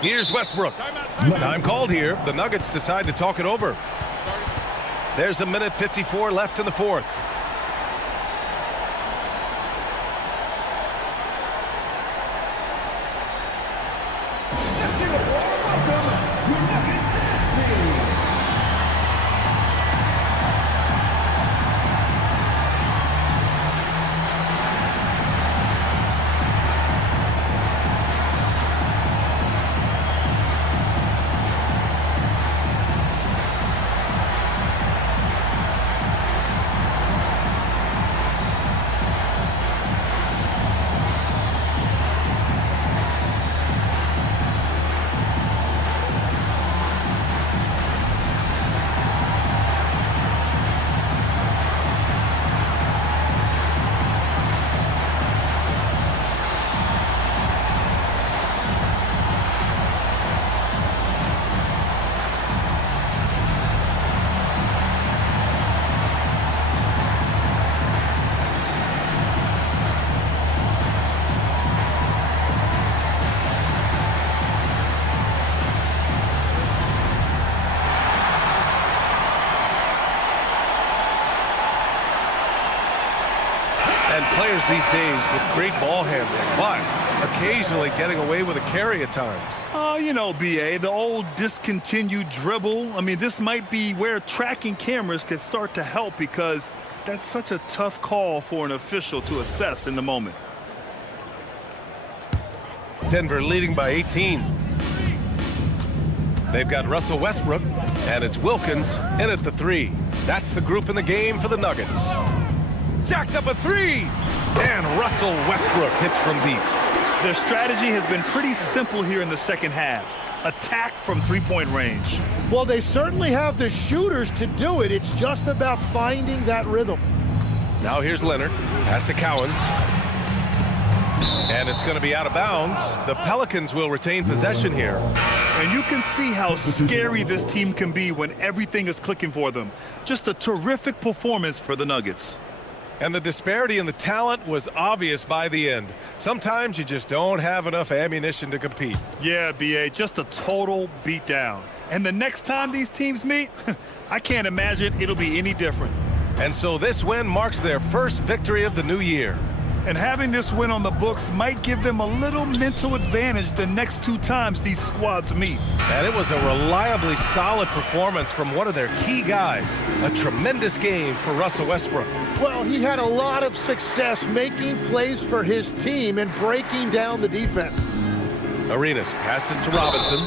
Here's Westbrook. Time called here. The Nuggets decide to talk it over. There's a minute 54 left in the fourth. And players these days with great ball handling, but occasionally getting away with a carry at times. You know, BA, the old discontinued dribble. I mean, this might be where tracking cameras could start to help because that's such a tough call for an official to assess in the moment. Denver leading by 18. They've got Russell Westbrook, and it's Wilkins in at the three. That's the group in the game for the Nuggets. Jacks up a three, and Russell Westbrook hits from deep. Their strategy has been pretty simple here in the second half. Attack from three-point range. Well, they certainly have the shooters to do it. It's just about finding that rhythm. Now here's Leonard. Pass to Cowens. And it's going to be out of bounds. The Pelicans will retain possession here. And you can see how scary this team can be when everything is clicking for them. Just a terrific performance for the Nuggets. And the disparity in the talent was obvious by the end. Sometimes you just don't have enough ammunition to compete. Yeah, BA, just a total beatdown. And the next time these teams meet, I can't imagine it'll be any different. And so this win marks their first victory of the new year. And having this win on the books might give them a little mental advantage the next two times these squads meet. And it was a reliably solid performance from one of their key guys. A tremendous game for Russell Westbrook. Well, he had a lot of success making plays for his team and breaking down the defense. Arenas passes to Robinson.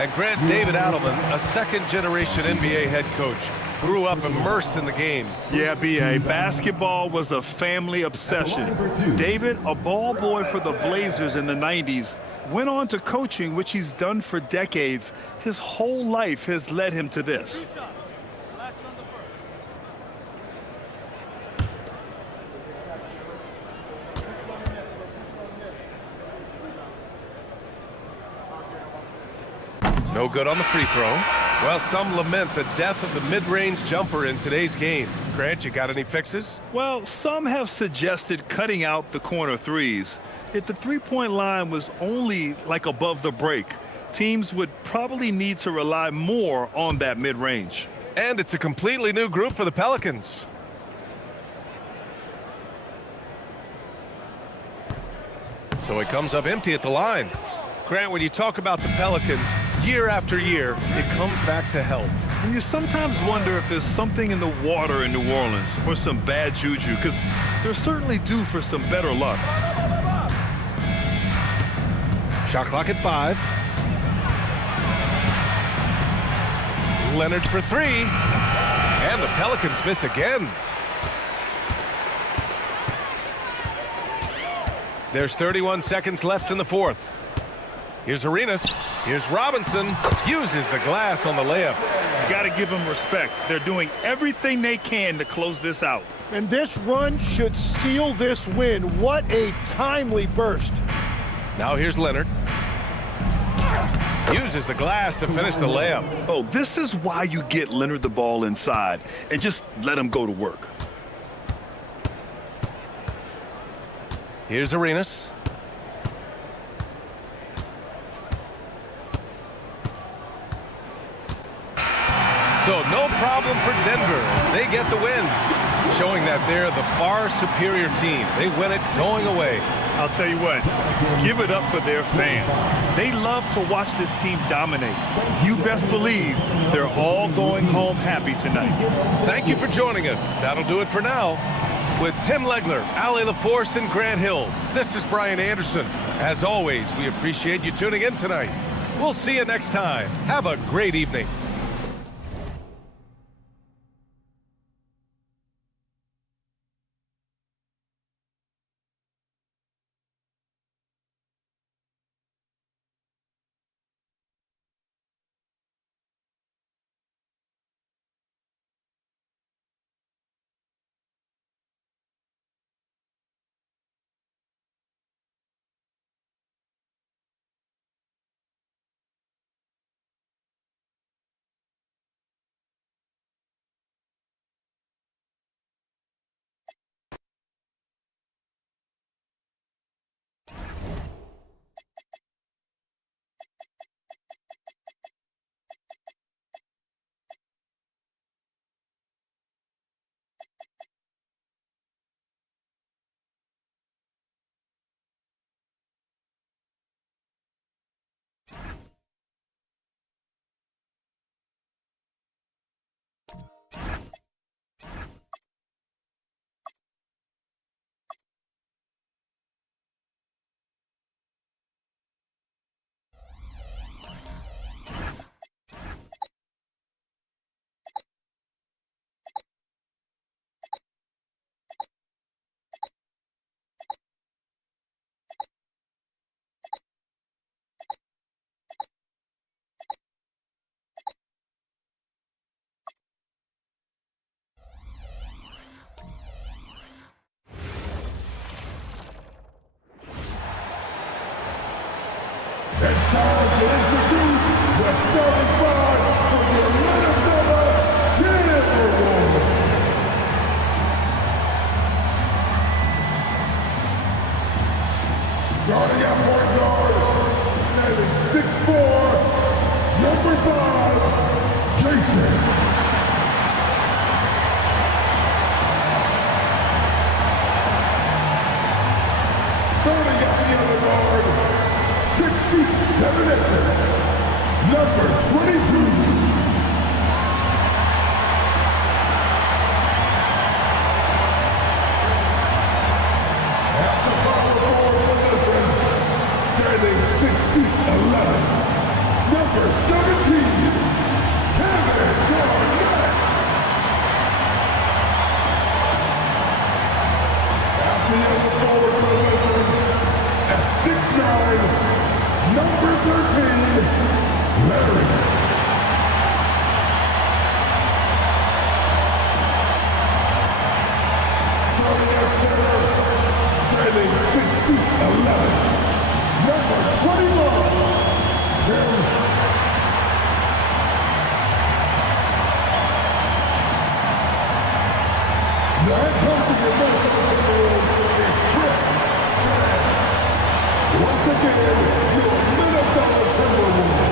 And Grant David Adelman, a second-generation NBA head coach, grew up immersed in the game. Yeah, BA, basketball was a family obsession. David, a ball boy for the Blazers in the 90s, went on to coaching, which he's done for decades. His whole life has led him to this. No good on the free throw. Well, some lament the death of the mid-range jumper in today's game. Grant, you got any fixes? Well, some have suggested cutting out the corner threes. If the three-point line was only like above the break, teams would probably need to rely more on that mid-range. And it's a completely new group for the Pelicans. So it comes up empty at the line. Grant, when you talk about the Pelicans, year after year, it comes back to health. And you sometimes wonder if there's something in the water in New Orleans or some bad juju, because they're certainly due for some better luck. Shot clock at 5. Leonard for 3. And the Pelicans miss again. There's 31 seconds left in the fourth. Here's Arenas. Here's Robinson. Uses the glass on the layup. You got to give them respect. They're doing everything they can to close this out. And this run should seal this win. What a timely burst. Now here's Leonard. Uses the glass to finish the layup. Oh, this is why you get Leonard the ball inside and just let him go to work. Here's Arenas. So no problem for Denver as they get the win, showing that they're the far superior team. They win it going away. I'll tell you what, give it up for their fans. They love to watch this team dominate. You best believe they're all going home happy tonight. Thank you for joining us. That'll do it for now. With Tim Legler, Ali LaForce, and Grant Hill, this is Brian Anderson. As always, we appreciate you tuning in tonight. We'll see you next time. Have a great evening. It's time to introduce the starting five for the Minnesota Timberwolves. Starting at point guard, standing 6'4", number 5, Jason. Starting at the other guard, 67 inches, number 22. At the power forward position, standing 6 feet 11, number 17, Kevin Garnett. At the other forward position, at 6'9", number 13, Larry. Starting at center, standing 6 feet 11, number 21, Tim. The head coach of your Minnesota Timberwolves is Chris Staggs. Once again, your Minnesota Timberwolves.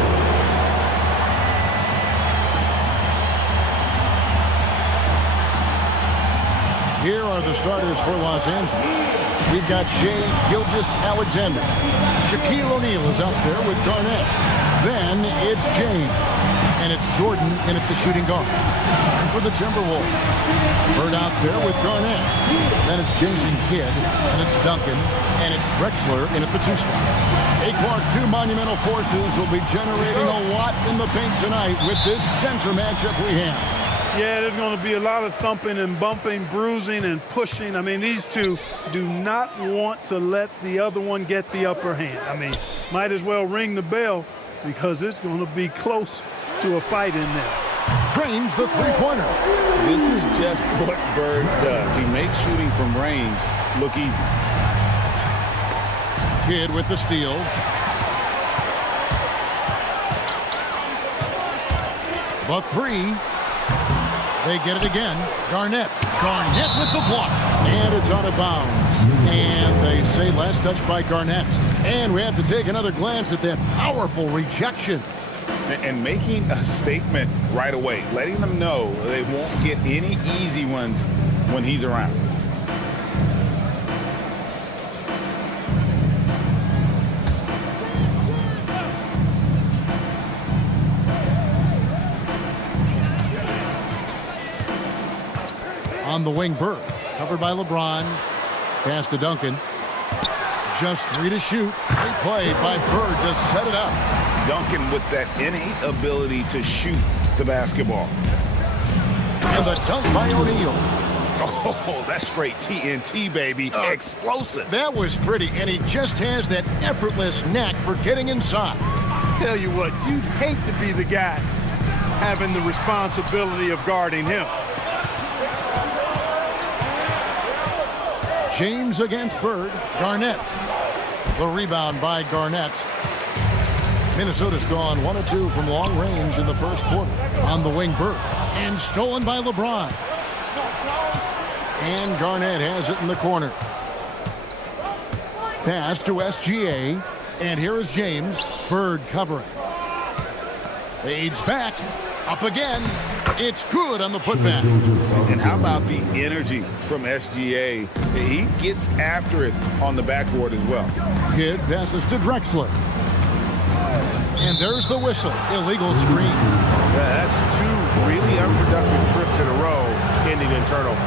Here are the starters for Los Angeles. We've got Shai Gilgeous-Alexander. Shaquille O'Neal is out there with Garnett. Then it's James. And it's Jordan in at the shooting guard. And for the Timberwolves, Bird out there with Garnett. Then it's Jason Kidd. And it's Duncan. And it's Drexler in at the 2 spot. Clark, 2 monumental forces will be generating a lot in the paint tonight with this center matchup we have. Yeah, there's going to be a lot of thumping and bumping, bruising and pushing. I mean, these two do not want to let the other one get the upper hand. I mean, might as well ring the bell because it's going to be close to a fight in there. Trains the three-pointer. This is just what Bird does. He makes shooting from range look easy. Kidd with the steal. The 3. They get it again. Garnett. Garnett with the block. And it's out of bounds. And they say last touch by Garnett. And we have to take another glance at that powerful rejection. And making a statement right away, letting them know they won't get any easy ones when he's around. On the wing, Bird, covered by LeBron. Pass to Duncan. Just 3 to shoot. Great play by Bird to set it up. Duncan with that innate ability to shoot the basketball. And the dunk by O'Neal. Oh, that's straight TNT, baby. Explosive. That was pretty, and he just has that effortless knack for getting inside. Tell you what, you'd hate to be the guy having the responsibility of guarding him. James against Bird. Garnett. The rebound by Garnett. Minnesota's gone 1 of 2 from long range in the first quarter. On the wing, Bird. And stolen by LeBron. And Garnett has it in the corner. Pass to SGA. And here is James. Bird covering. Fades back. Up again. It's good on the putback. And how about the energy from SGA? He gets after it on the backboard as well. Kidd passes to Drexler. And there's the whistle. Illegal screen. Yeah, that's 2 really unproductive trips in a row ending in turnover.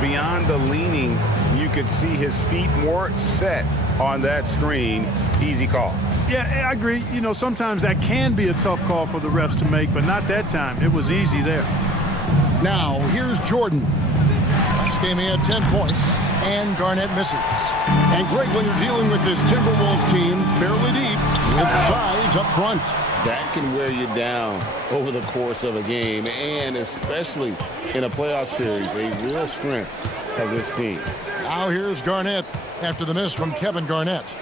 Beyond the leaning, you could see his feet more set on that screen. Easy call. Yeah, I agree. You know, sometimes that can be a tough call for the refs to make, but not that time. It was easy there. Now, here's Jordan. Last game he had 10 points, and Garnett misses. And great when you're dealing with this Timberwolves team, fairly deep, with size up front. That can wear you down over the course of a game, and especially in a playoff series, a real strength of this team. Now here's Garnett after the miss from Kevin Garnett.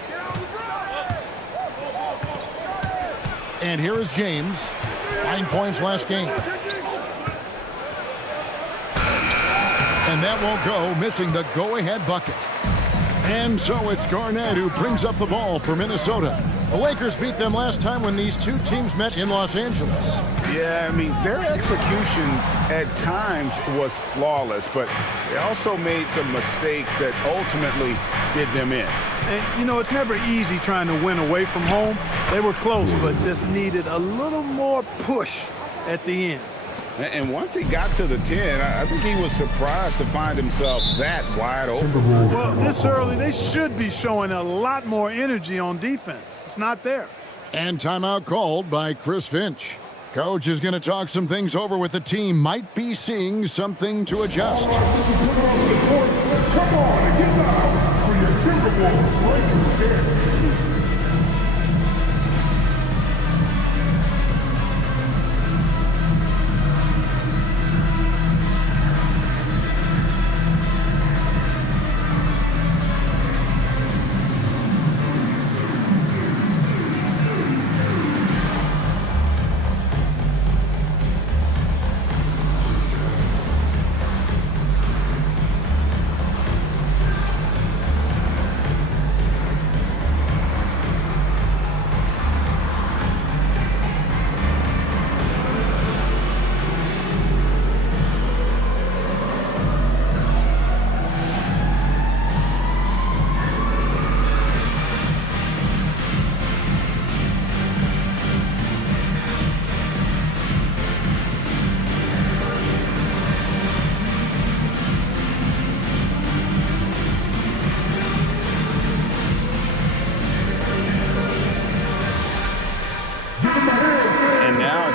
And here is James. 9 points last game. And that won't go, missing the go-ahead bucket. And so it's Garnett who brings up the ball for Minnesota. The Lakers beat them last time when these 2 teams met in Los Angeles. Yeah, I mean, their execution at times was flawless, but they also made some mistakes that ultimately did them in. And, you know, it's never easy trying to win away from home. They were close, but just needed a little more push at the end. And once he got to the 10, I think he was surprised to find himself that wide open. Well, this early, they should be showing a lot more energy on defense. It's not there. And timeout called by Chris Finch. Coach is going to talk some things over with the team. Might be seeing something to adjust. Come on and get down for your Timberwolves Lakers.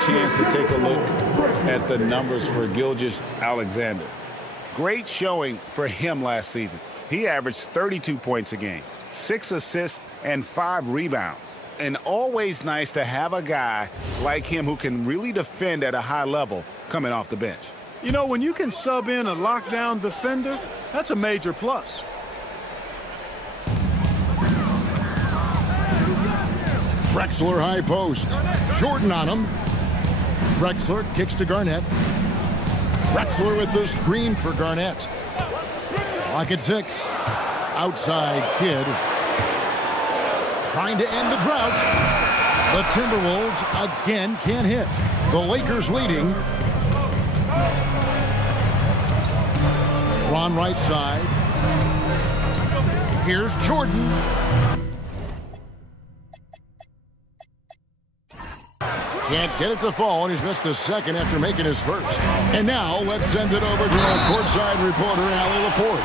Chance to take a look at the numbers for Gilgeous-Alexander. Great showing for him last season. He averaged 32 points a game, 6 assists, and 5 rebounds. And always nice to have a guy like him who can really defend at a high level coming off the bench. You know, when you can sub in a lockdown defender, that's a major plus. Drexler high post. Jordan on him. Drexler kicks to Garnett. Drexler with the screen for Garnett. Clock at 6. Outside Kidd. Trying to end the drought. The Timberwolves again can't hit. The Lakers leading. Ron right side. Here's Jordan. Can't get it to fall, and he's missed the second after making his first. And now, let's send it over to our courtside reporter, Allie LaForce.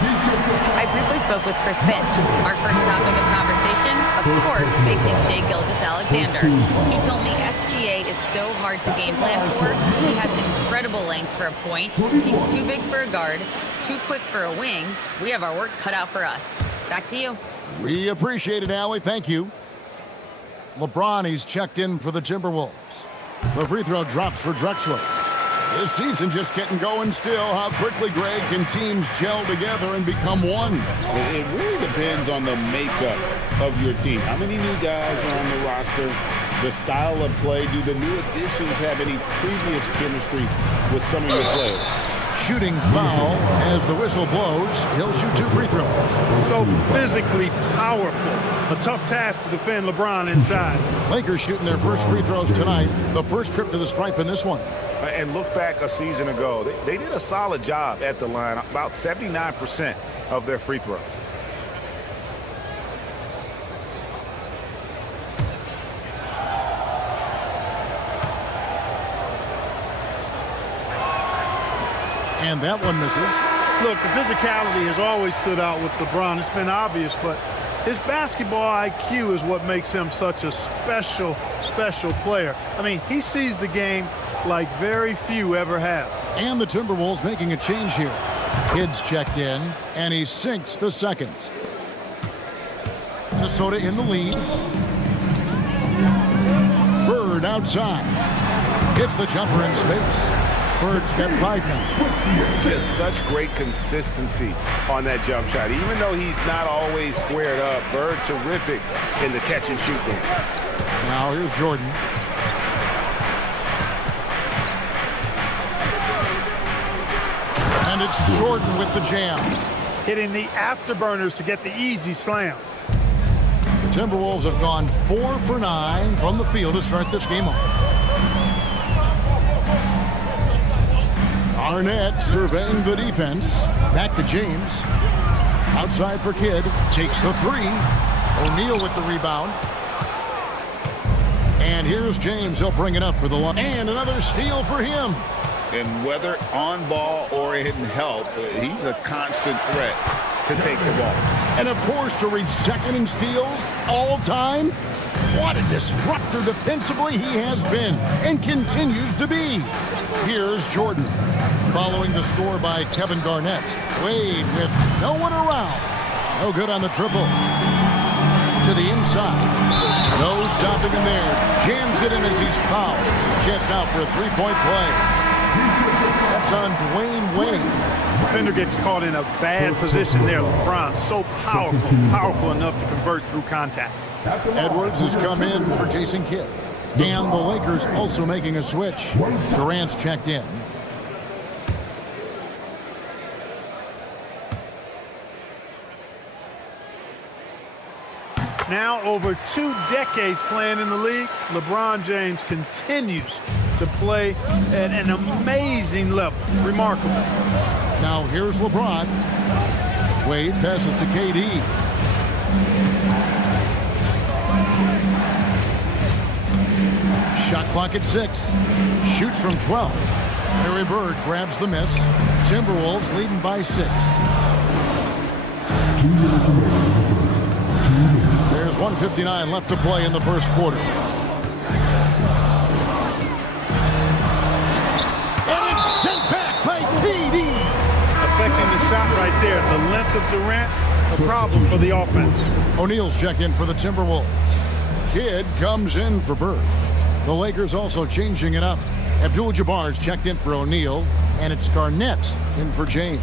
I briefly spoke with Chris Finch. Our first topic of conversation, of course, facing Shai Gilgeous-Alexander. He told me SGA is so hard to game plan for. He has incredible length for a point. He's too big for a guard, too quick for a wing. We have our work cut out for us. Back to you. We appreciate it, Allie. Thank you. LeBron, he's checked in for the Timberwolves. The free throw drops for Drexler. This season just getting going still. How quickly, Greg, can teams gel together and become one? It really depends on the makeup of your team. How many new guys are on the roster? The style of play. Do the new additions have any previous chemistry with some of your players? Shooting foul as the whistle blows. He'll shoot 2 free throws. So physically powerful. A tough task to defend LeBron inside. Lakers shooting their first free throws tonight. The first trip to the stripe in this one. And look back a season ago. They did a solid job at the line. About 79% of their free throws. And that one misses. Look, the physicality has always stood out with LeBron. It's been obvious, but his basketball IQ is what makes him such a special player. I mean, he sees the game like very few ever have. And the Timberwolves making a change here. Kidd's checked in, and he sinks the second. Minnesota in the lead. Bird outside. Hits the jumper in space. Bird's got 5 now. Just such great consistency on that jump shot. Even though he's not always squared up, Bird terrific in the catch and shoot game. Now here's Jordan. And it's Jordan with the jam. Hitting the afterburners to get the easy slam. The Timberwolves have gone 4 for 9 from the field to start this game off. Arnett surveying the defense. Back to James. Outside for Kidd. Takes the 3. O'Neal with the rebound. And here's James. He'll bring it up for the line. And another steal for him. And whether on ball or in help, he's a constant threat to take the ball. And of course, to reach second in steals all time. What a disruptor defensively he has been and continues to be. Here's Jordan. Following the score by Kevin Garnett. Wade with no one around. No good on the triple. To the inside. No stopping him there. Jams it in as he's fouled. Chance now for a 3-point play. That's on Dwayne Wade. Defender gets caught in a bad position there. LeBron so powerful enough to convert through contact. Edwards has come in for Jason Kidd. And the Lakers also making a switch. Durant's checked in. Now over 2 decades playing in the league, LeBron James continues to play at an amazing level. Remarkable. Now here's LeBron. Wade passes to KD. Shot clock at 6. Shoots from 12. Larry Bird grabs the miss. Timberwolves leading by 6. There's 1:59 left to play in the first quarter. And it's sent back by KD. Affecting the shot right there. The length of Durant, a problem for the offense. O'Neal's check in for the Timberwolves. Kidd comes in for Bird. The Lakers also changing it up. Abdul-Jabbar's checked in for O'Neal, and it's Garnett in for James.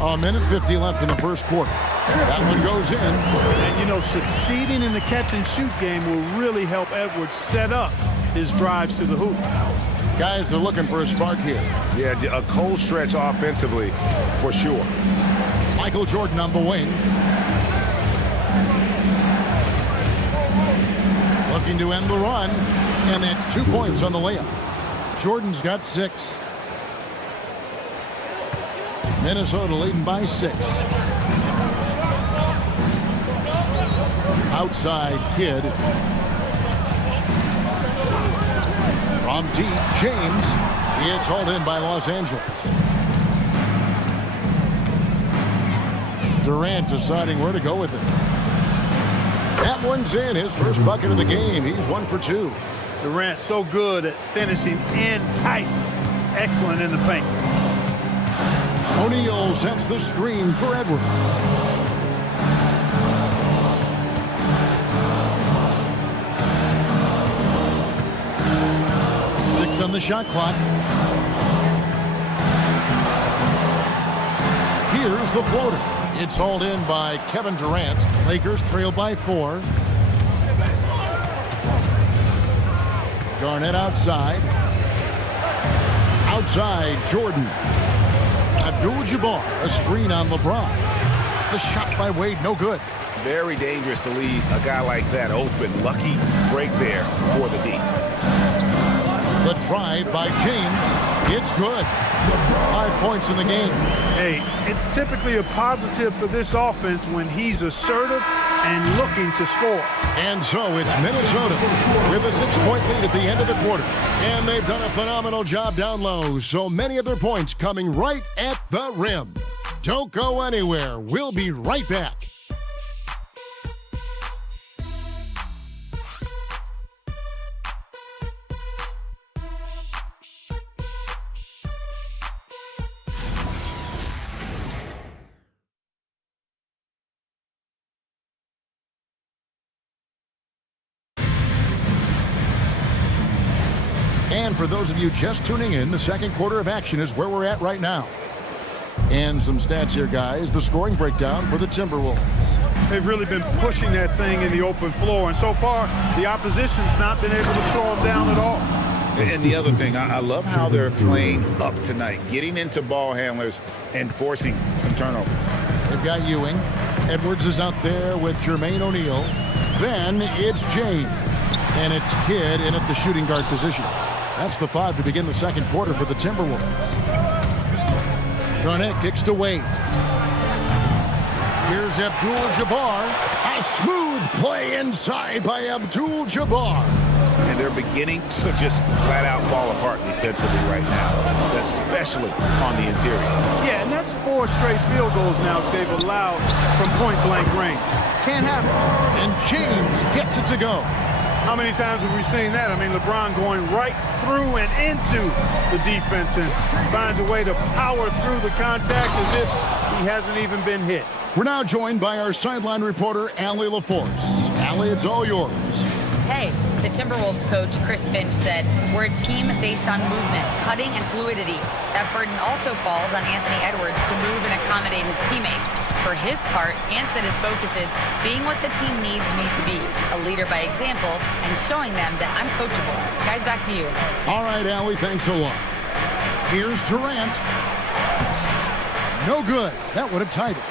A minute 50 left in the first quarter. That one goes in. And, you know, succeeding in the catch-and-shoot game will really help Edwards set up his drives to the hoop. Guys are looking for a spark here. Yeah, a cold stretch offensively for sure. Michael Jordan on the wing. looking to end the run, and that's 2 points on the layup. Jordan's got 6. Minnesota leading by 6. Outside Kidd. From deep, James. It's hauled in by Los Angeles. Durant deciding where to go with it. That one's in. His first bucket of the game. He's 1 for 2. Durant so good at finishing in tight. Excellent in the paint. O'Neal sets the screen for Edwards. On the shot clock. Here's the floater. It's hauled in by Kevin Durant. Lakers trail by 4. Garnett outside. Outside Jordan. Abdul-Jabbar, a screen on LeBron. The shot by Wade, no good. Very dangerous to leave a guy like that open. Lucky break there for the D. The drive by James. It's good. 5 points in the game. Hey, it's typically a positive for this offense when he's assertive and looking to score. And so it's Minnesota with a 6-point lead at the end of the quarter. And they've done a phenomenal job down low. So many of their points coming right at the rim. Don't go anywhere. We'll be right back. And for those of you just tuning in, the second quarter of action is where we're at right now. And some stats here, guys. The scoring breakdown for the Timberwolves. They've really been pushing that thing in the open floor, and so far, the opposition's not been able to slow them down at all. And the other thing, I love how they're playing up tonight, getting into ball handlers and forcing some turnovers. They've got Ewing. Edwards is out there with Jermaine O'Neal. Then it's James. And it's Kidd in at the shooting guard position. That's the 5 to begin the second quarter for the Timberwolves. Garnett kicks to Wade. Here's Abdul-Jabbar. A smooth play inside by Abdul-Jabbar. And they're beginning to just flat out fall apart defensively right now, especially on the interior. Yeah, and that's 4 straight field goals now they've allowed from point-blank range. Can't happen. And James gets it to go. How many times have we seen that? I mean, LeBron going right through and into the defense and finds a way to power through the contact as if he hasn't even been hit. We're now joined by our sideline reporter, Allie LaForce. Allie, it's all yours. Hey, the Timberwolves coach, Chris Finch, said, "We're a team based on movement, cutting, and fluidity. That burden also falls on Anthony Edwards to move and accommodate his teammates. For his part, Ant said his focus is being what the team needs me to be, a leader by example, and showing them that I'm coachable." Guys, back to you. All right, Allie, thanks a lot. Here's Durant. No good. That would have tied it.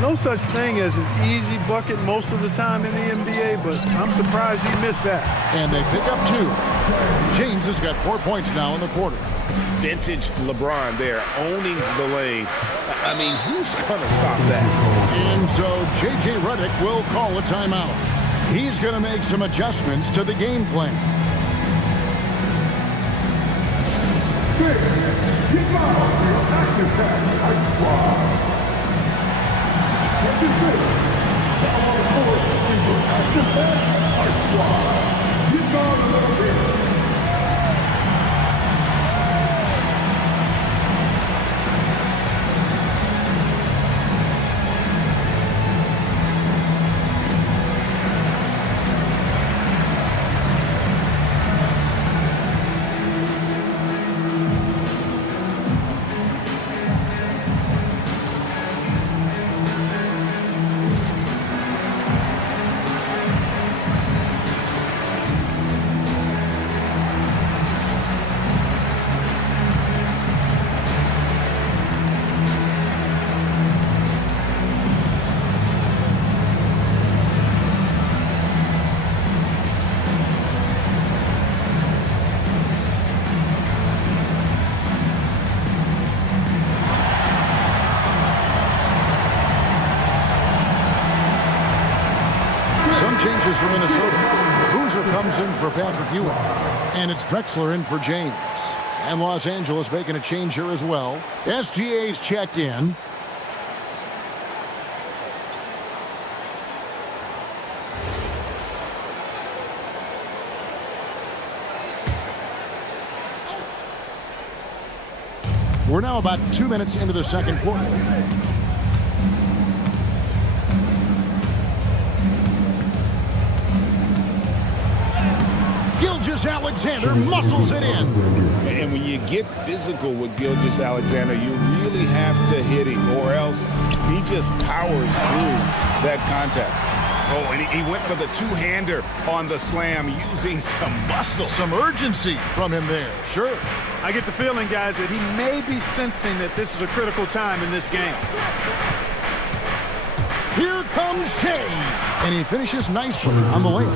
No such thing as an easy bucket most of the time in the NBA, but I'm surprised he missed that. And they pick up 2. James has got 4 points now in the quarter. Vintage LeBron there, owning the lane. I mean, who's going to stop that? And so J.J. Redick will call a timeout. He's going to make some adjustments to the game plan. is for Minnesota. Boozer comes in for Patrick Ewing. And it's Drexler in for James. And Los Angeles making a change here as well. SGA's checked in. We're now about 2 minutes into the second quarter. Gilgeous-Alexander muscles it in. And when you get physical with Gilgeous-Alexander, you really have to hit him, or else he just powers through that contact. Oh, and he went for the two-hander on the slam using some muscle. Some urgency from him there, sure. I get the feeling, guys, that he may be sensing that this is a critical time in this game. Here comes Shea. And he finishes nicely on the layup.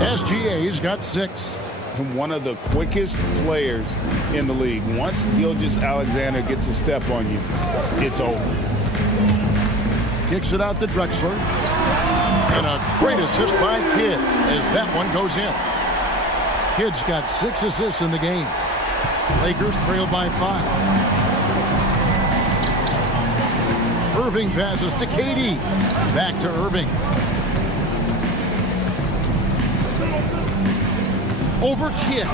SGA's got 6. And one of the quickest players in the league. Once Gilgeous-Alexander gets a step on you, it's over. Kicks it out to Drexler. And a great assist by Kidd as that one goes in. Kidd's got 6 assists in the game. Lakers trail by 5. Irving passes to KD. Back to Irving. Over Kidd.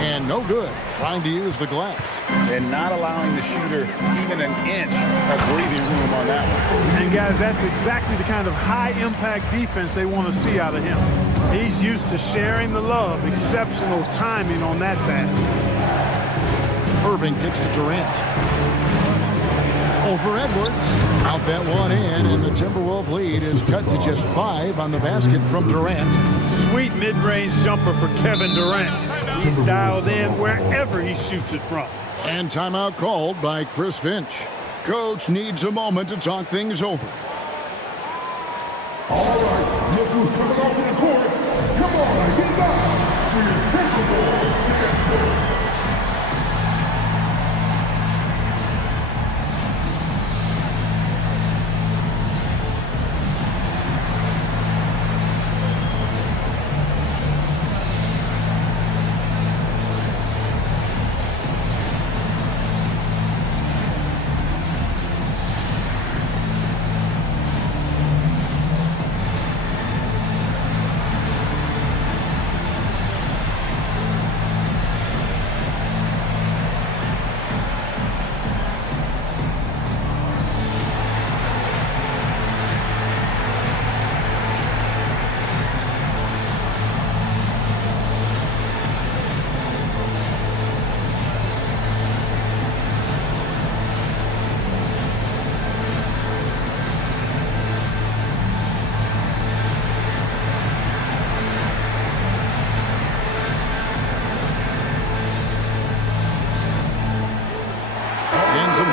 And no good. Trying to use the glass. And not allowing the shooter even an inch of breathing room on that one. And, guys, that's exactly the kind of high-impact defense they want to see out of him. He's used to sharing the love. Exceptional timing on that pass. Irving kicks to Durant. Over Edwards. Out that one in, and the Timberwolves lead is cut to just 5 on the basket from Durant. Sweet mid-range jumper for Kevin Durant. He's dialed in wherever he shoots it from. And timeout called by Chris Finch. Coach needs a moment to talk things over. All right, look who's coming onto the court. Come on, get back for your technical.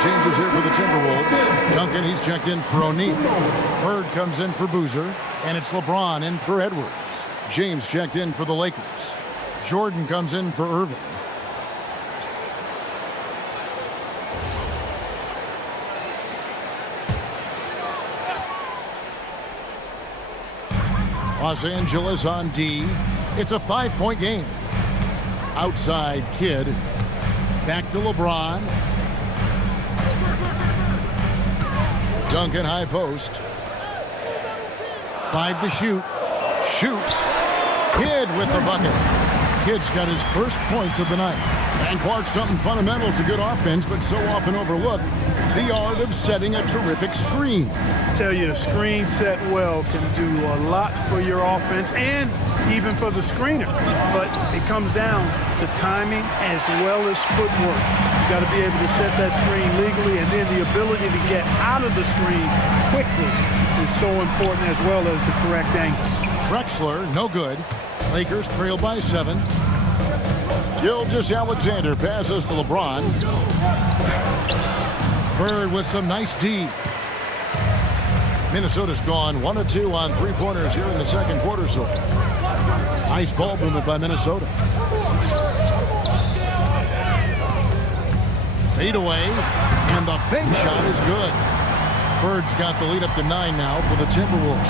Changes here for the Timberwolves. Duncan, he's checked in for O'Neal. Bird comes in for Boozer, and it's LeBron in for Edwards. James checked in for the Lakers. Jordan comes in for Irving. Los Angeles on D. It's a 5-point game. Outside Kidd. Back to LeBron. Duncan high post. 5 to shoot. Shoots. Kidd with the bucket. Kidd's got his first points of the night. And Clark, something fundamental to good offense, but so often overlooked. The art of setting a terrific screen. I tell you, a screen set well can do a lot for your offense and even for the screener. But it comes down to timing as well as footwork. You got to be able to set that screen legally, and then the ability to get out of the screen quickly is so important, as well as the correct angles. Drexler, no good. Lakers trail by 7. Gilgeous-Alexander passes to LeBron. Bird with some nice D. Minnesota's gone 1 of 2 on 3-pointers here in the second quarter so far. Nice ball movement by Minnesota. Fade away, and the bank shot is good. Bird's got the lead up to 9 now for the Timberwolves.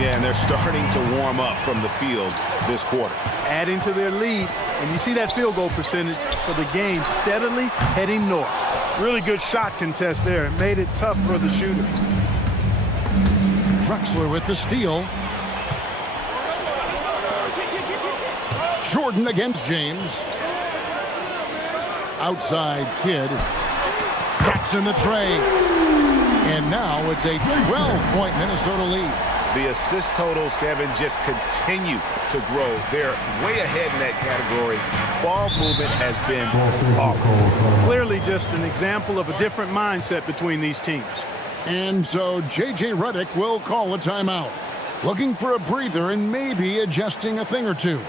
Yeah, and they're starting to warm up from the field this quarter. Adding to their lead, and you see that field goal percentage for the game steadily heading north. Really good shot contest there. It made it tough for the shooter. Drexler with the steal. Jordan against James. Outside Kidd. That's in the tray. And now it's a 12-point Minnesota lead. The assist totals, Kevin, just continue to grow. They're way ahead in that category. Ball movement has been flawless. Clearly just an example of a different mindset between these teams. And so J.J. Redick will call a timeout. Looking for a breather and maybe adjusting a thing or two.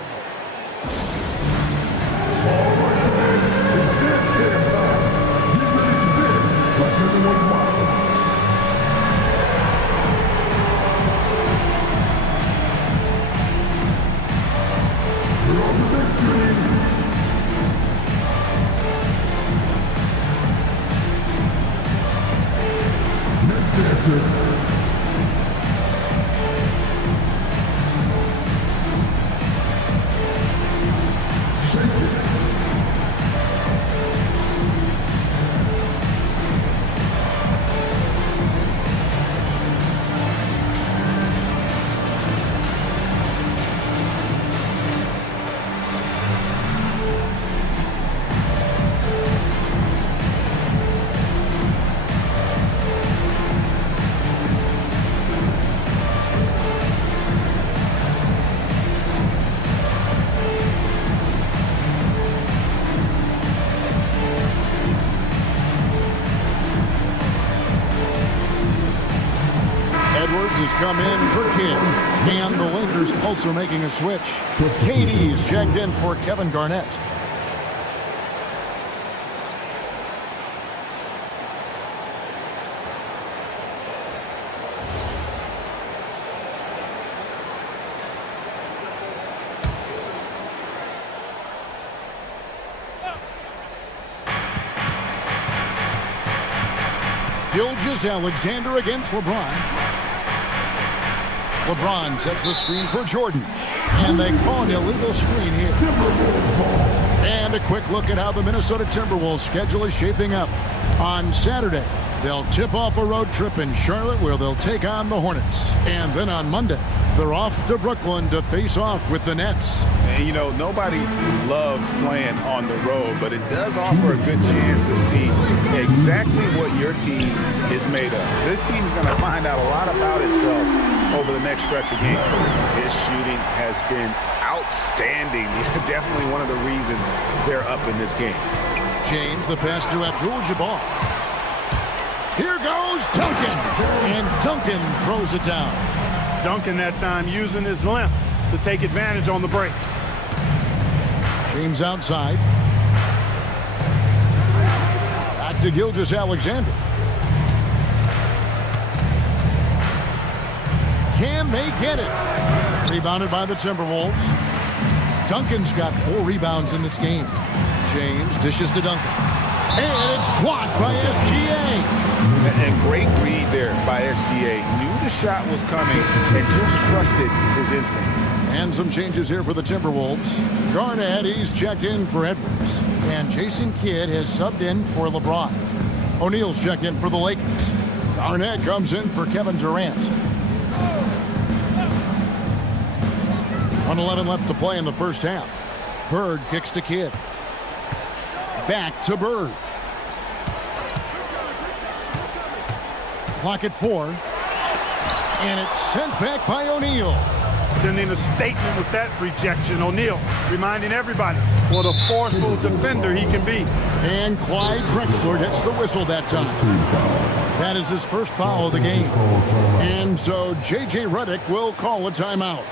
Has come in for Kidd, and the Lakers also making a switch. KD's checked in for Kevin Garnett. Gilgeous-Alexander against LeBron. LeBron sets the screen for Jordan. And they call an illegal screen here. And a quick look at how the Minnesota Timberwolves schedule is shaping up. On Saturday, they'll tip off a road trip in Charlotte where they'll take on the Hornets. And then on Monday, they're off to Brooklyn to face off with the Nets. And, you know, nobody loves playing on the road, but it does offer a good chance to see exactly what your team is made of. This team's going to find out a lot about itself over the next stretch of games. His shooting has been outstanding. Definitely one of the reasons they're up in this game. James, the pass to Abdul-Jabbar. Here goes Duncan. And Duncan throws it down. Duncan that time using his length to take advantage on the break. James outside. Back to Gilgeous-Alexander. Can they get it? Rebounded by the Timberwolves. Duncan's got 4 rebounds in this game. James dishes to Duncan. And it's blocked by SGA. And great read there by SGA. Knew the shot was coming and just trusted his instinct. And some changes here for the Timberwolves. Garnett, he's checked in for Edwards. And Jason Kidd has subbed in for LeBron. O'Neal's checked in for the Lakers. Garnett comes in for Kevin Durant. 1:11 left to play in the first half. Bird kicks to Kidd. Back to Bird. Clock at 4. And it's sent back by O'Neal. Sending a statement with that rejection. O'Neal reminding everybody what a forceful defender he can be. And Clyde Drexler gets the whistle that time. That is his first foul of the game. And so J.J. Redick will call a timeout.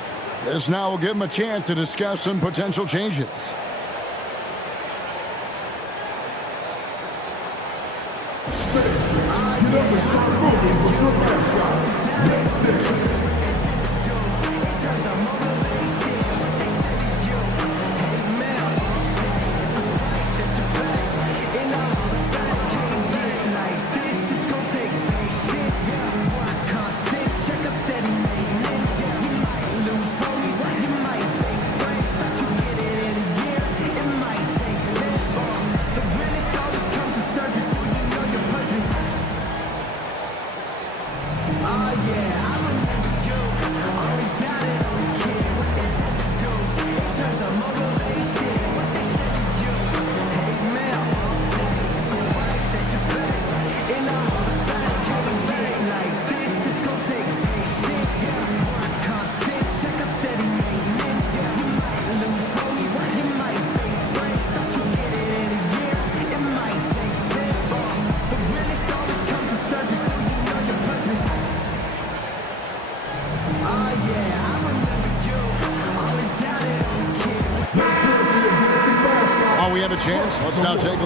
This now will give him a chance to discuss some potential changes.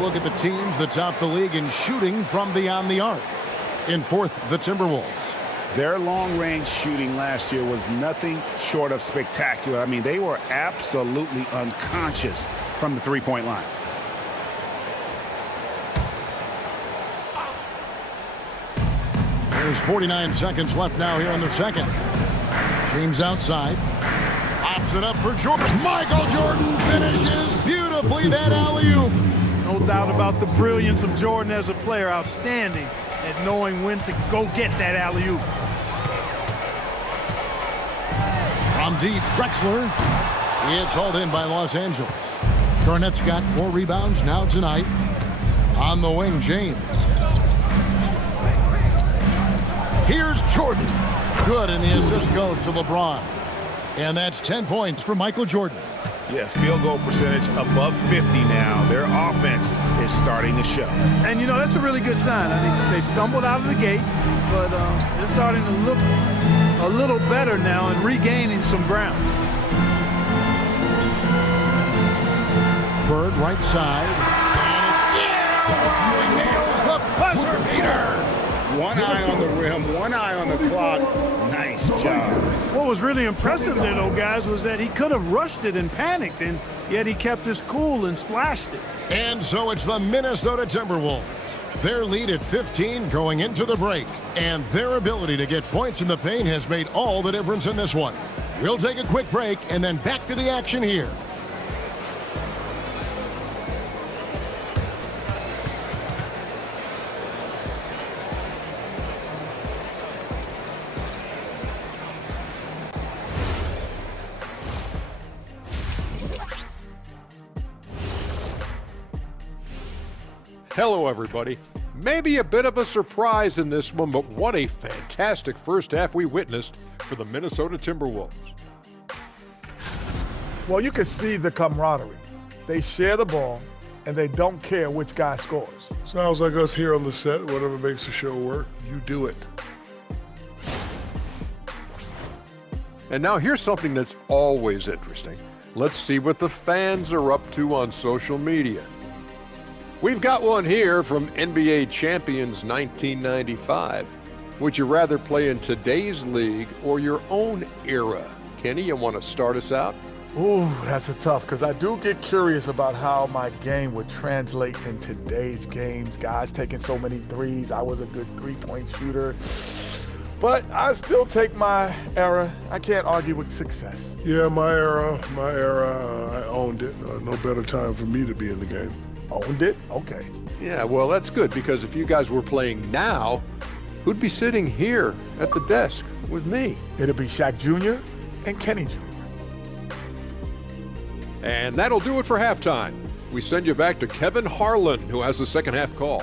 look at the teams that top the league in shooting from beyond the arc. In fourth, the Timberwolves. Their long-range shooting last year was nothing short of spectacular. I mean, they were absolutely unconscious from the three-point line. There's 49 seconds left now here in the second. James outside. Pops it up for Jordan. Michael Jordan finishes beautifully that alley-oop. No doubt about the brilliance of Jordan as a player. Outstanding at knowing when to go get that alley-oop. From deep, Drexler. It's hauled in by Los Angeles. Garnett's got 4 rebounds now tonight. On the wing, James. Here's Jordan. Good, and the assist goes to LeBron. And that's 10 points for Michael Jordan. Yeah, field goal percentage above 50 now. Their offense is starting to show. And, you know, that's a really good sign. I mean, they stumbled out of the gate, but they're starting to look a little better now and regaining some ground. Bird right side. And it's nails the buzzer beater. One eye on the rim, one eye on the clock. Nice job. What was really impressive there, though, guys, was that he could have rushed it and panicked, and yet he kept his cool and splashed it. And so it's the Minnesota Timberwolves. Their lead at 15 going into the break. And their ability to get points in the paint has made all the difference in this one. We'll take a quick break and then back to the action here. Hello, everybody. Maybe a bit of a surprise in this one, but what a fantastic first half we witnessed for the Minnesota Timberwolves. Well, you can see the camaraderie. They share the ball, and they don't care which guy scores. Sounds like us here on the set. Whatever makes the show work, you do it. And now here's something that's always interesting. Let's see what the fans are up to on social media. We've got one here from NBA Champions 1995. Would you rather play in today's league or your own era? Kenny, you want to start us out? Ooh, that's a tough, because I do get curious about how my game would translate in today's games. Guys taking so many threes. I was a good three-point shooter. But I still take my era. I can't argue with success. Yeah, my era, I owned it. No better time for me to be in the game. Owned it? Okay. Yeah, well, that's good, because if you guys were playing now, who'd be sitting here at the desk with me? It'll be Shaq Jr. and Kenny Jr. And that'll do it for halftime. We send you back to Kevin Harlan, who has the second half call.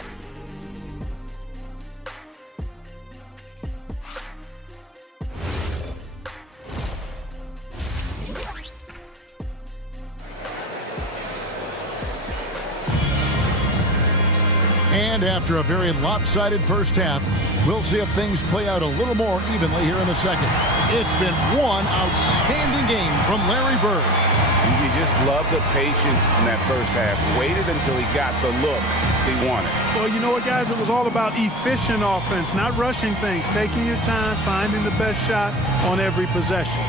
And after a very lopsided first half, we'll see if things play out a little more evenly here in the second. It's been one outstanding game from Larry Bird. You just love the patience in that first half. Waited until he got the look he wanted. Well, you know what, guys? It was all about efficient offense, not rushing things, taking your time, finding the best shot on every possession.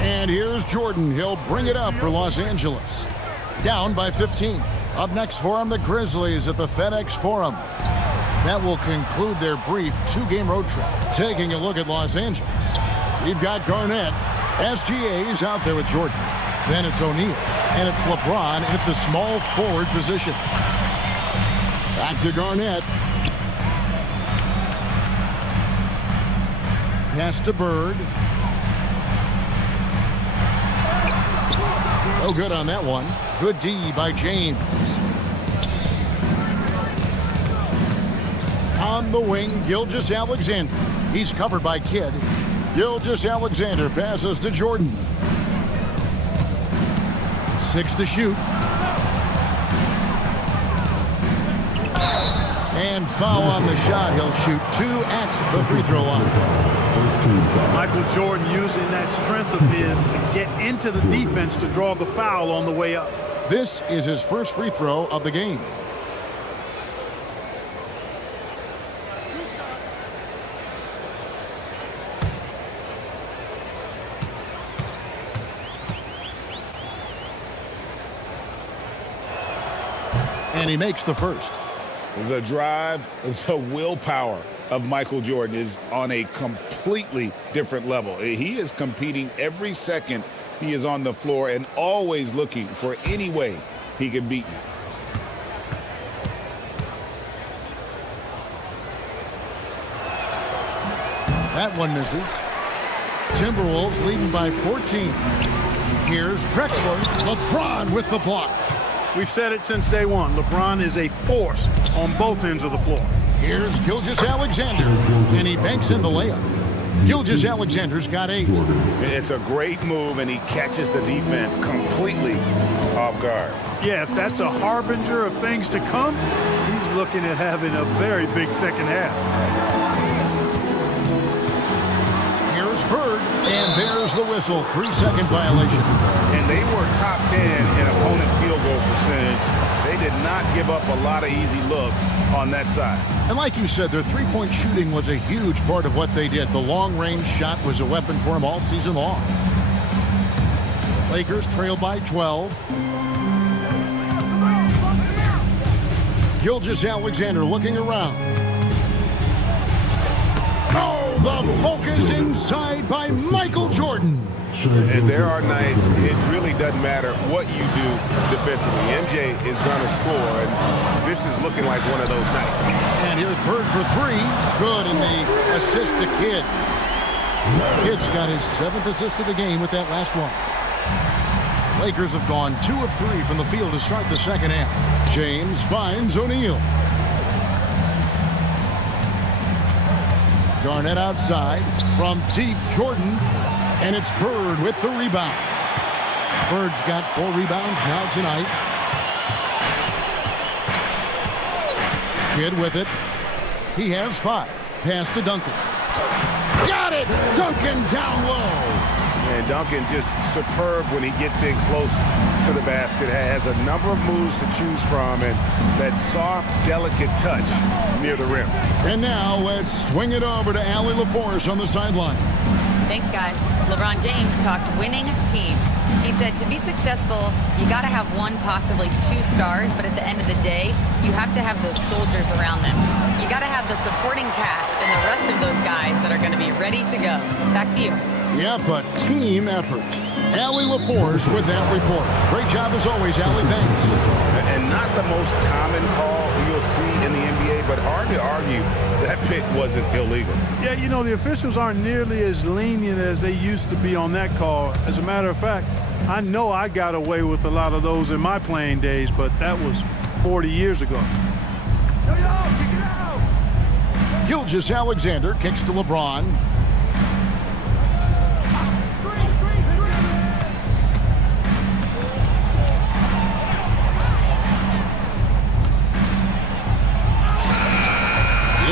And here's Jordan. He'll bring it up for Los Angeles. Down by 15. Up next for him, the Grizzlies at the FedEx Forum. That will conclude their brief 2-game road trip. Taking a look at Los Angeles. We've got Garnett. SGA's out there with Jordan. Then it's O'Neal. And it's LeBron at the small forward position. Back to Garnett. Pass to Bird. No good on that one. Good D by James. On the wing, Gilgeous-Alexander. He's covered by Kidd. Gilgeous-Alexander passes to Jordan. 6 to shoot. And And foul on the shot. He'll shoot 2 at the free throw line. Michael Jordan using that strength of his to get into the defense to draw the foul on the way up. This is his first free throw of the game. And he makes the first. The drive, the willpower of Michael Jordan is on a completely different level. He is competing every second he is on the floor and always looking for any way he can beat you. That one misses. Timberwolves leading by 14. Here's Drexler. LeBron with the block. We've said it since day one. LeBron is a force on both ends of the floor. Here's Gilgeous-Alexander, and he banks in the layup. Gilgeous-Alexander's got 8. It's a great move, and he catches the defense completely off guard. Yeah, if that's a harbinger of things to come, he's looking at having a very big second half. Here's Bird, and there's the whistle. 3-second violation. And they were top 10 in opponent field goal percentage. They did not give up a lot of easy looks on that side. And like you said, their three-point shooting was a huge part of what they did. The long-range shot was a weapon for them all season long. Lakers trail by 12. Gilgeous-Alexander looking around. Oh, the focus inside by Michael Jordan. And there are nights it really doesn't matter what you do defensively. MJ is going to score, and this is looking like one of those nights. And here's Bird for 3. Good, and the assist to Kidd. Kidd's got his 7th assist of the game with that last one. Lakers have gone 2 of 3 from the field to start the second half. James finds O'Neal. Garnett outside from deep. Jordan. And it's Bird with the rebound. Bird's got 4 rebounds now tonight. Kidd with it. He has 5. Pass to Duncan. Got it! Duncan down low. And Duncan just superb when he gets in close to the basket. Has a number of moves to choose from, and that soft, delicate touch near the rim. And now let's swing it over to Allie LaForce on the sideline. Thanks, guys. LeBron James talked winning teams. He said to be successful, you got to have 1, possibly 2 stars, but at the end of the day, you have to have those soldiers around them. You got to have the supporting cast and the rest of those guys that are going to be ready to go. Back to you. Yeah, but team effort. Allie LaForce with that report. Great job as always, Allie. Thanks. And not the most common call you'll see in the NBA, but hard to argue that pick wasn't illegal. Yeah, you know, the officials aren't nearly as lenient as they used to be on that call. As a matter of fact, I know I got away with a lot of those in my playing days, but that was 40 years ago. Gilgeous-Alexander kicks to LeBron.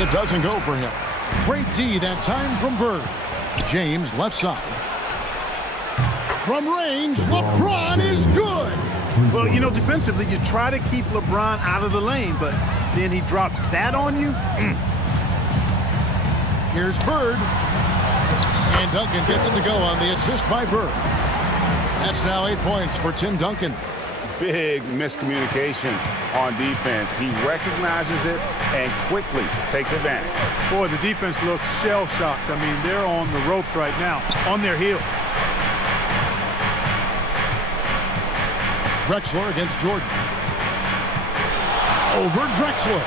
It doesn't go for him. Great D that time from Bird. James left side. From range, LeBron is good. Well, you know, defensively, you try to keep LeBron out of the lane, but then he drops that on you. Here's Bird. And Duncan gets it to go on the assist by Bird. That's now 8 points for Tim Duncan. Big miscommunication on defense. He recognizes it and quickly takes advantage. Boy, the defense looks shell-shocked. I mean, they're on the ropes right now, on their heels. Drexler against Jordan. Over Drexler.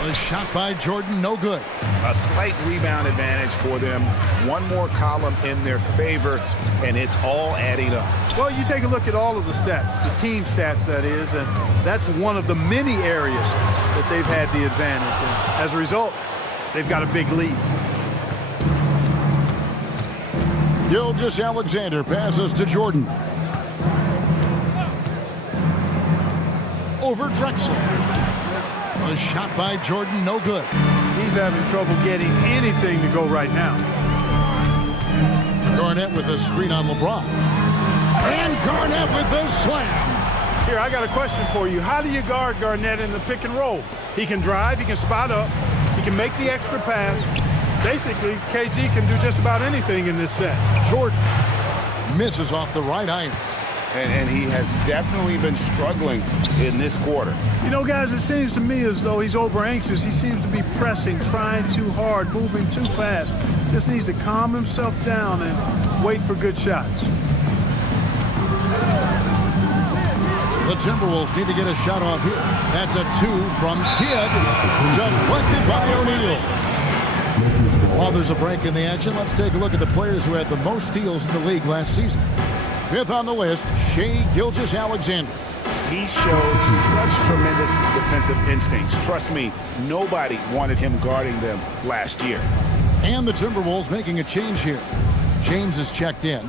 A shot by Jordan, no good. A slight rebound advantage for them. One more column in their favor, and it's all adding up. Well, you take a look at all of the stats, the team stats, that is, and that's one of the many areas that they've had the advantage. And as a result, they've got a big lead. Gilgeous-Alexander passes to Jordan. Over Drexler. A shot by Jordan, no good. He's having trouble getting anything to go right now. Garnett with a screen on LeBron. And Garnett with the slam. Here, I got a question for you. How do you guard Garnett in the pick and roll? He can drive, he can spot up, he can make the extra pass. Basically, KG can do just about anything in this set. Jordan misses off the right iron. And he has definitely been struggling in this quarter. You know, guys, it seems to me as though he's over anxious. He seems to be pressing, trying too hard, moving too fast. Just needs to calm himself down and wait for good shots. The Timberwolves need to get a shot off here. That's a 2 from Kidd. Deflected by O'Neal. While there's a break in the action, let's take a look at the players who had the most steals in the league last season. 5th on the list, Shai Gilgeous-Alexander. He showed such tremendous defensive instincts. Trust me, nobody wanted him guarding them last year. And the Timberwolves making a change here. James is checked in.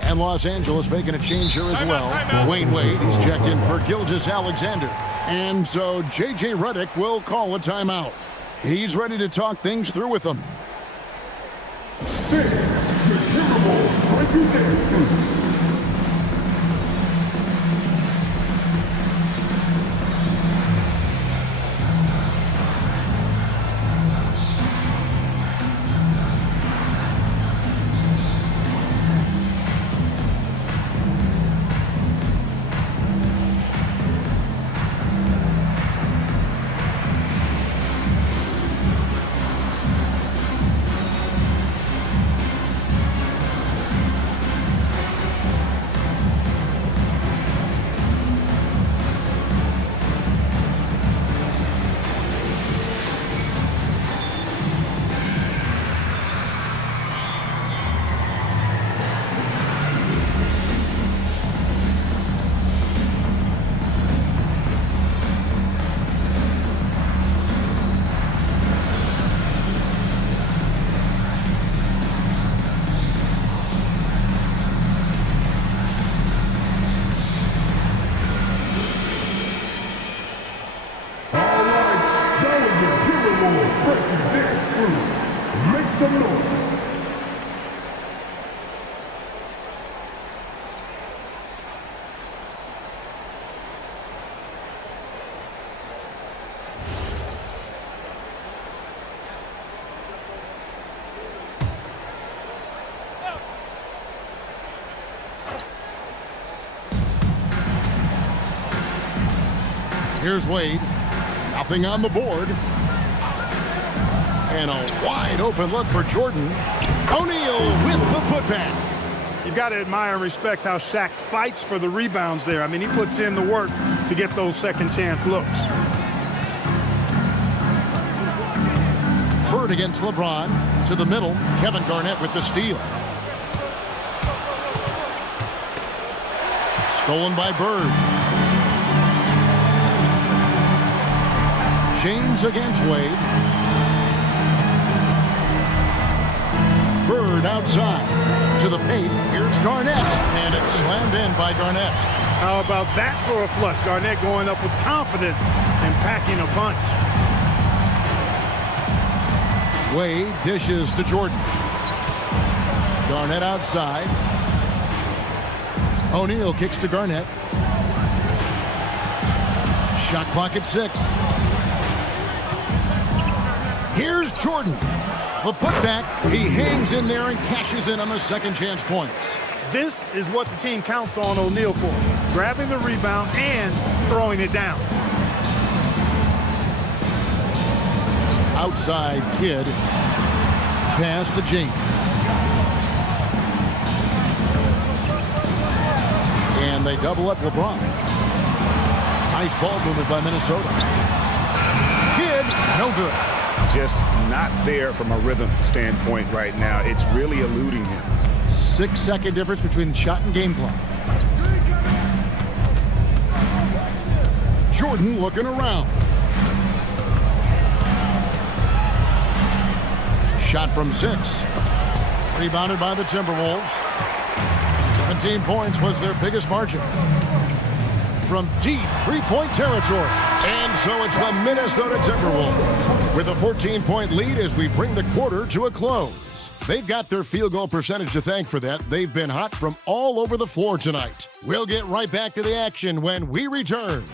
And Los Angeles making a change here as well. Dwayne Wade, he's checked in for Gilgeous-Alexander. And so J.J. Redick will call a timeout. He's ready to talk things through with them. Here's Wade. Nothing on the board. And a wide open look for Jordan. O'Neal with the putback. You've got to admire and respect how Shaq fights for the rebounds there. I mean, he puts in the work to get those second chance looks. Bird against LeBron. To the middle. Kevin Garnett with the steal. Stolen by Bird. James against Wade. Bird outside to the paint. Here's Garnett, and it's slammed in by Garnett. How about that for a flush? Garnett going up with confidence and packing a punch. Wade dishes to Jordan. Garnett outside. O'Neal kicks to Garnett. Shot clock at 6. Here's Jordan. The putback. He hangs in there and cashes in on the second chance points. This is what the team counts on O'Neal for. Grabbing the rebound and throwing it down. Outside Kidd. Pass to James. And they double up LeBron. Nice ball movement by Minnesota. Kidd, no good. Just not there from a rhythm standpoint right now. It's really eluding him. 6-second difference between the shot and game clock. Jordan looking around. Shot from 6. Rebounded by the Timberwolves. 17 points was their biggest margin. From deep three-point territory. And so it's the Minnesota Timberwolves with a 14-point lead as we bring the quarter to a close. They've got their field goal percentage to thank for that. They've been hot from all over the floor tonight. We'll get right back to the action when we return.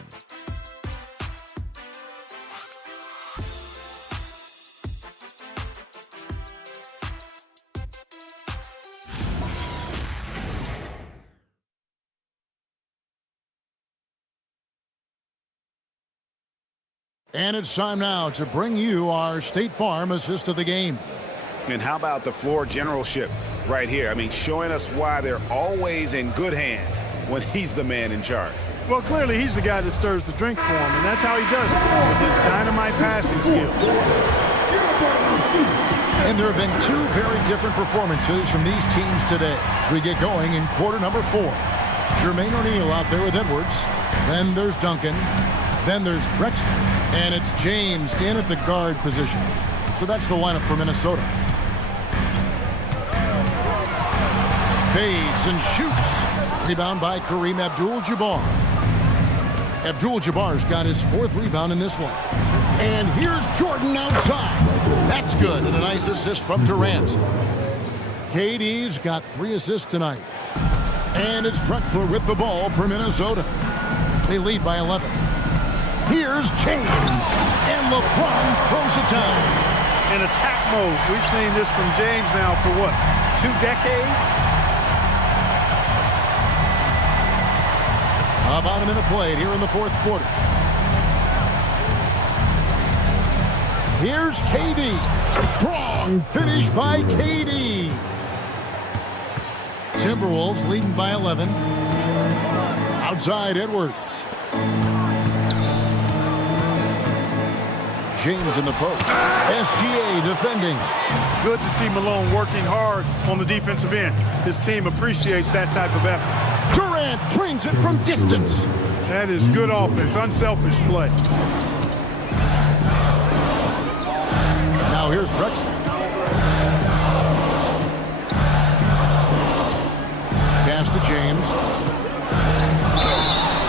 And it's time now to bring you our State Farm assist of the game. And how about the floor generalship right here? I mean, showing us why they're always in good hands when he's the man in charge. Well, clearly he's the guy that stirs the drink for him, and that's how he does it, with his dynamite passing skills. And there have been two very different performances from these teams today as we get going in quarter number 4. Jermaine O'Neal out there with Edwards. Then there's Duncan. Then there's Drexler. And it's James in at the guard position. So that's the lineup for Minnesota. Fades and shoots. Rebound by Kareem Abdul-Jabbar. Abdul-Jabbar's got his 4th rebound in this one. And here's Jordan outside. That's good. And a nice assist from Durant. KD's got 3 assists tonight. And it's Drexler with the ball for Minnesota. They lead by 11. Here's James, and LeBron throws it down. In attack mode. We've seen this from James now for what, 2 decades? About a minute played here in the 4th quarter. Here's KD. Strong finish by KD. Timberwolves leading by 11. Outside Edwards. James in the post. SGA defending. Good to see Malone working hard on the defensive end. His team appreciates that type of effort. Durant trains it from distance. That is good offense, unselfish play. Now here's Drexler. Pass to James.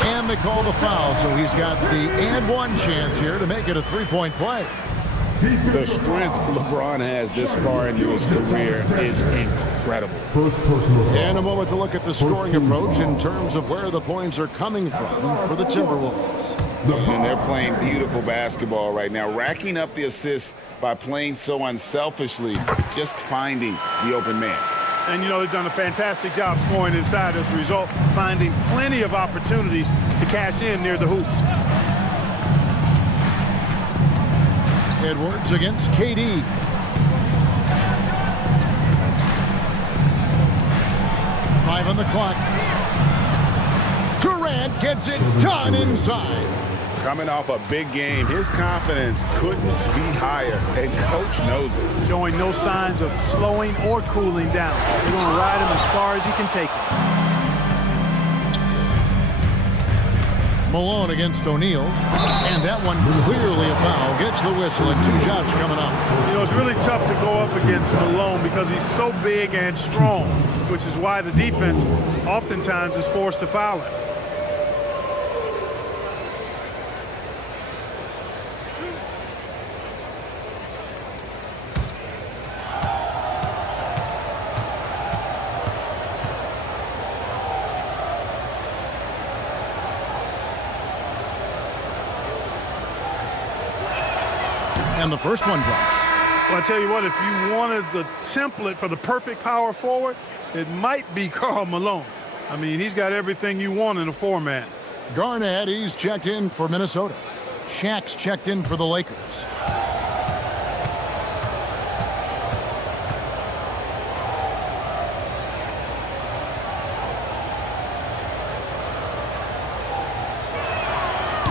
And they call the foul, so he's got the and one chance here to make it a 3-point play. The strength LeBron has this far into his career is incredible. And a moment to look at the scoring approach in terms of where the points are coming from for the Timberwolves. And they're playing beautiful basketball right now, racking up the assists by playing so unselfishly, just finding the open man. And, you know, they've done a fantastic job scoring inside as a result, finding plenty of opportunities to cash in near the hoop. Edwards against KD. Five on the clock. Durant gets it done inside. Coming off a big game, his confidence couldn't be higher, and coach knows it. Showing no signs of slowing or cooling down. They're going to ride him as far as he can take it. Malone against O'Neal, and that one clearly a foul. Gets the whistle, and 2 shots coming up. You know, it's really tough to go up against Malone because he's so big and strong, which is why the defense oftentimes is forced to foul him. And the first one drops. Well, I tell you what, if you wanted the template for the perfect power forward, it might be Karl Malone. I mean, he's got everything you want in a 4-man. Garnett, he's checked in for Minnesota. Shaq's checked in for the Lakers.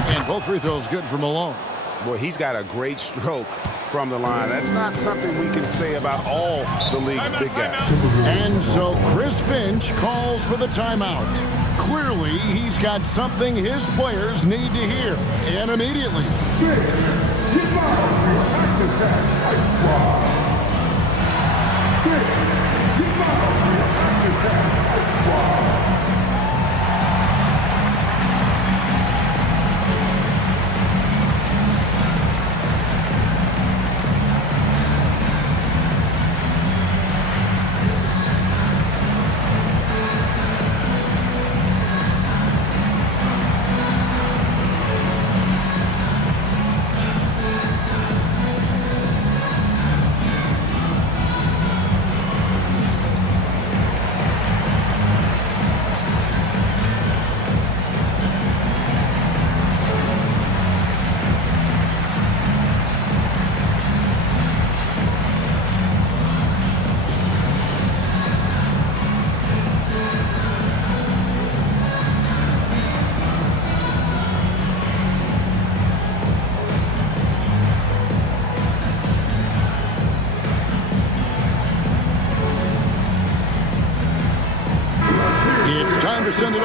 And both free throws good for Malone. Boy, he's got a great stroke from the line. That's not something we can say about all the league's big guys. And so Chris Finch calls for the timeout. Clearly, he's got something his players need to hear, and immediately.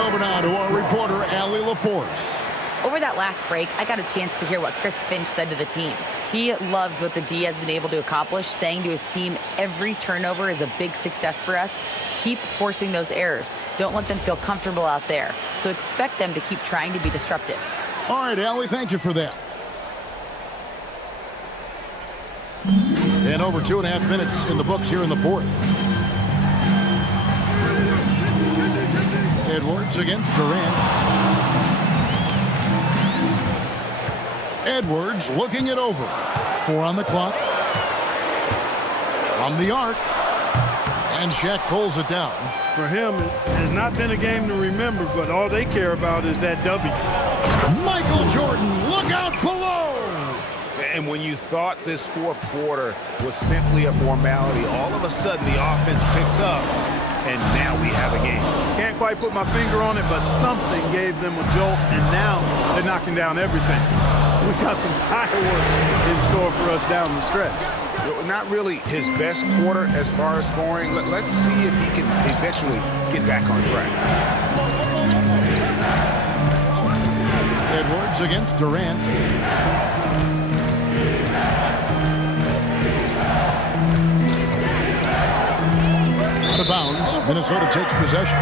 over now to our reporter, Allie LaForce. Over that last break, I got a chance to hear what Chris Finch said to the team. He loves what the D has been able to accomplish, saying to his team, every turnover is a big success for us. Keep forcing those errors. Don't let them feel comfortable out there. So expect them to keep trying to be disruptive. All right, Allie, thank you for that. And over 2.5 minutes in the books here in the fourth. Edwards against Durant. Edwards looking it over. 4 on the clock. From the arc. And Shaq pulls it down. For him, it has not been a game to remember, but all they care about is that W. Michael Jordan, look out below! And when you thought this fourth quarter was simply a formality, all of a sudden the offense picks up, and now we have a game. Can't quite put my finger on it, but something gave them a jolt, and now they're knocking down everything. We got some fireworks in store for us down the stretch. Not really his best quarter as far as scoring. Let's see if he can eventually get back on track. Edwards against Durant. Out of bounds. Minnesota takes possession.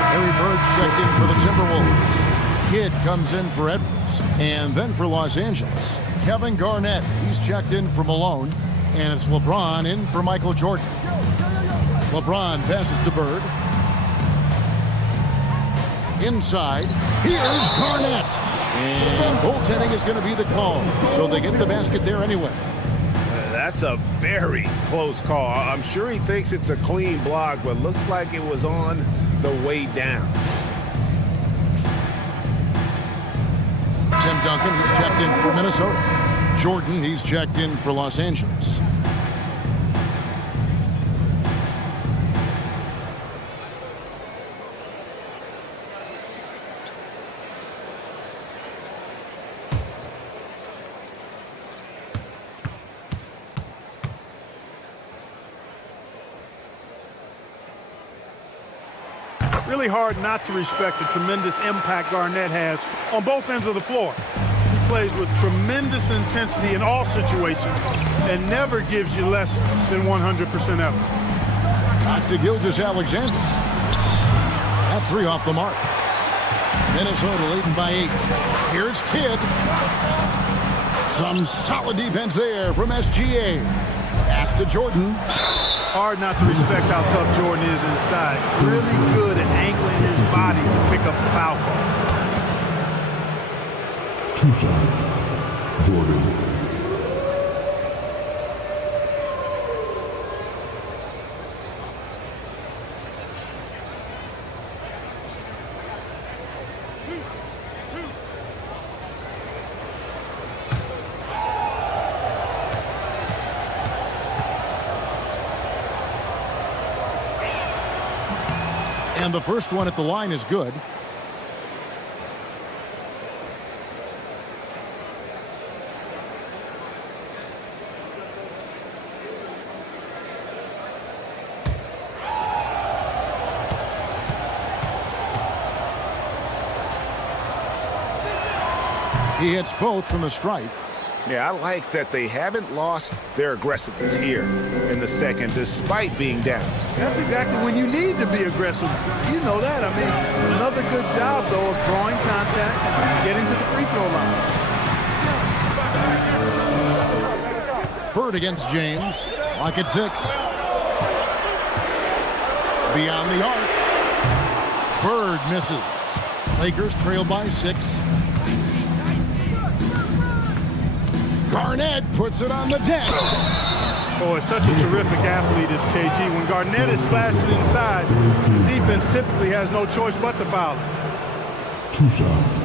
Harry Bird's checked in for the Timberwolves. Kidd comes in for Edwards. And then for Los Angeles, Kevin Garnett. He's checked in for Malone. And it's LeBron in for Michael Jordan. LeBron passes to Bird. Inside, here's Garnett. And goaltending is going to be the call. So they get the basket there anyway. That's a very close call. I'm sure he thinks it's a clean block, but looks like it was on the way down. Tim Duncan, he's checked in for Minnesota. Jordan, he's checked in for Los Angeles. Really hard not to respect the tremendous impact Garnett has on both ends of the floor. He plays with tremendous intensity in all situations and never gives you less than 100% effort. Back to Gilgeous-Alexander. That 3 off the mark. Minnesota leading by 8. Here's Kidd. Some solid defense there from SGA. Pass to Jordan. Hard not to respect how tough Jordan is inside. Really good at angling his body to pick up the foul call. 2 shots. Jordan. And the first one at the line is good. He hits both from the stripe. Yeah, I like that they haven't lost their aggressiveness here in the second, despite being down. That's exactly when you need to be aggressive. You know that. I mean, another good job, though, of drawing contact and getting to the free throw line. Bird against James. Lock at 6. Beyond the arc. Bird misses. Lakers trail by 6. Garnett puts it on the deck. Oh, it's such a terrific athlete is KG. When Garnett is slashing inside, the defense typically has no choice but to foul him. 2 shots.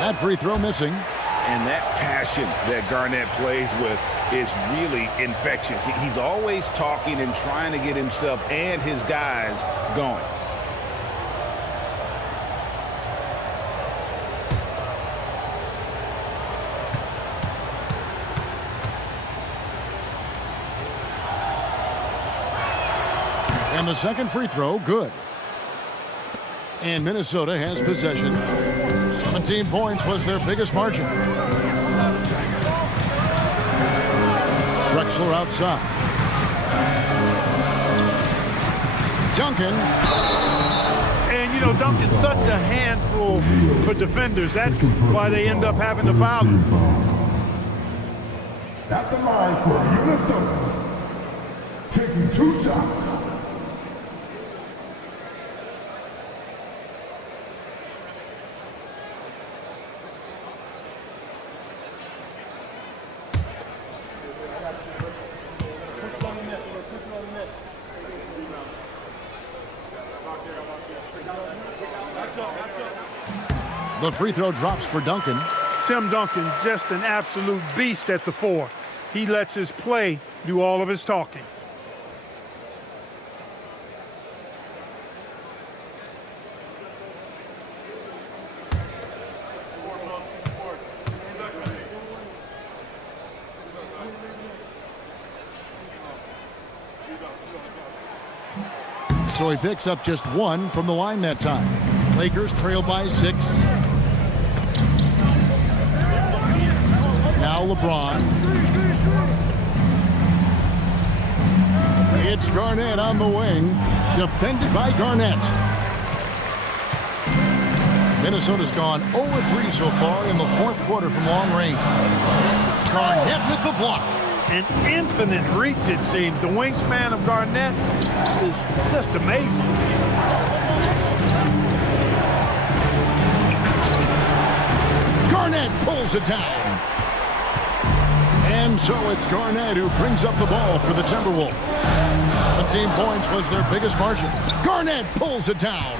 That free throw missing. And that passion that Garnett plays with is really infectious. He's always talking and trying to get himself and his guys going. And the second free throw, good. And Minnesota has possession. 17 points was their biggest margin. Drexler outside. Duncan. And, you know, Duncan's such a handful for defenders. That's why they end up having to foul him. At the line for Minnesota, taking 2 shots. The free throw drops for Duncan. Tim Duncan, just an absolute beast at the 4. He lets his play do all of his talking. So he picks up just 1 from the line that time. Lakers trail by 6. Now LeBron. It's Garnett on the wing. Defended by Garnett. Minnesota's gone 0-3 so far in the 4th quarter from long range. Garnett with the block. An infinite reach, it seems. The wingspan of Garnett is just amazing. Garnett pulls it down. And so it's Garnett who brings up the ball for the Timberwolves. 17 points was their biggest margin. Garnett pulls it down.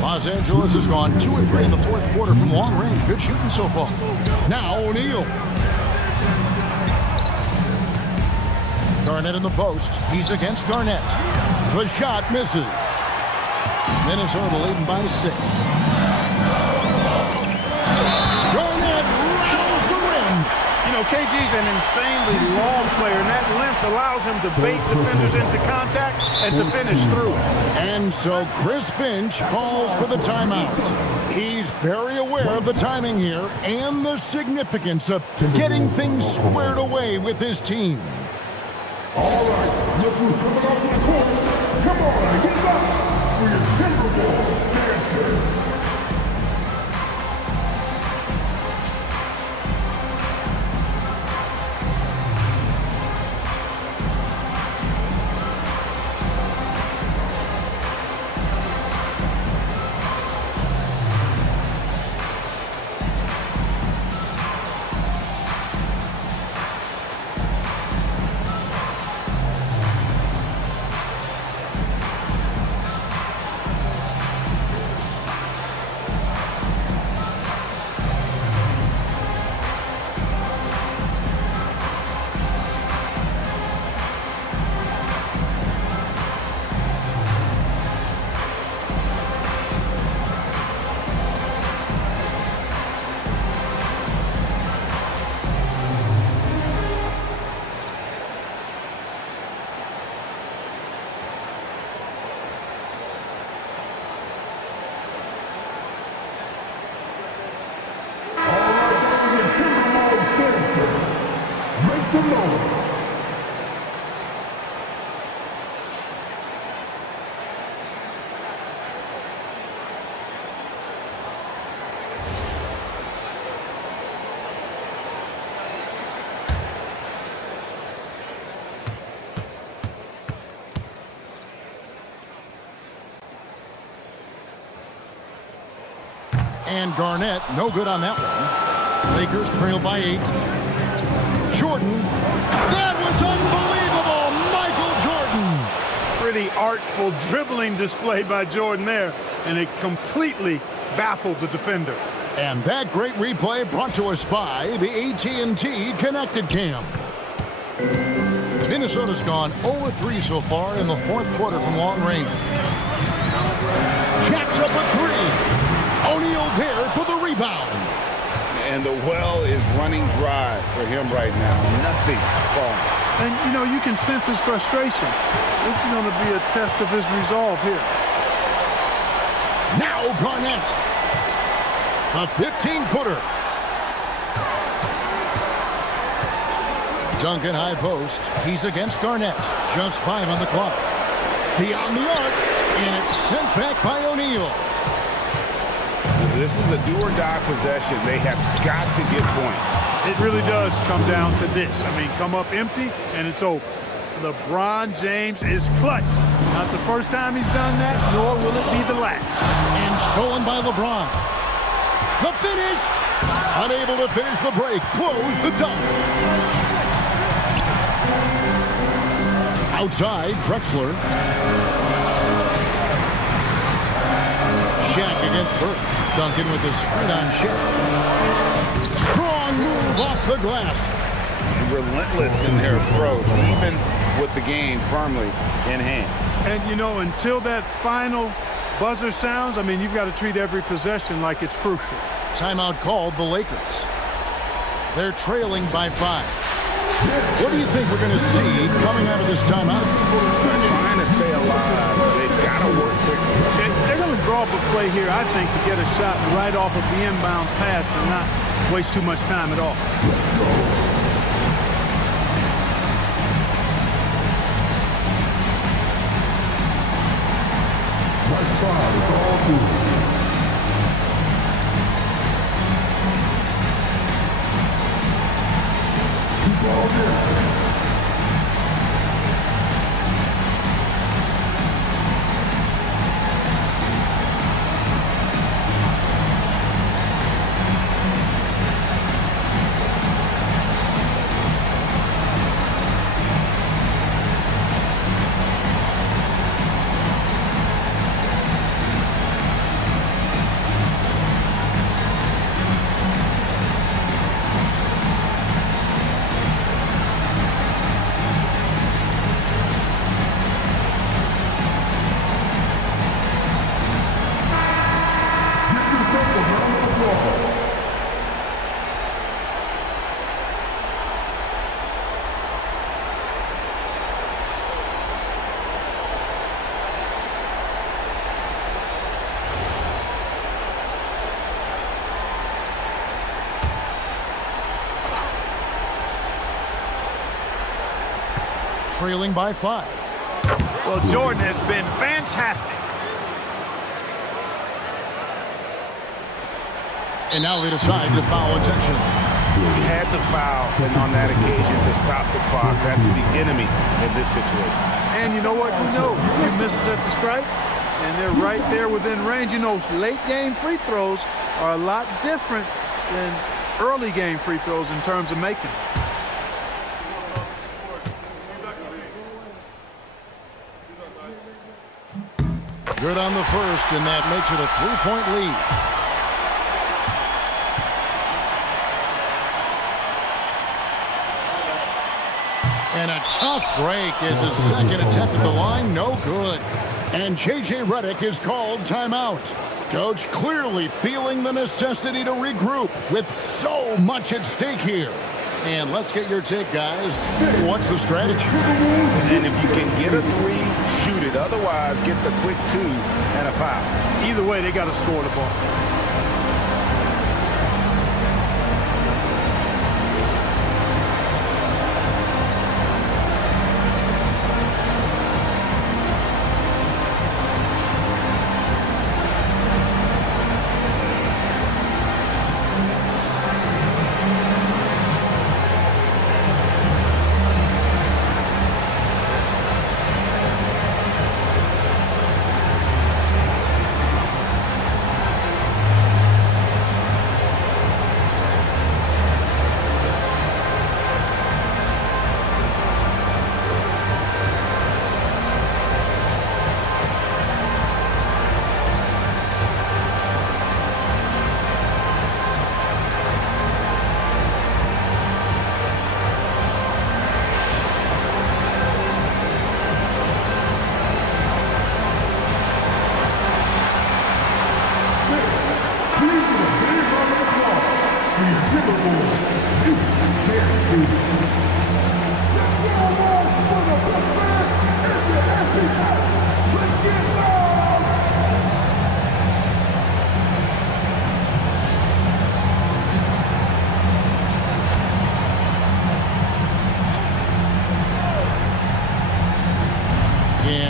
Los Angeles has gone 2-3 in the 4th quarter from long range. Good shooting so far. Now O'Neal. Garnett in the post. He's against Garnett. The shot misses. Minnesota leading by 6. Garnett rattles the rim. You know, KG's an insanely long player, and that length allows him to bait defenders into contact and to finish through it. And so Chris Finch calls for the timeout. He's very aware of the timing here and the significance of getting things squared away with his team. All right, look who's coming off the court. Come on, get up for your Timberwolves dancer. Make some noise. And Garnett, no good on that one. Lakers trail by 8. Jordan, that was unbelievable! Michael Jordan! Pretty artful dribbling display by Jordan there, and it completely baffled the defender. And that great replay brought to us by the AT&T Connected Cam. Minnesota's gone 0-3 so far in the fourth quarter from long range. Jacks up a three. O'Neal there for the rebound. And the well is running dry for him right now. Nothing falling. And, you know, you can sense his frustration. This is going to be a test of his resolve here. Now Garnett. A 15-footer. Duncan high post. He's against Garnett. Just 5 on the clock. Beyond the arc. And it's sent back by O'Neal. This is a do-or-die possession. They have got to get points. It really does come down to this. I mean, come up empty, and it's over. LeBron James is clutch. Not the first time he's done that, nor will it be the last. And stolen by LeBron. The finish. Unable to finish the break. Blows the dunk. Outside, Drexler. Shaq against Burke. Duncan with the screen on Shaq. Strong move off the glass. Relentless in their approach, even with the game firmly in hand. And, you know, until that final buzzer sounds, I mean, you've got to treat every possession like it's crucial. Timeout called the Lakers. They're trailing by 5. What do you think we're going to see coming out of this timeout? They're trying to stay alive. They've got to work quickly. They're going to draw up a play here, I think, to get a shot right off of the inbounds pass and not waste too much time at all. Right side, it's all good. Keep all this. Trailing by 5. Well, Jordan has been fantastic. And now they decide to foul intentionally. He had to foul, and on that occasion to stop the clock. That's the enemy in this situation. And you know what? You know, you missed it at the stripe, and they're right there within range. You know, late game free throws are a lot different than early game free throws in terms of making them. Good on the first, and that makes it a 3-point lead. And a tough break is his second attempt at the line. No good. And J.J. Redick is called timeout. Coach clearly feeling the necessity to regroup with so much at stake here. And let's get your take, guys. What's the strategy? And if you can get a 3, shoot it. Otherwise, get the quick 2 and a foul. Either way, they got to score the ball.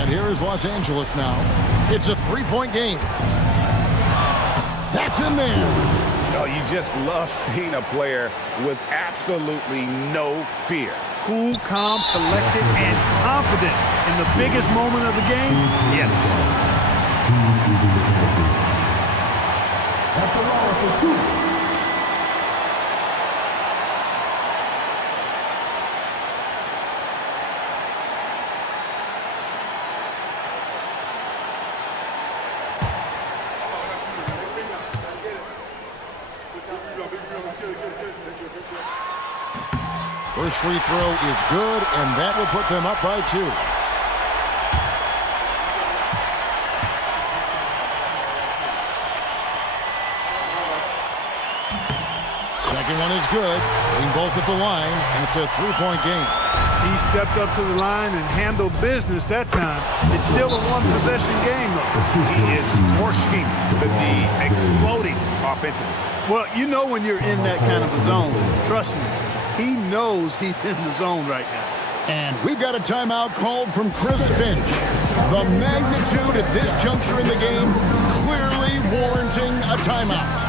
And here is Los Angeles now. It's a three-point game. That's in there. No, you just love seeing a player with absolutely no fear. Cool, calm, collected, and confident in the biggest moment of the game. Yes. At the line for two. First free throw is good, and that will put them up by 2. Second one is good. Hitting both at the line, and it's a three-point game. He stepped up to the line and handled business that time. It's still a one-possession game, though. He is scorching the D, exploding offensively. Well, you know when you're in that kind of a zone. Trust me. He knows he's in the zone right now. And we've got a timeout called from Chris Finch. The magnitude at this juncture in the game clearly warranting a timeout.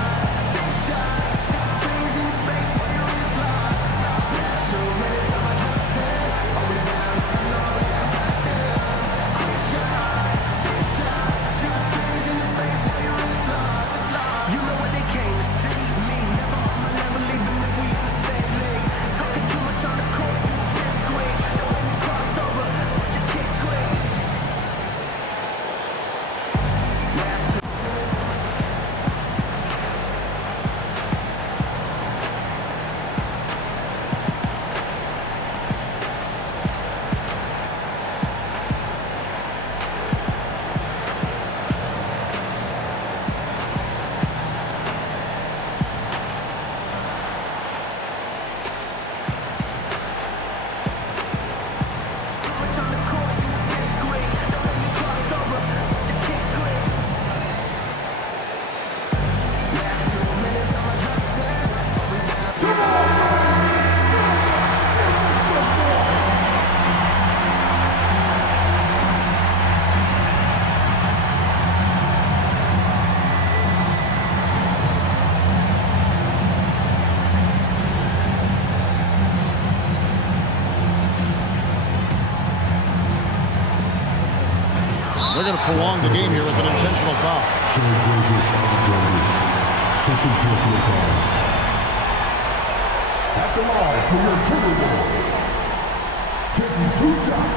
They're going to prolong the game here with an intentional foul. At the line for your Timberwolves, taking 2 shots.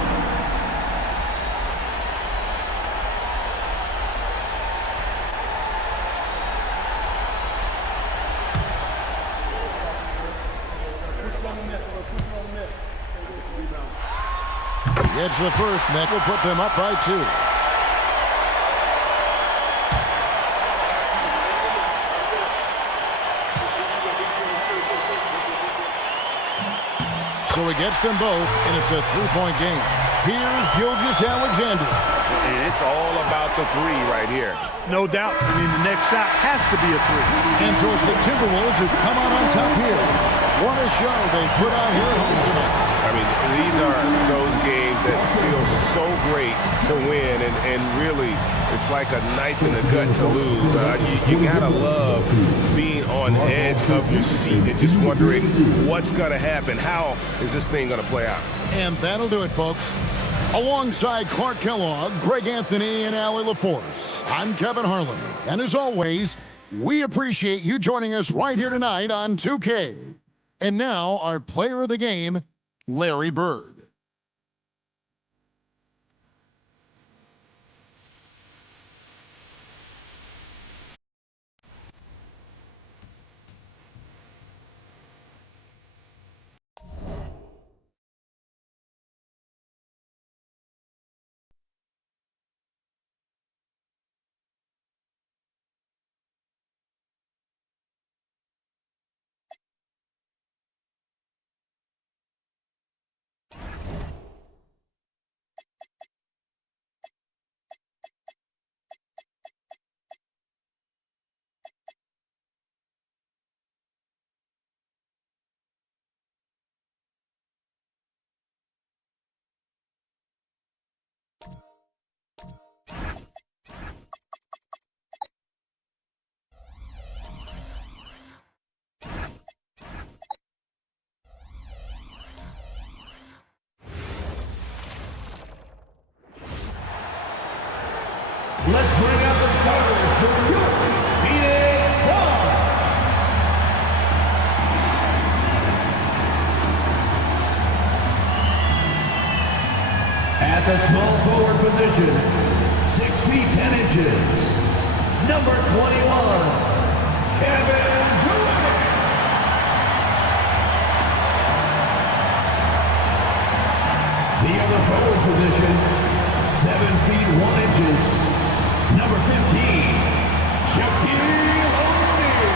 He gets the first, and that will put them up by 2. So he gets them both, and it's a three-point game. Here's Gilgeous Alexander. And it's all about the three right here. No doubt. I mean, the next shot has to be a three. And so it's the Timberwolves who come out on top here. What a show they put on here at home tonight. I mean, these are those games that feel so great to win, and really, it's like a knife in the gut to lose. You gotta love being on edge of your seat and just wondering what's gonna happen. How is this thing gonna play out? And that'll do it, folks. Alongside Clark Kellogg, Greg Anthony, and Allie LaForce, I'm Kevin Harlan. And as always, we appreciate you joining us right here tonight on 2K. And now, our player of the game, Larry Bird. Let's bring out the starters for your Phoenix Suns. At the small forward position, 6 feet 10 inches, number 21, Kevin Durant. The other forward position, 7 feet 1 inches, number 15, Shaquille O'Neal.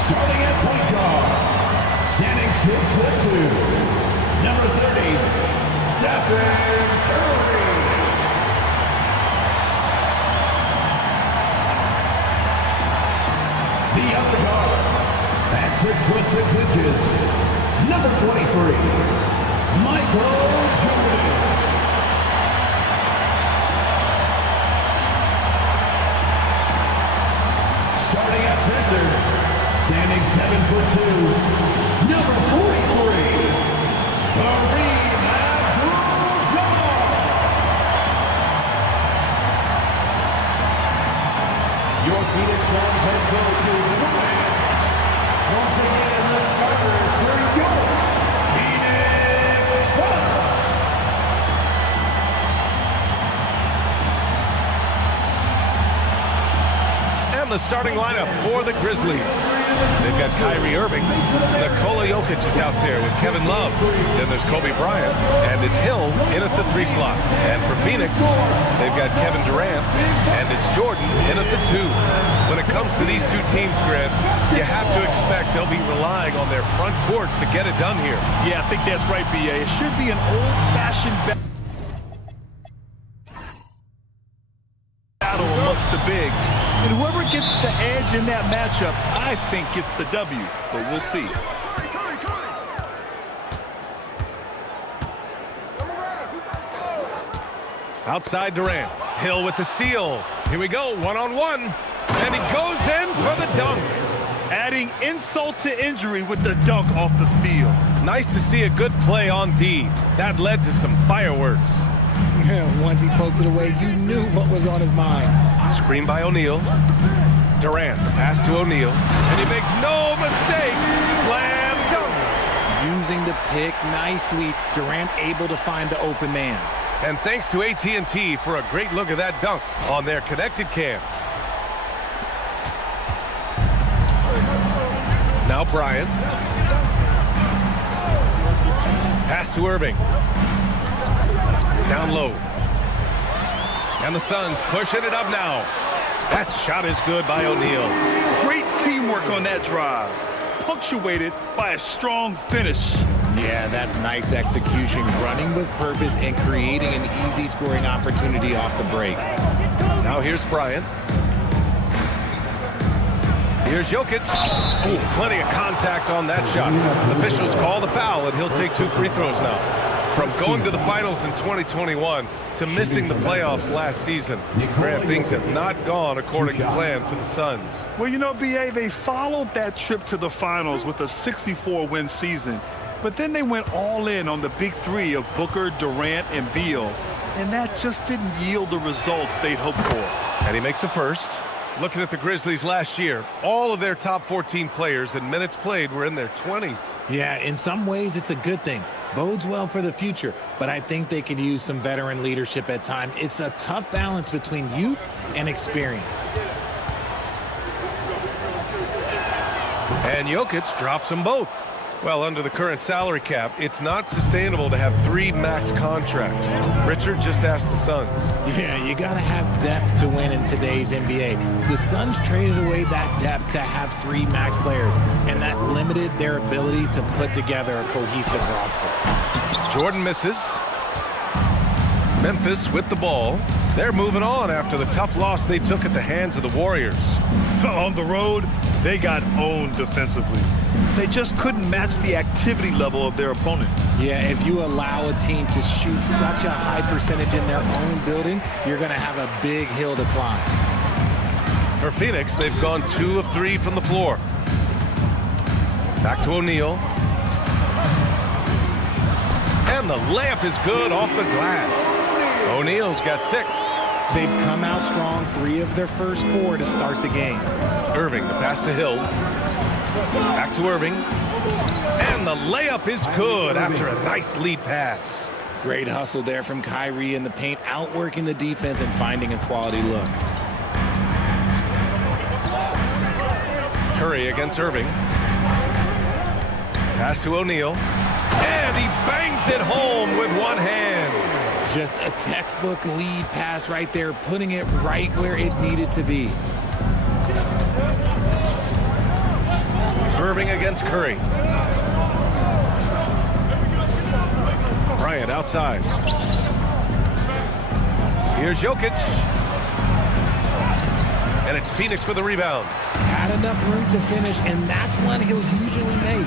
Starting at point guard, standing 6'2", number 30, Stephen Curry. The other guard, at 6'6", number 23, Michael Jordan. Starting at center, standing 7'2", number 43, Kareem Abdul-Jabbar. Your Phoenix Suns head coach is Durant. Once again, the starters for your Phoenix Suns. And the starting lineup for the Grizzlies. They've got Kyrie Irving. Nikola Jokic is out there with Kevin Love. Then there's Kobe Bryant. And it's Hill in at the 3 slot. And for Phoenix, they've got Kevin Durant. And it's Jordan in at the 2. When it comes to these two teams, Grant, you have to expect they'll be relying on their front court to get it done here. Yeah, I think that's right, B.A. It should be an old-fashioned battle amongst the bigs. And whoever gets the edge in that matchup, I think gets the W. But we'll see. Outside Durant. Hill with the steal. Here we go, one-on-one. And he goes in for the dunk. Adding insult to injury with the dunk off the steal. Nice to see a good play on D. That led to some fireworks. Once he poked it away, you knew what was on his mind. Screen by O'Neal. Durant, the pass to O'Neal. And he makes no mistake. Slam dunk. Using the pick nicely, Durant able to find the open man. And thanks to AT&T for a great look at that dunk on their connected cam. Now Bryant. Pass to Irving. Down low. And the Suns pushing it up now. That shot is good by O'Neal. Great teamwork on that drive. Punctuated by a strong finish. Yeah, that's nice execution, running with purpose and creating an easy scoring opportunity off the break. Now here's Bryant. Here's Jokic. Ooh, plenty of contact on that shot. Officials call the foul, and he'll take 2 free throws now. From going to the finals in 2021 to missing the playoffs last season, Grant, things have not gone according to plan for the Suns. Well, you know, B.A., they followed that trip to the finals with a 64-win season. But then they went all in on the big 3 of Booker, Durant, and Beal. And that just didn't yield the results they'd hoped for. And he makes a first. Looking at the Grizzlies last year, all of their top 14 players in minutes played were in their 20s. Yeah, in some ways it's a good thing. Bodes well for the future, but I think they could use some veteran leadership at times. It's a tough balance between youth and experience. And Jokic drops them both. Well, under the current salary cap, it's not sustainable to have 3 max contracts. Richard just asked the Suns. Yeah, you got to have depth to win in today's NBA. The Suns traded away that depth to have 3 max players, and that limited their ability to put together a cohesive roster. Jordan misses. Memphis with the ball. They're moving on after the tough loss they took at the hands of the Warriors. On the road, they got owned defensively. They just couldn't match the activity level of their opponent. Yeah, if you allow a team to shoot such a high percentage in their own building, you're going to have a big hill to climb. For Phoenix, they've gone 2 of 3 from the floor. Back to O'Neal. And the layup is good off the glass. O'Neal's got 6. They've come out strong 3 of their first 4 to start the game. Irving, the pass to Hill. Back to Irving. And the layup is good after a nice lead pass. Great hustle there from Kyrie in the paint, outworking the defense and finding a quality look. Curry against Irving. Pass to O'Neal. And he bangs it home with one hand. Just a textbook lead pass right there, putting it right where it needed to be. Irving against Curry. Bryant outside. Here's Jokic. And it's Phoenix with a rebound. Had enough room to finish, and that's one he'll usually make.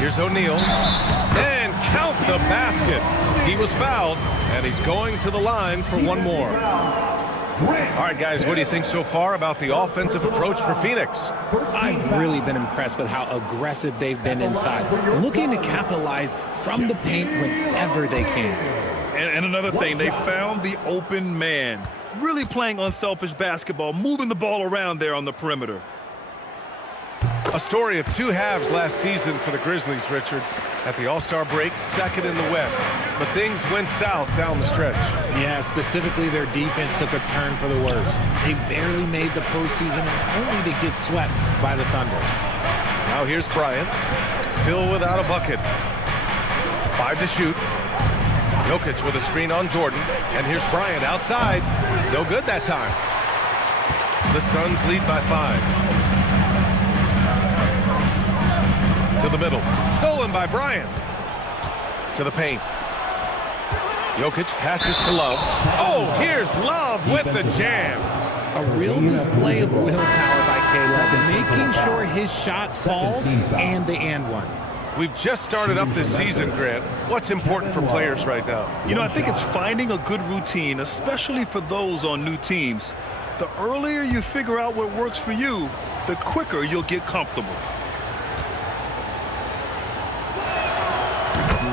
Here's O'Neal. And count the basket. He was fouled, and he's going to the line for one more. All right, guys, what do you think so far about the offensive approach for Phoenix? I've really been impressed with how aggressive they've been inside, looking to capitalize from the paint whenever they can. And another thing, they found the open man. Really playing unselfish basketball, moving the ball around there on the perimeter. A story of 2 halves last season for the Grizzlies, Richard. At the All-Star break, second in the West. But things went south down the stretch. Yeah, specifically their defense took a turn for the worse. They barely made the postseason, and only to get swept by the Thunder. Now here's Bryant, still without a bucket. 5 to shoot. Jokic with a screen on Jordan. And here's Bryant outside. No good that time. The Suns lead by 5. To the middle. Stolen by Bryant. To the paint. Jokic passes to Love. Oh, here's Love with the jam. A real display of willpower by Caleb, making sure his shot falls and the and one. We've just started up this season, Grant. What's important for players right now? You know, I think it's finding a good routine, especially for those on new teams. The earlier you figure out what works for you, the quicker you'll get comfortable.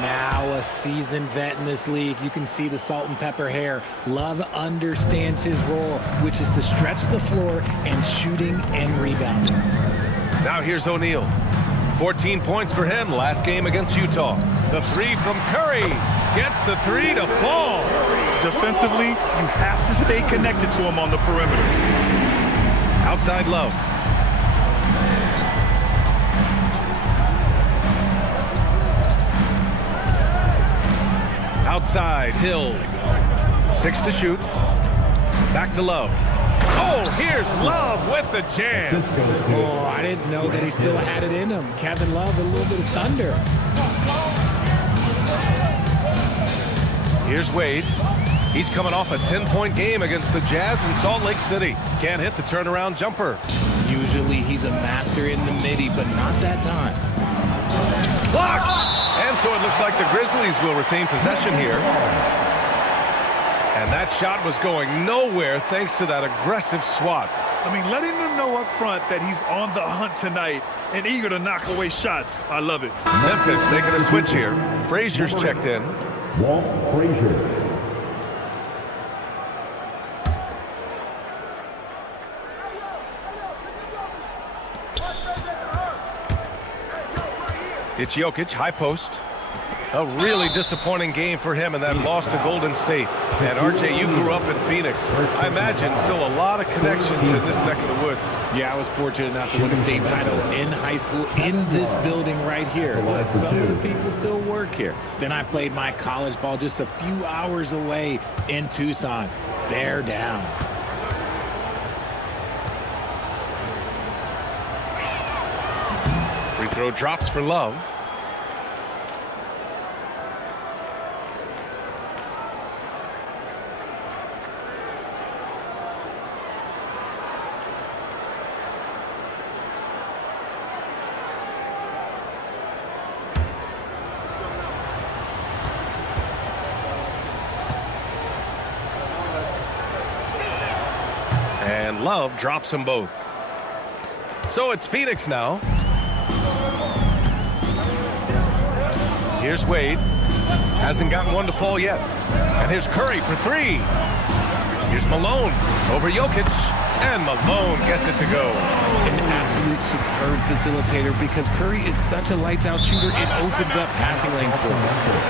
Now a seasoned vet in this league. You can see the salt and pepper hair. Love understands his role, which is to stretch the floor and shooting and rebounding. Now here's O'Neal. 14 points for him last game against Utah. The 3 from Curry gets the 3 to fall. Defensively, you have to stay connected to him on the perimeter. Outside Love. Outside Hill. 6 to shoot. Back to Love. Oh, here's Love with the jam. Oh, I didn't know that he still had it in him. Kevin Love, a little bit of thunder. Here's Wade. He's coming off a 10-point game against the Jazz in Salt Lake City. Can't hit the turnaround jumper. Usually he's a master in the midi, but not that time. Blocked! And so it looks like the Grizzlies will retain possession here. And that shot was going nowhere thanks to that aggressive swat. I mean, letting them know up front that he's on the hunt tonight and eager to knock away shots. I love it. Memphis making a switch here. Frazier's checked in. Walt Frazier. It's Jokic, high post. A really disappointing game for him in that loss to Golden State. And RJ, you grew up in Phoenix. I imagine still a lot of connections in this neck of the woods. Yeah, I was fortunate enough to win a state title in high school in this building right here. Look, some of the people still work here. Then I played my college ball just a few hours away in Tucson. They're down. Free throw drops for Love. And Love drops them both. So it's Phoenix now. Here's Wade. Hasn't gotten one to fall yet. And here's Curry for three. Here's Malone over Jokic. And Malone gets it to go. An absolute superb facilitator because Curry is such a lights-out shooter. It opens up passing lanes for him.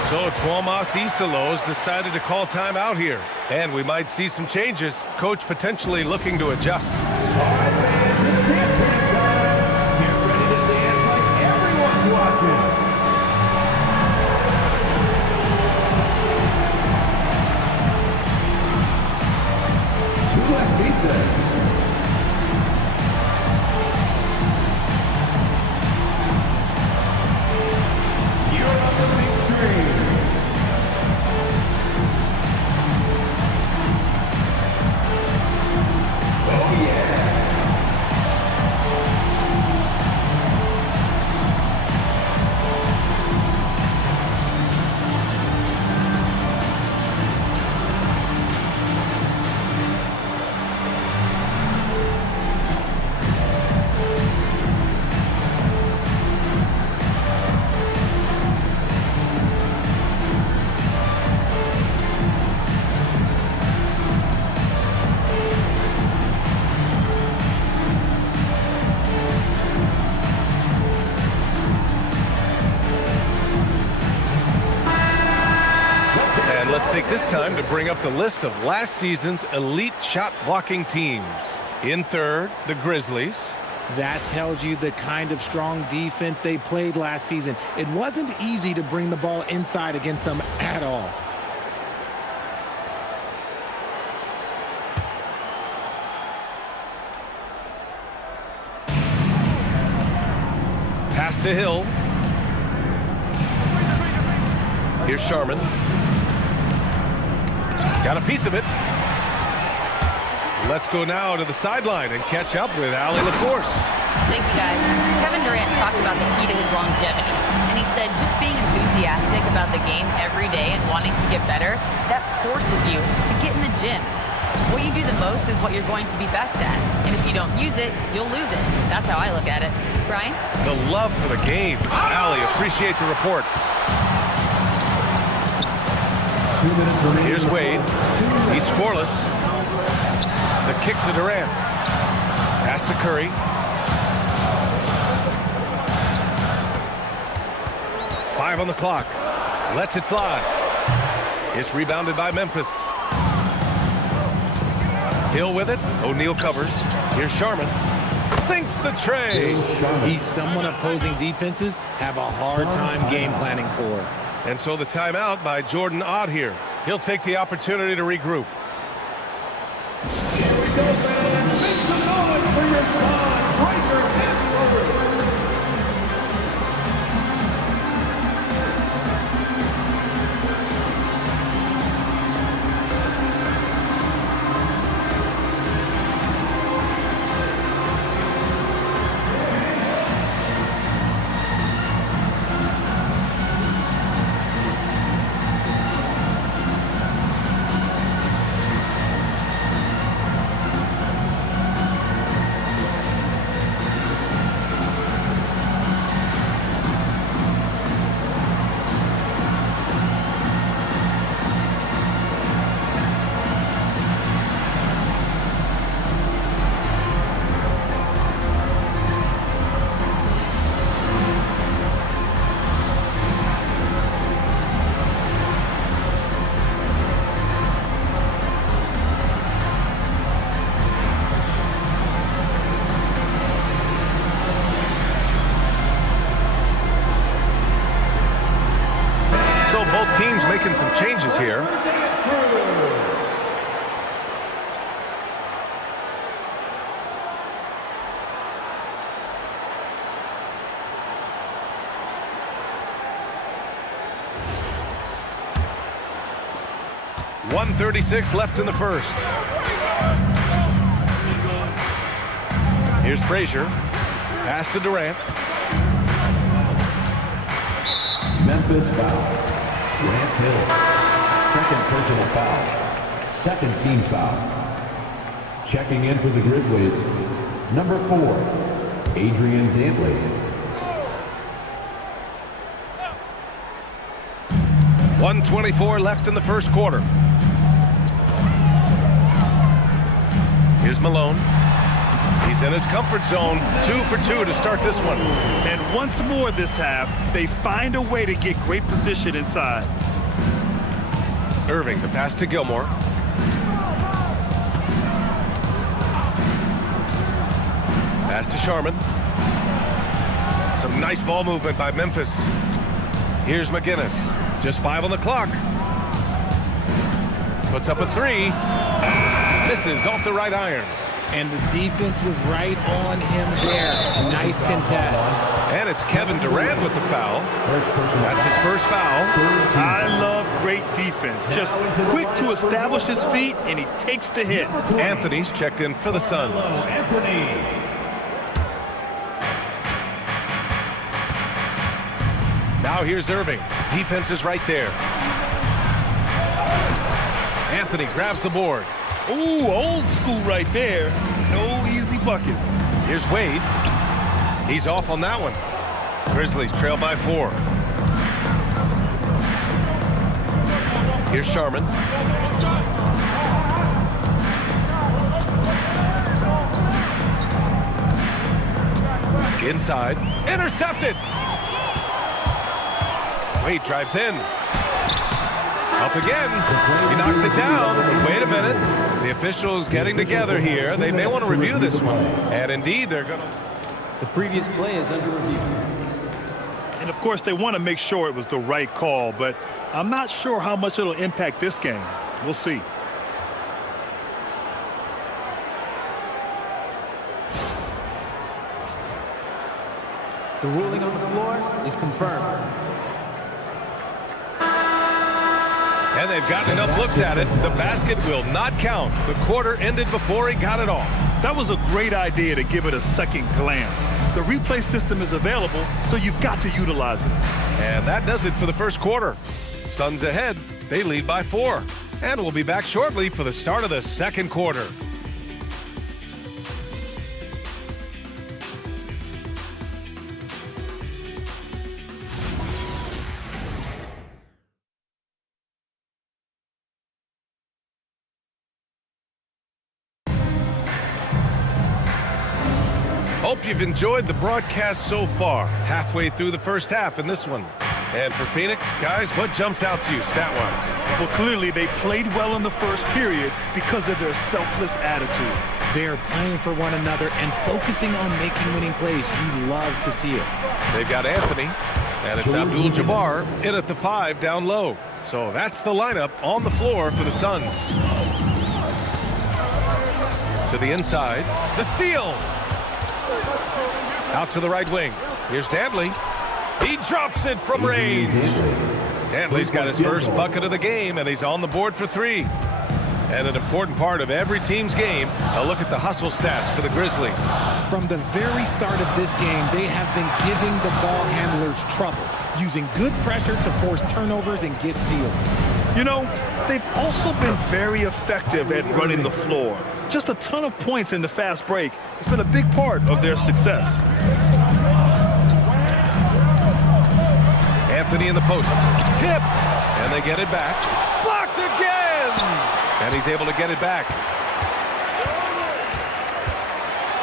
So Tuomas Isalos decided to call timeout here. And we might see some changes. Coach potentially looking to adjust. All right, fans, it's dance time. Get ready to dance like everyone's watching. Two left feet there. Let's take this time to bring up the list of last season's elite shot blocking teams. In third, the Grizzlies. That tells you the kind of strong defense they played last season. It wasn't easy to bring the ball inside against them at all. Pass to Hill. Here's Sharman. Got a piece of it. Let's go now to the sideline and catch up with Allie LaForce. Thank you, guys. Kevin Durant talked about the key to his longevity. And he said just being enthusiastic about the game every day and wanting to get better, that forces you to get in the gym. What you do the most is what you're going to be best at. And if you don't use it, you'll lose it. That's how I look at it. Brian? The love for the game. Allie, appreciate the report. Here's Wade. He's scoreless. The kick to Durant. Pass to Curry. Five on the clock. Lets it fly. It's rebounded by Memphis. Hill with it. O'Neal covers. Here's Sharman. Sinks the tray. He's someone opposing defenses have a hard time game planning for. And so the timeout by Jordan Ott here. He'll take the opportunity to regroup. Here we go, fans. Make some noise for your son, Riker Campbell. Both teams making some changes here. .136 left in the first. Here's Frazier. Pass to Durant. Memphis foul. Grant Hill. Second personal foul. Second team foul. Checking in for the Grizzlies, number 4, Adrian Dantley. 1:24 left in the first quarter. Here's Malone. He's in his comfort zone. 2 for 2 to start this one. And once more this half, they find a way to get great position inside. Irving, the pass to Gilmore. Pass to Sharman. Some nice ball movement by Memphis. Here's McGinnis. Just 5 on the clock. Puts up a 3. Misses off the right iron. And the defense was right on him there. Nice contest. And it's Kevin Durant with the foul. That's his first foul. I love great defense. Just quick to establish his feet, and he takes the hit. Anthony's checked in for the Suns. Now here's Irving. Defense is right there. Anthony grabs the board. Ooh, old school right there. No easy buckets. Here's Wade. He's off on that one. Grizzlies trail by 4. Here's Sharman. Inside. Intercepted. Wade drives in. Up again. He knocks it down. But wait a minute. The officials getting together here. They may want to review this one. And indeed, they're going to. The previous play is under review. And of course, they want to make sure it was the right call, but I'm not sure how much it'll impact this game. We'll see. The ruling on the floor is confirmed. And they've gotten enough looks at it. The basket will not count. The quarter ended before he got it off. That was a great idea to give it a second glance. The replay system is available, so you've got to utilize it. And that does it for the first quarter. Suns ahead. They lead by 4. And we'll be back shortly for the start of the second quarter. Hope you've enjoyed the broadcast so far. Halfway through the first half in this one. And for Phoenix, guys, what jumps out to you stat-wise? Well, clearly they played well in the first period because of their selfless attitude. They're playing for one another and focusing on making winning plays. You love to see it. They've got Anthony, and it's Abdul-Jabbar in at the 5 down low. So that's the lineup on the floor for the Suns. To the inside, the steal. Out to the right wing. Here's Dantley. He drops it from range. Dantley's got his first bucket of the game, and he's on the board for 3. And an important part of every team's game, a look at the hustle stats for the Grizzlies. From the very start of this game, they have been giving the ball handlers trouble, using good pressure to force turnovers and get steals. You know, they've also been very effective at running the floor. Just a ton of points in the fast break. It's been a big part of their success. Anthony in the post. Tipped. And they get it back. Blocked again. And he's able to get it back.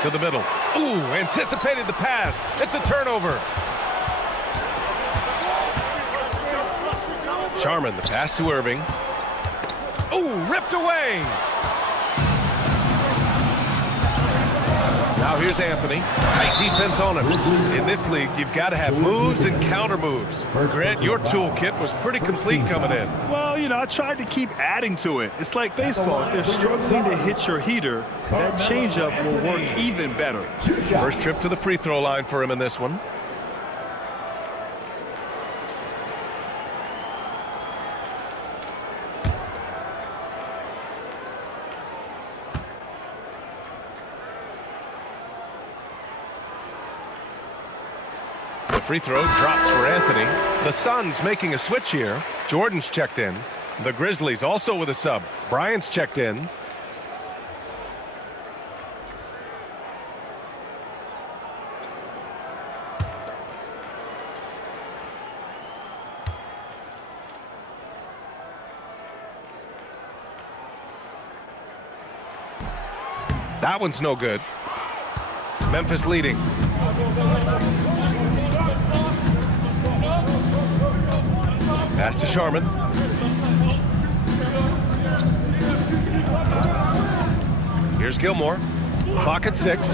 To the middle. Ooh, anticipated the pass. It's a turnover. Sharman, the pass to Irving. Ooh, ripped away. Now here's Anthony. Tight defense on him. In this league, you've got to have moves and counter moves. Grant, your toolkit was pretty complete coming in. Well, you know, I tried to keep adding to it. It's like baseball. If they're struggling to hit your heater, that changeup will work even better. First trip to the free throw line for him in this one. Free throw drops for Anthony. The Suns making a switch here. Jordan's checked in. The Grizzlies also with a sub. Bryant's checked in. That one's no good. Memphis leading. Pass to Sharman. Here's Gilmore. Clock at 6.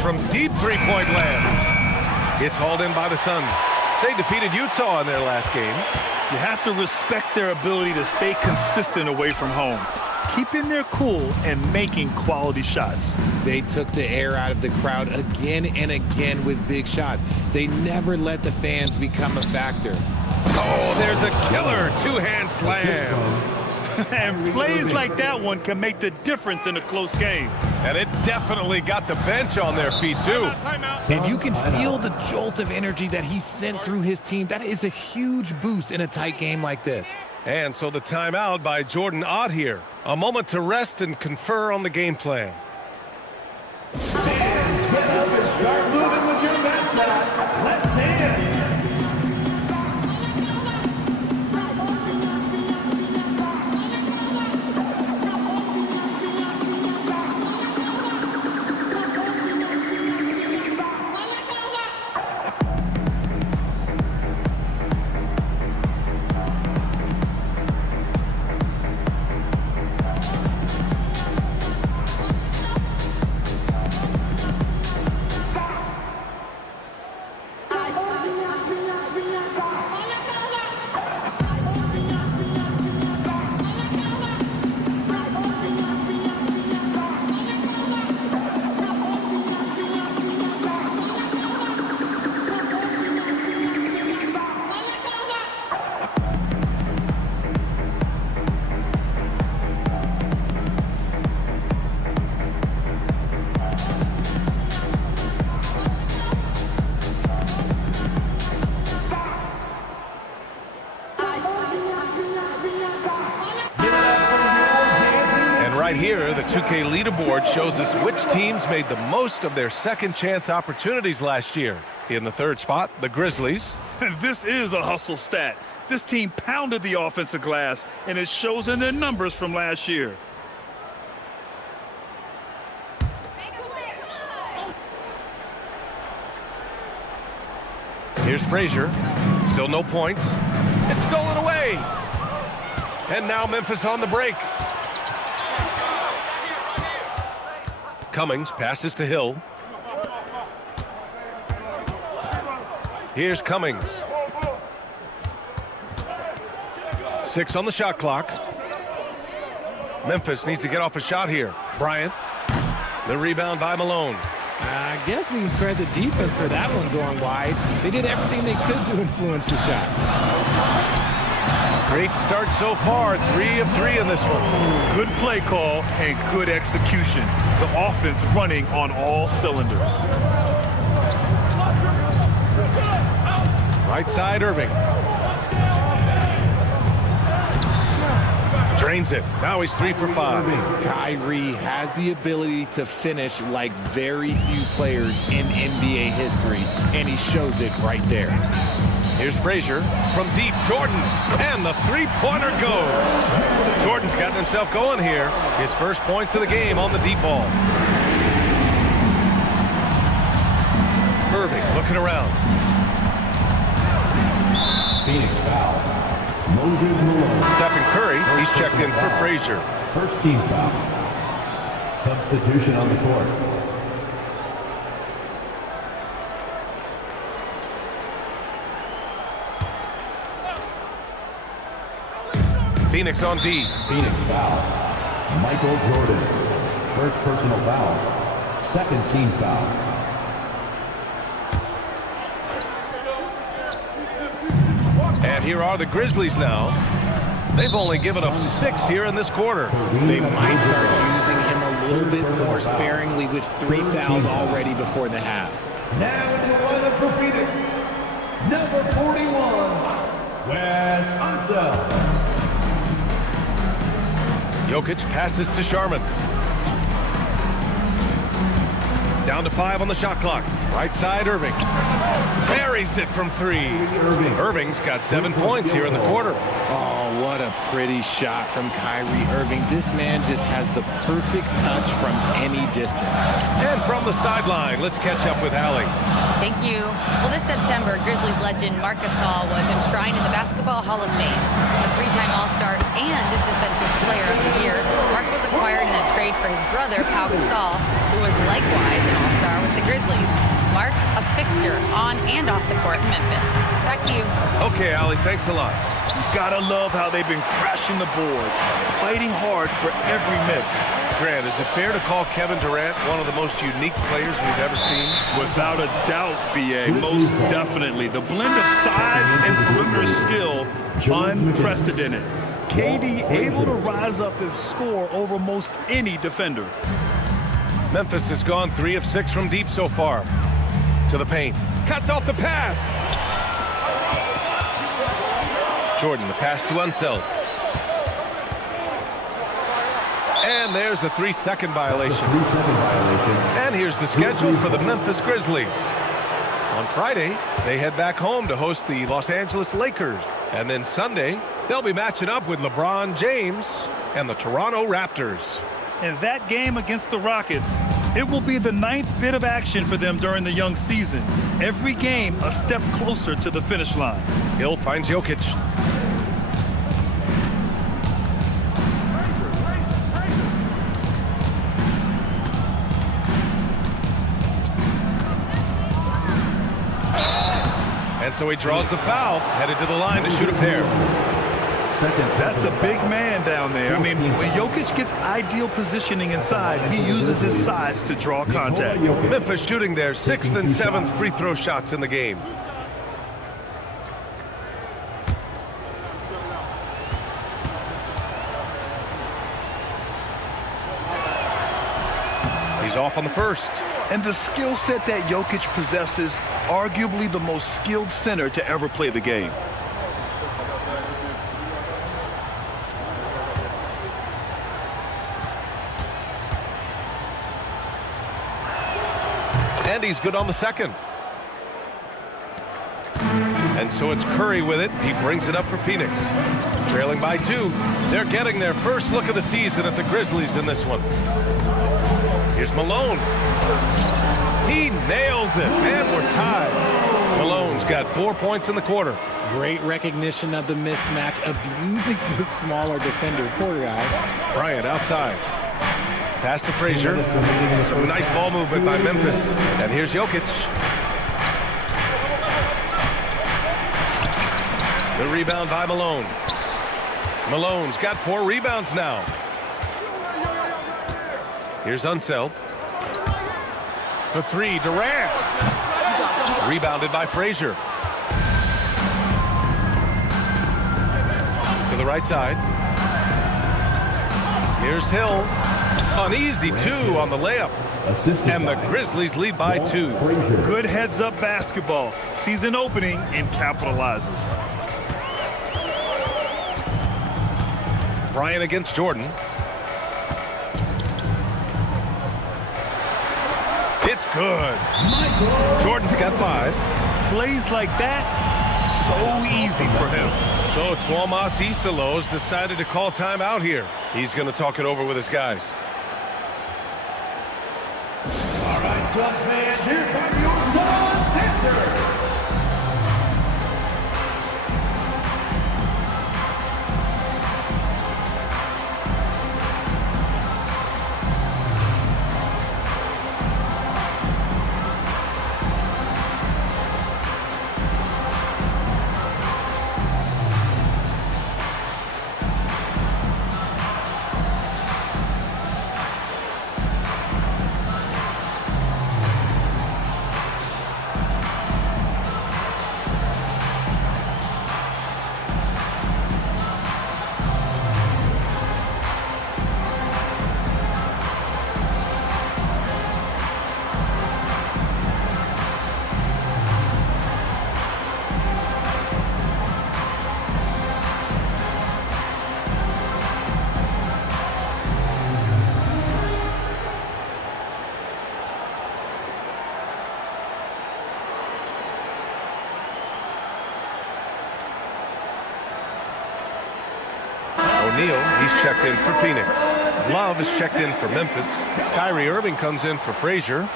From deep three-point land. It's hauled in by the Suns. They defeated Utah in their last game. You have to respect their ability to stay consistent away from home, keeping their cool and making quality shots. They took the air out of the crowd again and again with big shots. They never let the fans become a factor. Oh, there's a killer two-hand slam. And plays like that one can make the difference in a close game. And it definitely got the bench on their feet, too. And you can feel the jolt of energy that he sent through his team. That is a huge boost in a tight game like this. And so the timeout by Jordan Ott here. A moment to rest and confer on the game plan. Get up and start moving with your mascot. Let's dance. Right here, the 2K leaderboard shows us which teams made the most of their second chance opportunities last year. In the third spot, the Grizzlies. And this is a hustle stat. This team pounded the offensive glass, and it shows in their numbers from last year. Here's Frazier. Still no points. It's stolen away. And now Memphis on the break. Cummings passes to Hill. Here's Cummings. 6 on the shot clock. Memphis needs to get off a shot here. Bryant. The rebound by Malone. I guess we can credit the defense for that one going wide. They did everything they could to influence the shot. Great start so far. 3 of 3 in this one. Good play call and good execution. The offense running on all cylinders. Right side, Irving. Drains it. Now he's 3 for 5. Kyrie has the ability to finish like very few players in NBA history, and he shows it right there. Here's Frazier from deep. Jordan, and the three-pointer goes. Jordan's gotten himself going here. His first points of the game on the deep ball. Irving looking around. Phoenix foul. Moses Malone. Stephen Curry, he's checked in for Frazier. First team foul. Substitution on the court. Phoenix on D. Phoenix foul. Michael Jordan. First personal foul. Second team foul. And here are the Grizzlies now. They've only given up 6 here in this quarter. They might start using him a little bit more sparingly with 3 fouls already before the half. Now into the lineup for Phoenix. Number 41, Wes Unseld. Jokic passes to Sharman. Down to 5 on the shot clock. Right side, Irving. Buries it from 3. Irving's got 7 points here in the quarter. Oh, what a pretty shot from Kyrie Irving. This man just has the perfect touch from any distance. And from the sideline, let's catch up with Allie. Thank you. Well, this September, Grizzlies legend Marc Gasol was enshrined in the Basketball Hall of Fame. A 3-time All-Star and Defensive Player of the Year, Marc was acquired in a trade for his brother, Pau Gasol, who was likewise an All-Star with the Grizzlies. Marc, a fixture on and off the court in Memphis. Back to you. Okay, Allie, thanks a lot. Gotta love how they've been crashing the boards, fighting hard for every miss. Grant, is it fair to call Kevin Durant one of the most unique players we've ever seen? Without a doubt, B.A., most definitely. The blend of size and perimeter skill, unprecedented. KD able to rise up his score over most any defender. Memphis has gone 3 of 6 from deep so far. To the paint. Cuts off the pass. Jordan, the pass to Unseld. And there's a 3-second violation. And here's the schedule for the Memphis Grizzlies. On Friday, they head back home to host the Los Angeles Lakers. And then Sunday, they'll be matching up with LeBron James and the Toronto Raptors. And that game against the Rockets, it will be the 9th bit of action for them during the young season. Every game a step closer to the finish line. Hill finds Jokic. And so he draws the foul, headed to the line to shoot a pair. That's a big man down there. I mean, when Jokic gets ideal positioning inside, he uses his size to draw contact. Memphis shooting their 6th and 7th free throw shots in the game. He's off on the first. And the skill set that Jokic possesses, arguably the most skilled center to ever play the game. And he's good on the second. And so it's Curry with it. He brings it up for Phoenix. Trailing by 2. They're getting their first look of the season at the Grizzlies in this one. Here's Malone. He nails it, and we're tied. Malone's got 4 points in the quarter. Great recognition of the mismatch, abusing the smaller defender. Poor guy. Bryant outside. Pass to Frazier. Some nice ball movement by Memphis. And here's Jokic. The rebound by Malone. Malone's got 4 rebounds now. Here's Unseld. For 3, Durant. Rebounded by Frazier. To the right side. Here's Hill. An easy 2 on the layup. And the Grizzlies lead by 2. Good heads-up basketball. Season opening and capitalizes. Bryant against Jordan. It's good. Jordan's got 5. Plays like that, so easy for him. So Tuomas Isalos decided to call timeout here. He's going to talk it over with his guys. All right, Suns fans, here come your Suns Panthers. O'Neal. He's checked in for Phoenix. Love is checked in for Memphis. Kyrie Irving comes in for Frazier.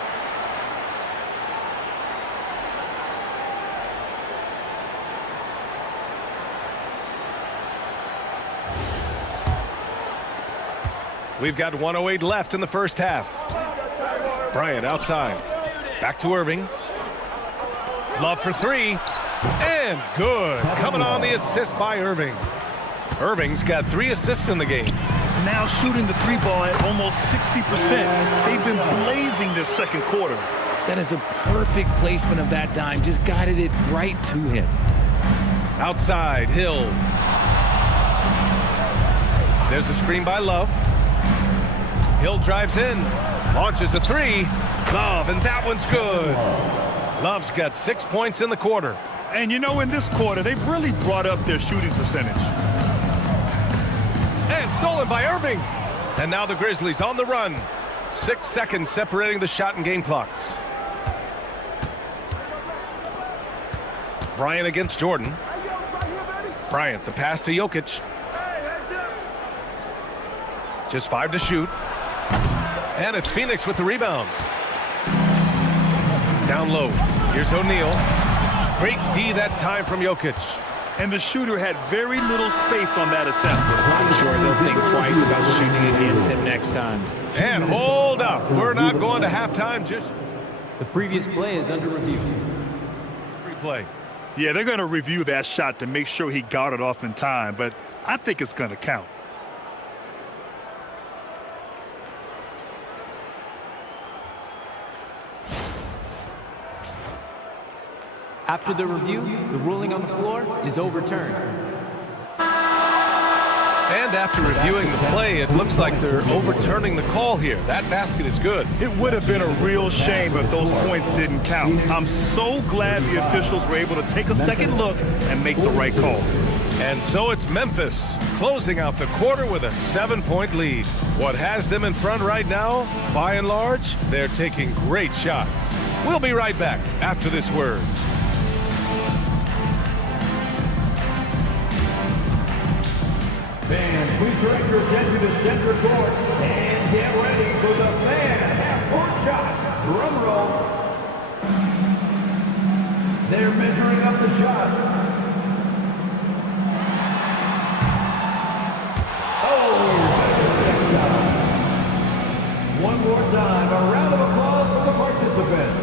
We've got 1:08 left in the first half. Bryant outside. Back to Irving. Love for three. And good. Coming on the assist by Irving. Irving's got 3 assists in the game. Now shooting the three ball at almost 60%. They've been blazing this second quarter. That is a perfect placement of that dime. Just guided it right to him. Outside, Hill. There's a screen by Love. Hill drives in, launches a three. Love, and that one's good. Love's got 6 points in the quarter. And you know, in this quarter, they've really brought up their shooting percentage. And stolen by Irving. And now the Grizzlies on the run. 6 seconds separating the shot and game clocks. Bryant against Jordan. Bryant, the pass to Jokic. Just 5 to shoot. And it's Phoenix with the rebound. Down low. Here's O'Neal. Great D that time from Jokic. And the shooter had very little space on that attempt. I'm sure they'll think twice about shooting against him next time. And hold up. We're not going to halftime. Just The previous play is under review. replay. Yeah, they're going to review that shot to make sure he got it off in time, but I think it's going to count. After the review, the ruling on the floor is overturned. And after reviewing the play, it looks like they're overturning the call here. That basket is good. It would have been a real shame if those points didn't count. I'm so glad the officials were able to take a second look and make the right call. And so it's Memphis closing out the quarter with a 7-point lead. What has them in front right now, by and large, they're taking great shots. We'll be right back after this word. Fans, please direct your attention to center court and get ready for the fan half-court shot. Drum roll. They're measuring up the shot. Oh, next time. One more time, a round of applause for the participant.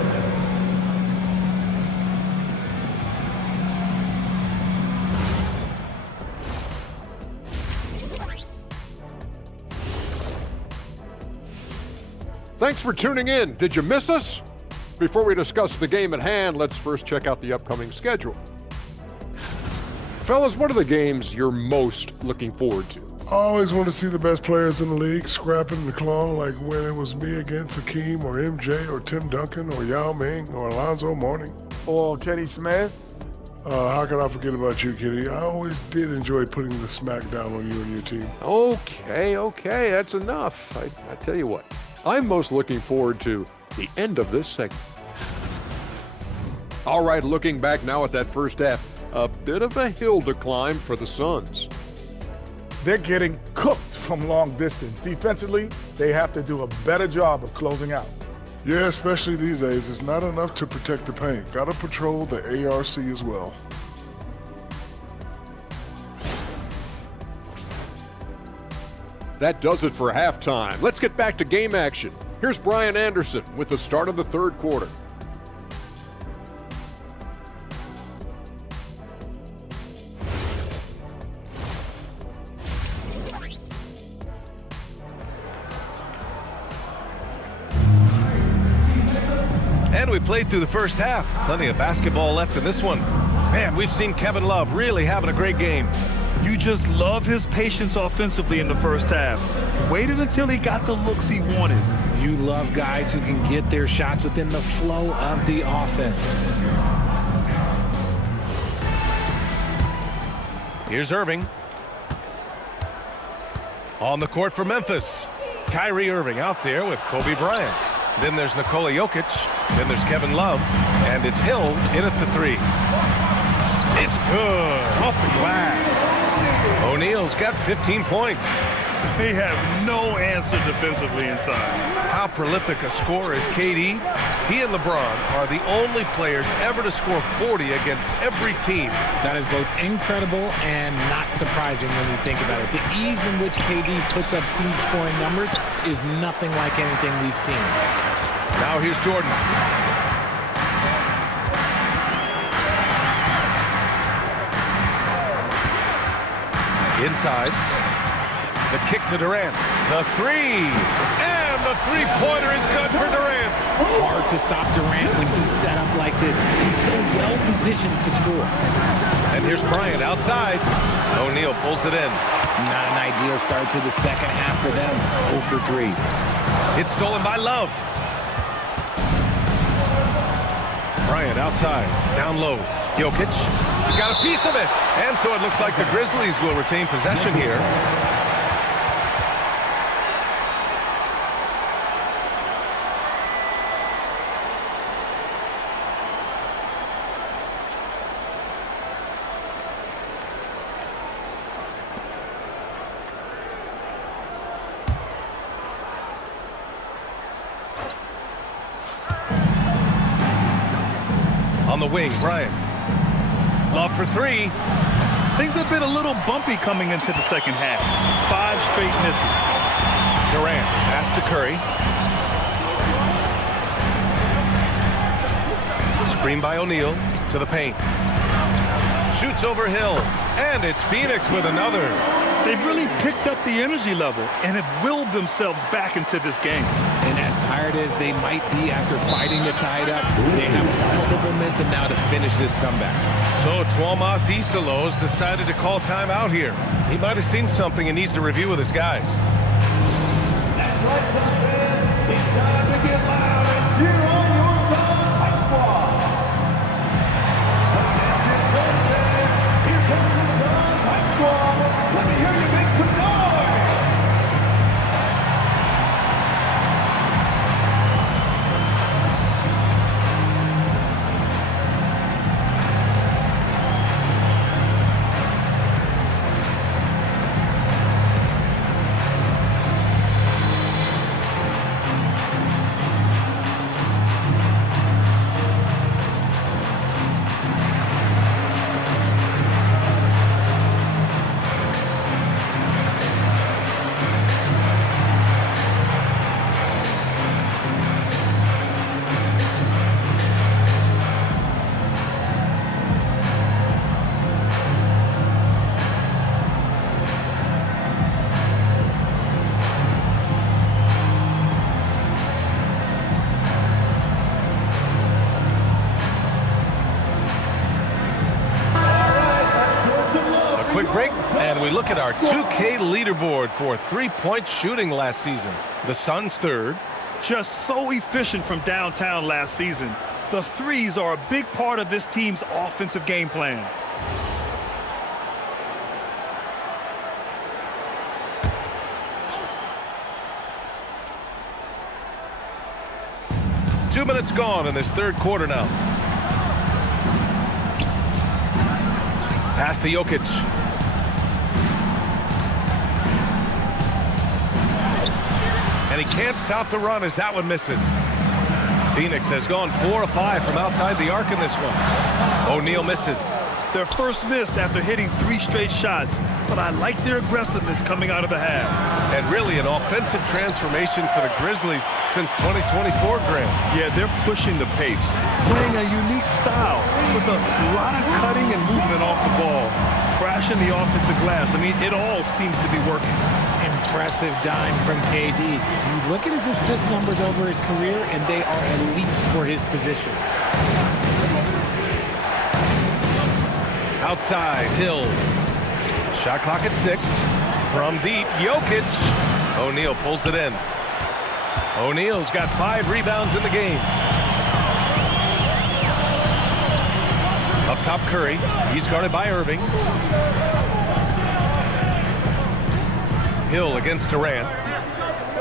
Thanks for tuning in. Did you miss us? Before we discuss the game at hand, let's first check out the upcoming schedule. Fellas, what are the games you're most looking forward to? I always want to see the best players in the league scrapping and clawing, like when it was me against Hakeem or MJ or Tim Duncan or Yao Ming or Alonzo Mourning. Or Kenny Smith. How can I forget about you, Kenny? I always did enjoy putting the smack down on you and your team. Okay, that's enough. I tell you what, I'm most looking forward to the end of this segment. All right, looking back now at that first half, a bit of a hill to climb for the Suns. They're getting cooked from long distance. Defensively, they have to do a better job of closing out. Yeah, especially these days. It's not enough to protect the paint. Got to patrol the ARC as well. That does it for halftime. Let's get back to game action. Here's Brian Anderson with the start of the third quarter. And we played through the first half. Plenty of basketball left in this one. Man, we've seen Kevin Love really having a great game. You just love his patience offensively in the first half. Waited until he got the looks he wanted. You love guys who can get their shots within the flow of the offense. Here's Irving. On the court for Memphis. Kyrie Irving out there with Kobe Bryant. Then there's Nikola Jokic. Then there's Kevin Love. And it's Hill in at the three. It's good. Off the glass. O'Neal's got 15 points. They have no answer defensively inside. How prolific a scorer is KD? He and LeBron are the only players ever to score 40 against every team. That is both incredible and not surprising when you think about it. The ease in which KD puts up huge scoring numbers is nothing like anything we've seen. Now here's Jordan. Inside. The kick to Durant. The three. And the three-pointer is good for Durant. Hard to stop Durant when he's set up like this. He's so well-positioned to score. And here's Bryant outside. O'Neal pulls it in. Not an ideal start to the second half for them. 0 for 3. It's stolen by Love. Bryant outside. Down low. Jokic got a piece of it. And so it looks like the Grizzlies will retain possession here. On the wing, Bryant. Love for three. Things have been a little bumpy coming into the second half. 5 straight misses. Durant, pass to Curry. Screen by O'Neal to the paint. Shoots over Hill. And it's Phoenix with another. They've really picked up the energy level and have willed themselves back into this game. And as tired as they might be after fighting to tie it up, they have all the momentum now to finish this comeback. So Tuomas Isalos decided to call timeout here. He might have seen something and needs to review with his guys. That's right, Sunfans. It's time to get loud and cheer on your Sun High Squad. Attention, Sunfans. Here comes the Sun High Squad. Let me hear you make some noise. Quick break, and we look at our 2K leaderboard for three-point shooting last season. The Suns third. Just so efficient from downtown last season. The threes are a big part of this team's offensive game plan. Two minutes gone in this third quarter now. Pass to Jokic. And he can't stop the run as that one misses. Phoenix has gone 4 of 5 from outside the arc in this one. O'Neal misses. Their first miss after hitting 3 straight shots, but I like their aggressiveness coming out of the half. And really an offensive transformation for the Grizzlies since 2024, Graham. Yeah, they're pushing the pace, playing a unique style with a lot of cutting and movement off the ball, crashing the offensive glass. I mean, it all seems to be working. Impressive dime from KD. You look at his assist numbers over his career, and they are elite for his position. Outside, Hill. Shot clock at 6. From deep, Jokic. O'Neal pulls it in. O'Neal's got 5 rebounds in the game. Up top, Curry. He's guarded by Irving. Hill against Durant.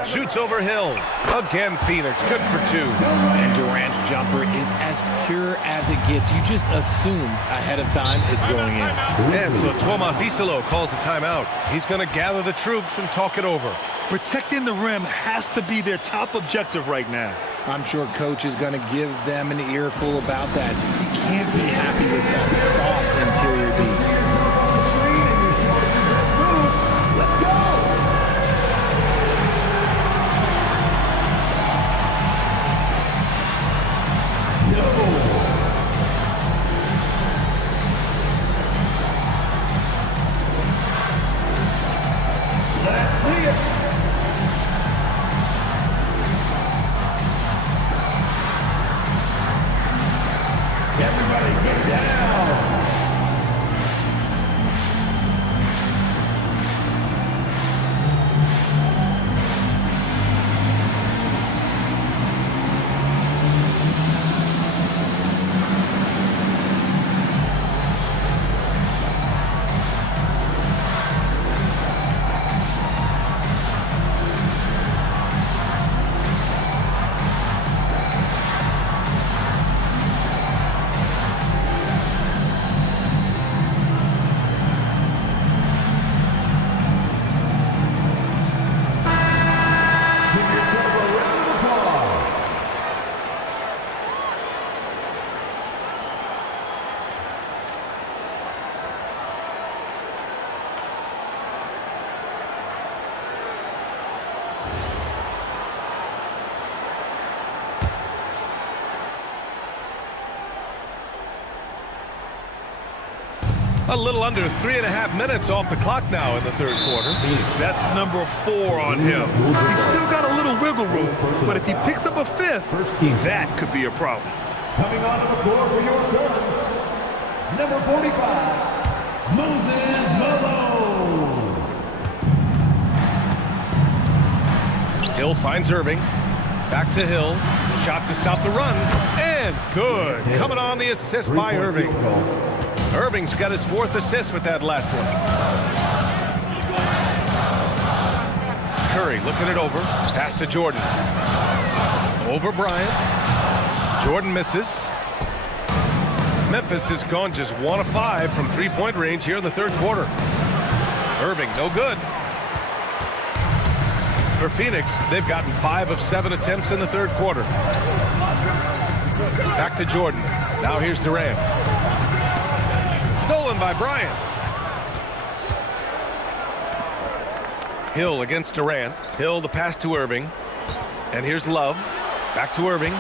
Shoots over Hill. Again, Phoenix. Good for 2. And Durant's jumper is as pure as it gets. You just assume ahead of time it's going in. And so Tomas Isalo calls the timeout. He's going to gather the troops and talk it over. Protecting the rim has to be their top objective right now. I'm sure coach is going to give them an earful about that. You can't be happy with that soft interior D. A little under 3.5 minutes off the clock now in the third quarter. That's number 4 on him. He's still got a little wiggle room, but if he picks up a 5th, that could be a problem. Coming onto the floor for your service, number 45, Moses Malone. Hill finds Irving. Back to Hill. Shot to stop the run. And good. Coming on the assist by Irving. Irving's got his 4th assist with that last one. Curry looking it over. Pass to Jordan. Over Bryant. Jordan misses. Memphis has gone just 1 of 5 from three-point range here in the third quarter. Irving, no good. For Phoenix, they've gotten 5 of 7 attempts in the third quarter. Back to Jordan. Now here's Durant. Stolen by Bryant. Hill against Durant. Hill the pass to Irving. And here's Love. Back to Irving.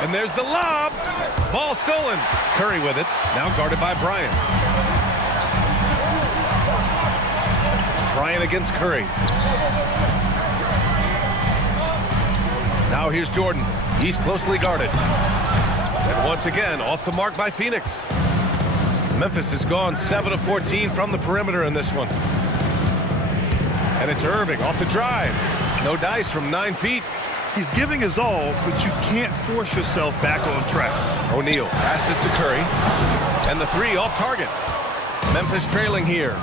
And there's the lob. Ball stolen. Curry with it. Now guarded by Bryant. Bryant against Curry. Now here's Jordan. He's closely guarded. And once again, off the mark by Phoenix. Memphis has gone 7 of 14 from the perimeter in this one. And it's Irving off the drive. No dice from 9 feet. He's giving his all, but you can't force yourself back on track. O'Neal passes to Curry. And the 3 off target. Memphis trailing here.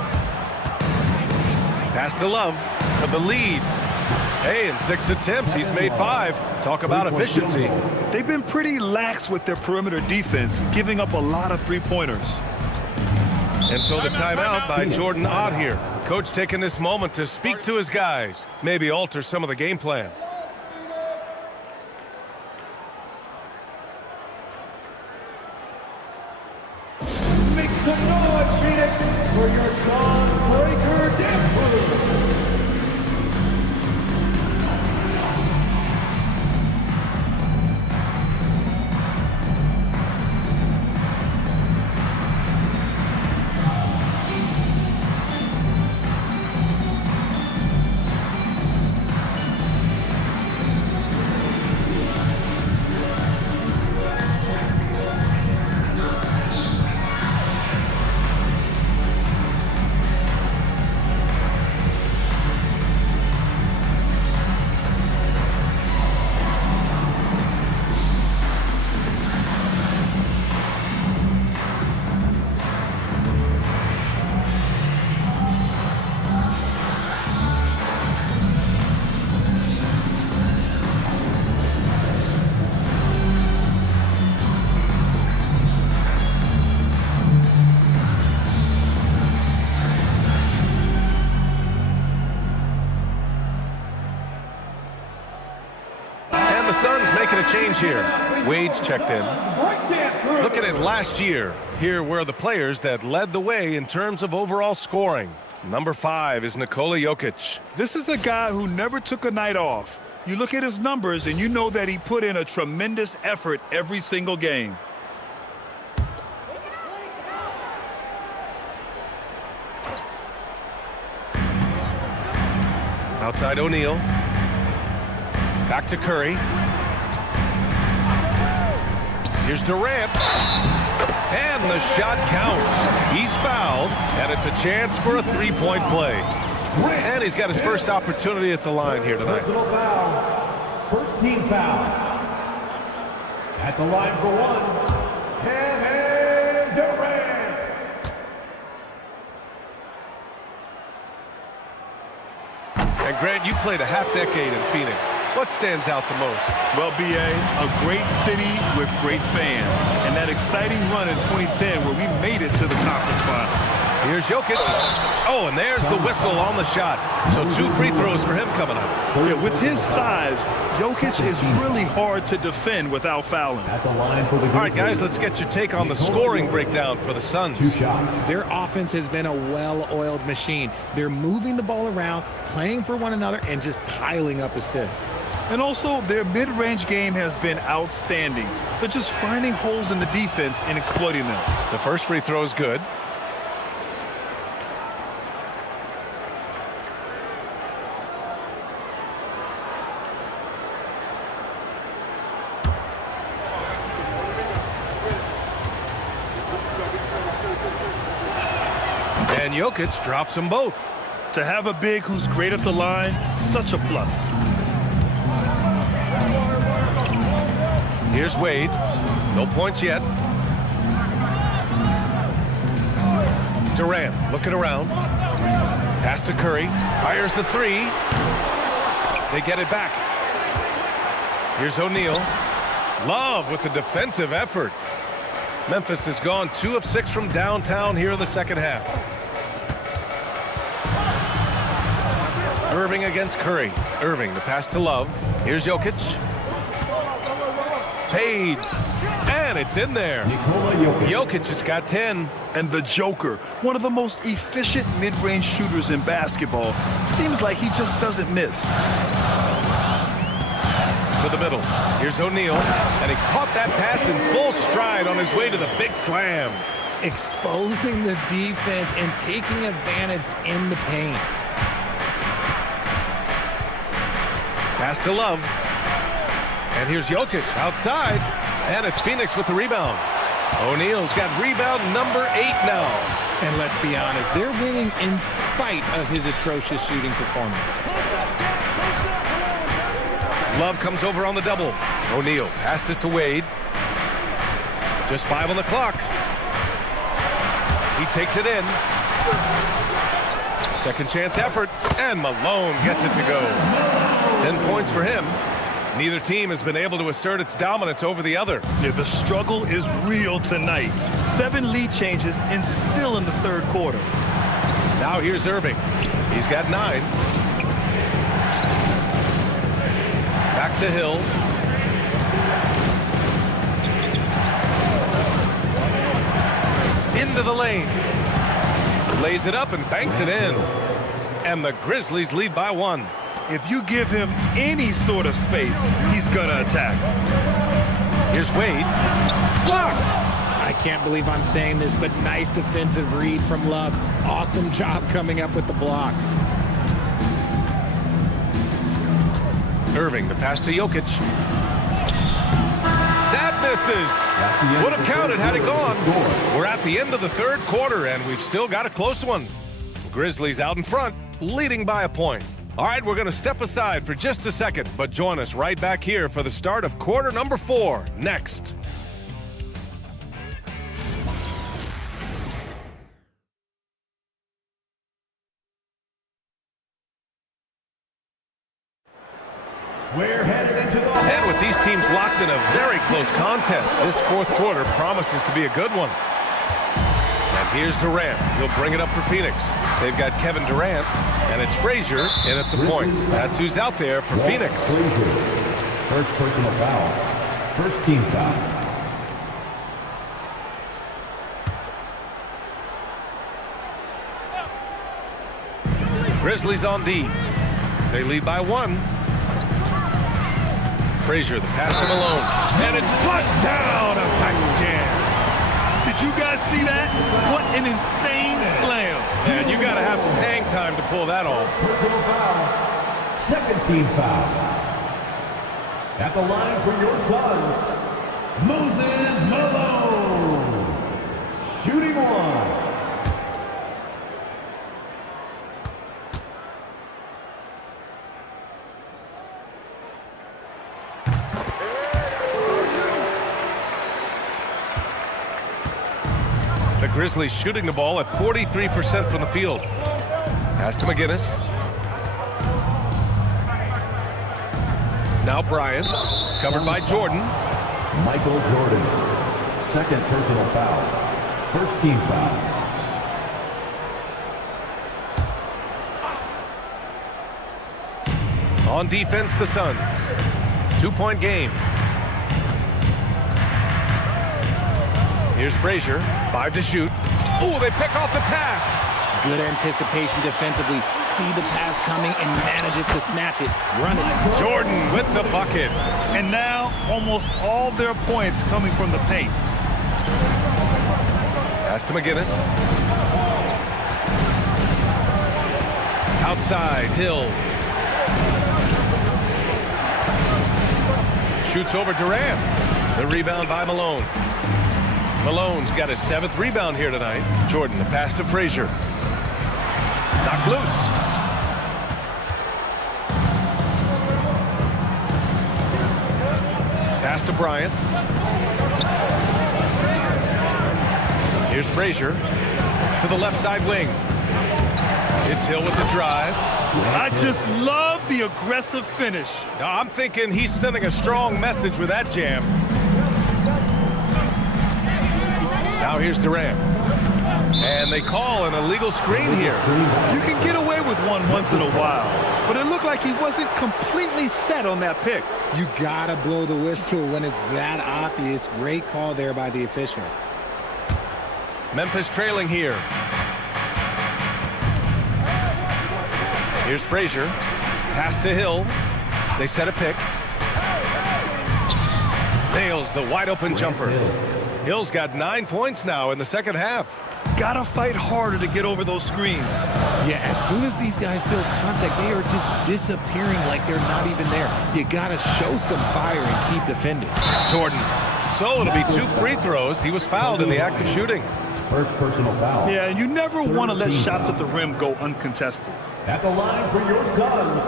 Pass to Love for the lead. Hey, in 6 attempts, he's made 5. Talk about efficiency. They've been pretty lax with their perimeter defense, giving up a lot of three-pointers. And so the timeout by Jordan Ott here. Coach taking this moment to speak to his guys, maybe alter some of the game plan. Make some noise, Phoenix, for your song breaker dance move. Suns making a change here. Wade's checked in. Looking at last year, here were the players that led the way in terms of overall scoring. Number 5 is Nikola Jokic. This is a guy who never took a night off. You look at his numbers and you know that he put in a tremendous effort every single game. Outside O'Neal. Back to Curry. Here's Durant. And the shot counts. He's fouled, and it's a chance for a three-point play. And he's got his first opportunity at the line here tonight. Personal foul. First team foul. At the line for one, Kevin Durant. And Grant, you played a half-decade in Phoenix. What stands out the most? Well, B.A., a great city with great fans. And that exciting run in 2010 where we made it to the conference final. Here's Jokic. Oh, and there's the whistle on the shot. So 2 free throws for him coming up. Yeah, with his size, Jokic is really hard to defend without fouling. At the line for the All right, guys, let's get your take on the scoring breakdown for the Suns. 2 shots. Their offense has been a well-oiled machine. They're moving the ball around, playing for one another, and just piling up assists. And also, their mid-range game has been outstanding. They're just finding holes in the defense and exploiting them. The first free throw is good. And Jokic drops them both. To have a big who's great at the line, such a plus. Here's Wade. No points yet. Durant looking around. Pass to Curry. Fires the 3. They get it back. Here's O'Neal. Love with the defensive effort. Memphis has gone 2 of 6 from downtown here in the second half. Irving against Curry. Irving, the pass to Love. Here's Jokic. Fades. And it's in there. Jokic has got 10. And the Joker, one of the most efficient mid-range shooters in basketball, seems like he just doesn't miss. To the middle. Here's O'Neal. And he caught that pass in full stride on his way to the big slam. Exposing the defense and taking advantage in the paint. Pass to Love. And here's Jokic outside. And it's Phoenix with the rebound. O'Neal's got rebound number 8 now. And let's be honest, they're winning in spite of his atrocious shooting performance. Love comes over on the double. O'Neal passes to Wade. Just 5 on the clock. He takes it in. Second chance effort. And Malone gets it to go. 10 points for him. Neither team has been able to assert its dominance over the other. Yeah, the struggle is real tonight. 7 lead changes and still in the third quarter. Now here's Irving. He's got 9. Back to Hill. Into the lane. Lays it up and banks it in. And the Grizzlies lead by 1. If you give him any sort of space, he's gonna attack. Here's Wade. Blocked! I can't believe I'm saying this, but nice defensive read from Love. Awesome job coming up with the block. Irving, the pass to Jokic. That misses. Would have counted had it gone. We're at the end of the third quarter, and we've still got a close one. Grizzlies out in front, leading by a point. All right, we're going to step aside for just a second, but join us right back here for the start of quarter number 4 next. We're headed into the... And with these teams locked in a very close contest, this fourth quarter promises to be a good one. And here's Durant. He'll bring it up for Phoenix. They've got Kevin Durant, and it's Frazier in at the point. That's who's out there for Phoenix. First personal foul. First team foul. Grizzlies on D. They lead by 1. Frazier, the pass to Malone. And it's flushed down. A nice jam. Did you guys see that? What an insane slam. And you got to have some hang time to pull that off. Personal foul. Second team foul. At the line for your Suns, Moses Malone. Shooting 1. The Grizzlies shooting the ball at 43% from the field. Pass to McGinnis. Now Bryant, covered by Jordan. Michael Jordan. Second personal foul. First team foul. On defense, the Suns. 2-point game. Here's Frazier, 5 to shoot. Oh, they pick off the pass. Good anticipation defensively. See the pass coming and manage it to snatch it. Run it. Jordan with the bucket. And now almost all their points coming from the paint. Pass to McGinnis. Outside, Hill. Shoots over Durant. The rebound by Malone. Malone's got his 7th rebound here tonight. Jordan, the pass to Frazier. Knocked loose. Pass to Bryant. Here's Frazier to the left side wing. It's Hill with the drive. I just love the aggressive finish. I'm thinking he's sending a strong message with that jam. Now here's Durant. And they call an illegal screen here. You can get away with one once in a while, but it looked like he wasn't completely set on that pick. You gotta blow the whistle when it's that obvious. Great call there by the official. Memphis trailing here. Here's Frazier. Pass to Hill. They set a pick. Nails the wide open jumper. Hill's got 9 points now in the second half. Gotta fight harder to get over those screens. Yeah, as soon as these guys feel contact, they are just disappearing like they're not even there. You gotta show some fire and keep defending. Jordan. So it'll be 2 free throws. He was fouled in the act of shooting. First personal foul. Yeah, and you never want to let shots at the rim go uncontested. At the line for your Suns,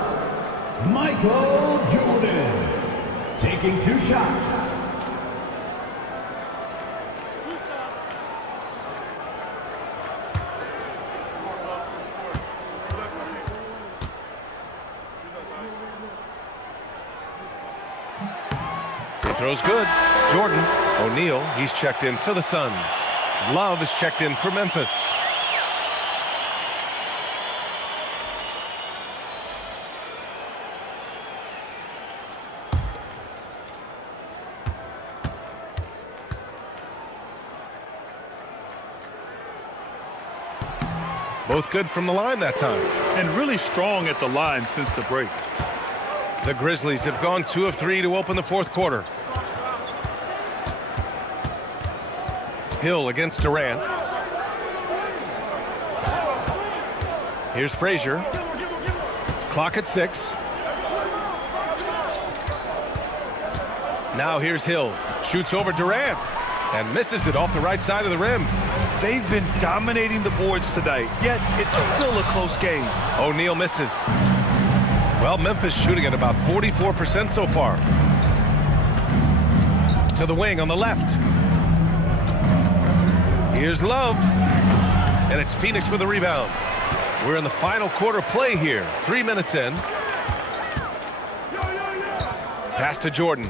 Michael Jordan. Taking 2 shots. Throw's good. Jordan. O'Neal, he's checked in for the Suns. Love is checked in for Memphis. Both good from the line that time. And really strong at the line since the break. The Grizzlies have gone 2 of 3 to open the fourth quarter. Hill against Durant. Here's Frazier. Clock at 6. Now here's Hill. Shoots over Durant and misses it off the right side of the rim. They've been dominating the boards tonight, yet it's still a close game. O'Neal misses. Well, Memphis shooting at about 44% so far. To the wing on the left. Here's Love. And it's Phoenix with a rebound. We're in the final quarter play here. 3 minutes in. Pass to Jordan.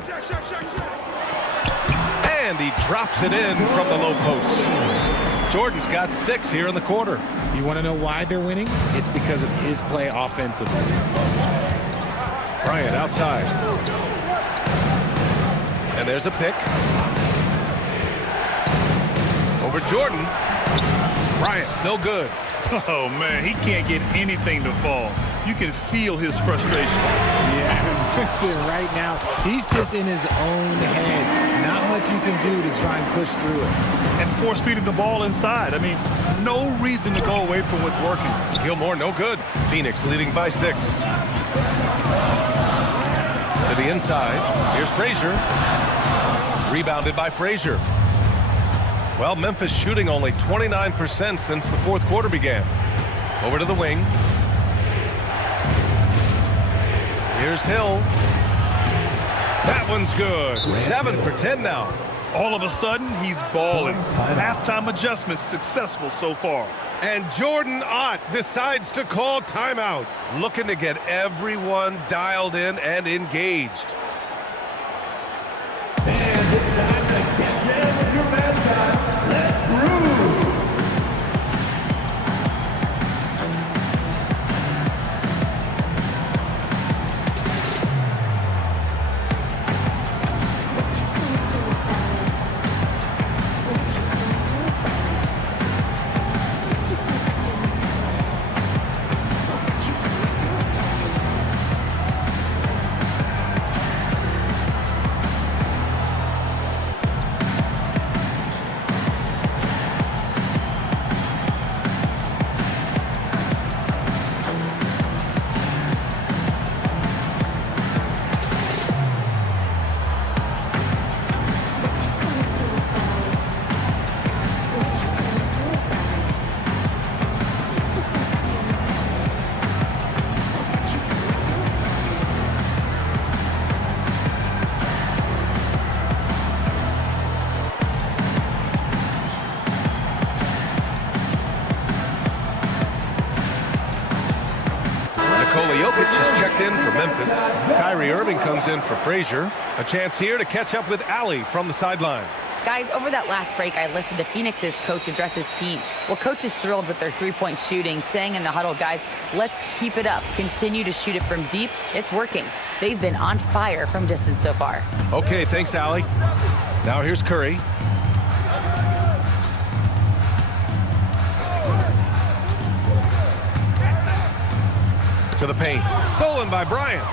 And he drops it in from the low post. Jordan's got 6 here in the quarter. You want to know why they're winning? It's because of his play offensively. Bryant outside. And there's a pick. Over Jordan. Bryant, no good. Oh, man, he can't get anything to fall. You can feel his frustration. Yeah, right now, he's just in his own head. Not much you can do to try and push through it. And force-feeding the ball inside. I mean, no reason to go away from what's working. Gilmore, no good. Phoenix leading by 6. To the inside. Here's Frazier. Rebounded by Frazier. Well, Memphis shooting only 29% since the fourth quarter began. Over to the wing. Here's Hill. That one's good. 7 for 10 now. All of a sudden, he's balling. Halftime adjustments successful so far. And Jordan Ott decides to call timeout, looking to get everyone dialed in and engaged. And it's time to get in with your mascot. Let's groove. Jokic has checked in for Memphis. Kyrie Irving comes in for Frazier. A chance here to catch up with Allie from the sideline. Guys, over that last break, I listened to Phoenix's coach address his team. Well, coach is thrilled with their three-point shooting, saying in the huddle, guys, let's keep it up. Continue to shoot it from deep. It's working. They've been on fire from distance so far. Okay, thanks, Allie. Now here's Curry. To the paint. Stolen by Bryant.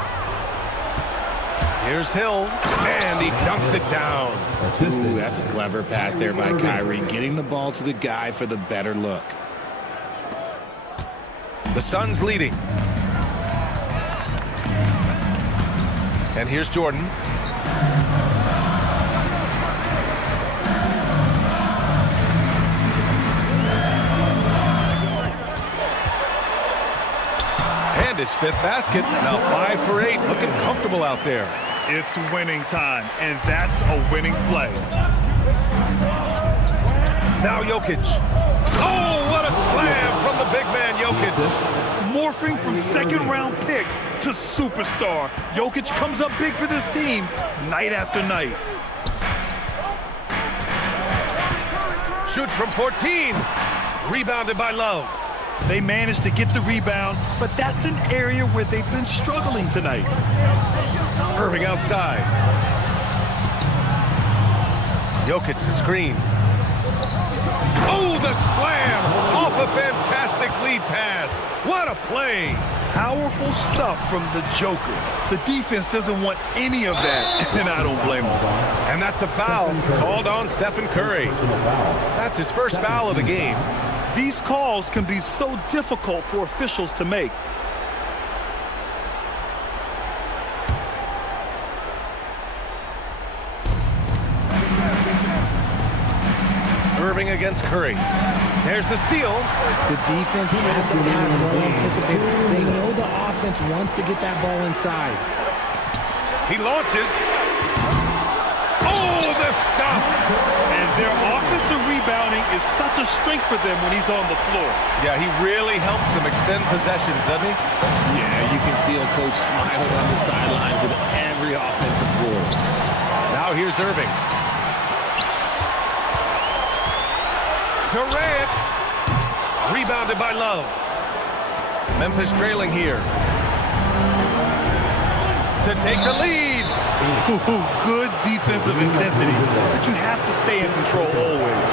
Here's Hill, and he dunks it down. Ooh, that's a clever pass there by Kyrie, getting the ball to the guy for the better look. The Suns leading. And here's Jordan. And his 5th basket. Now 5 for 8. Looking comfortable out there. It's winning time, and that's a winning play. Now Jokic. Oh, what a slam from the big man Jokic. Morphing from second-round pick to superstar. Jokic comes up big for this team night after night. Shoots from 14. Rebounded by Love. They managed to get the rebound, but that's an area where they've been struggling tonight. Irving outside. Jokic the screen. Oh, the slam off a fantastic lead pass. What a play. Powerful stuff from the Joker. The defense doesn't want any of that, and I don't blame them. And that's a foul called on Stephen Curry. That's his first foul of the game. These calls can be so difficult for officials to make. Irving against Curry. There's the steal. The defense had the pass well anticipated. They know the offense wants to get that ball inside. He launches. Oh, the stuff! And their offensive rebounding is such a strength for them when he's on the floor. Yeah, he really helps them extend possessions, doesn't he? Yeah, you can feel Coach smiling on the sidelines with every offensive board. Now here's Irving. Durant. Rebounded by Love. Memphis trailing here. To take the lead. Good defensive intensity, but you have to stay in control always.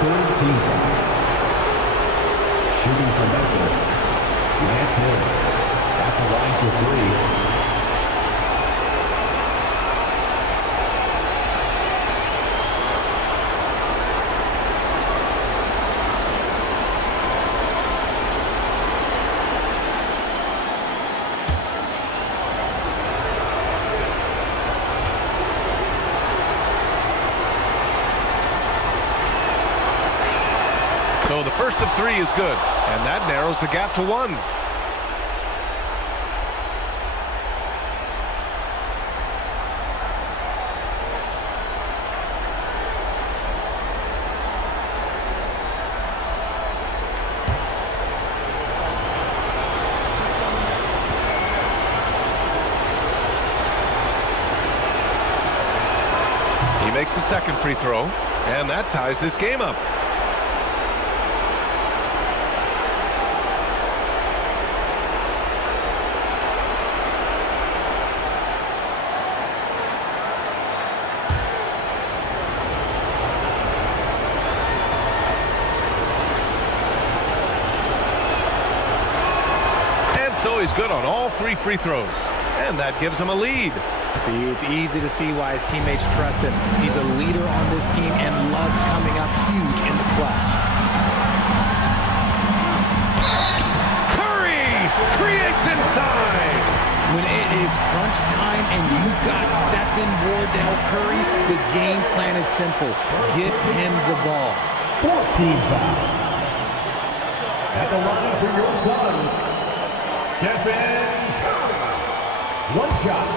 Third team foul. Shooting for Memphis, Grant Hill. At the line for three. So the first of three is good, and that narrows the gap to one. He makes the second free throw, and that ties this game up. So he's good on all three free throws, and that gives him a lead. See, it's easy to see why his teammates trust him. He's a leader on this team and loves coming up huge in the clutch. Curry creates inside. When it is crunch time and you've got Stephen Wardell Curry, the game plan is simple. Get him the ball. Fourth team foul. At the line for your Suns, Stephen Curry. One shot.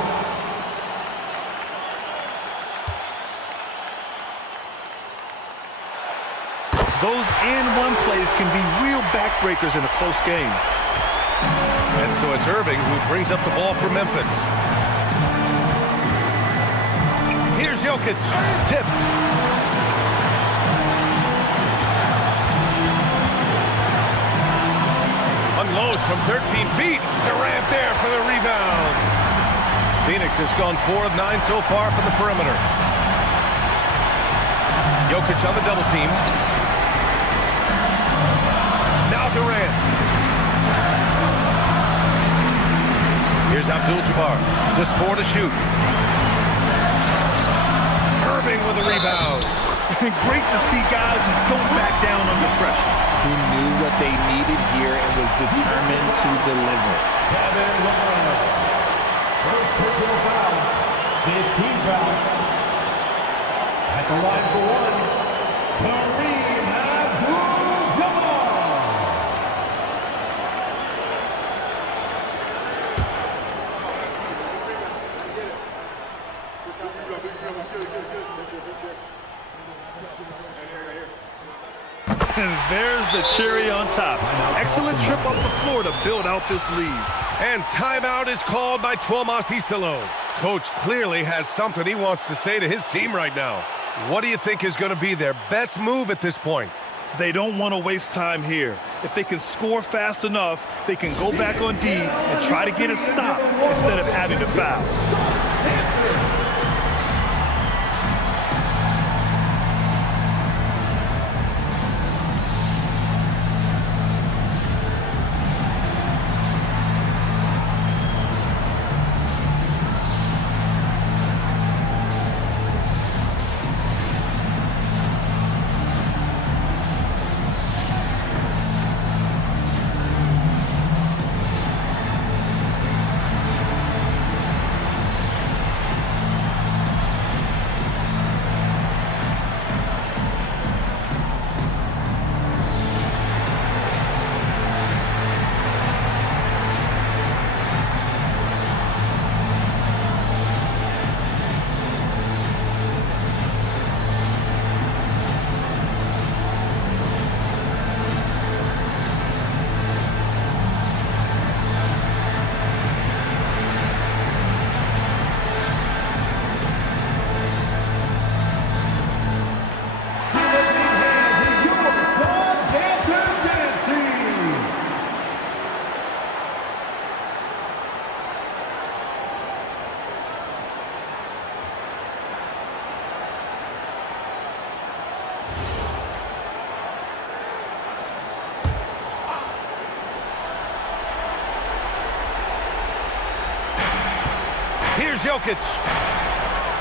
Those and-one plays can be real backbreakers in a close game. And so it's Irving who brings up the ball for Memphis. Here's Jokic. Tipped. Unloads from 13 feet. Durant there for the rebound. Phoenix has gone 4 of 9 so far from the perimeter. Jokic on the double team. Now Durant. Here's Abdul-Jabbar. Just 4 to shoot. Irving with a rebound. Great to see guys who don't back down under pressure. He knew what they needed here and was determined to deliver. Kevin Love. First personal foul. 15 foul. At the line for one, Kareem Abdul-Jabbar. And there's the cherry on top. Excellent trip up the floor to build out this lead. And timeout is called by Tuomas Hisalo. Coach clearly has something he wants to say to his team right now. What do you think is going to be their best move at this point? They don't want to waste time here. If they can score fast enough, they can go back on D and try to get a stop instead of having to foul. Here's Jokic.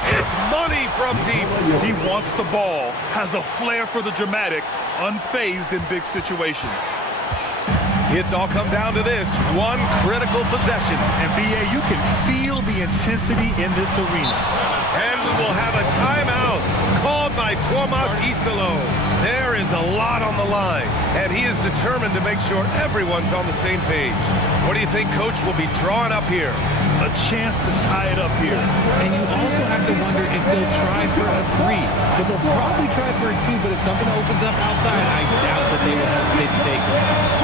It's money from deep. He wants the ball, has a flair for the dramatic, unfazed in big situations. It's all come down to this one critical possession. And BA, you can feel the intensity in this arena. And we will have a timeout called by Tomas Isalo. There is a lot on the line, and he is determined to make sure everyone's on the same page. What do you think Coach will be drawing up here? A chance to tie it up here. And you also have to wonder if they'll try for a 3. But they'll probably try for a 2, but if something opens up outside, I doubt that they will hesitate to take it.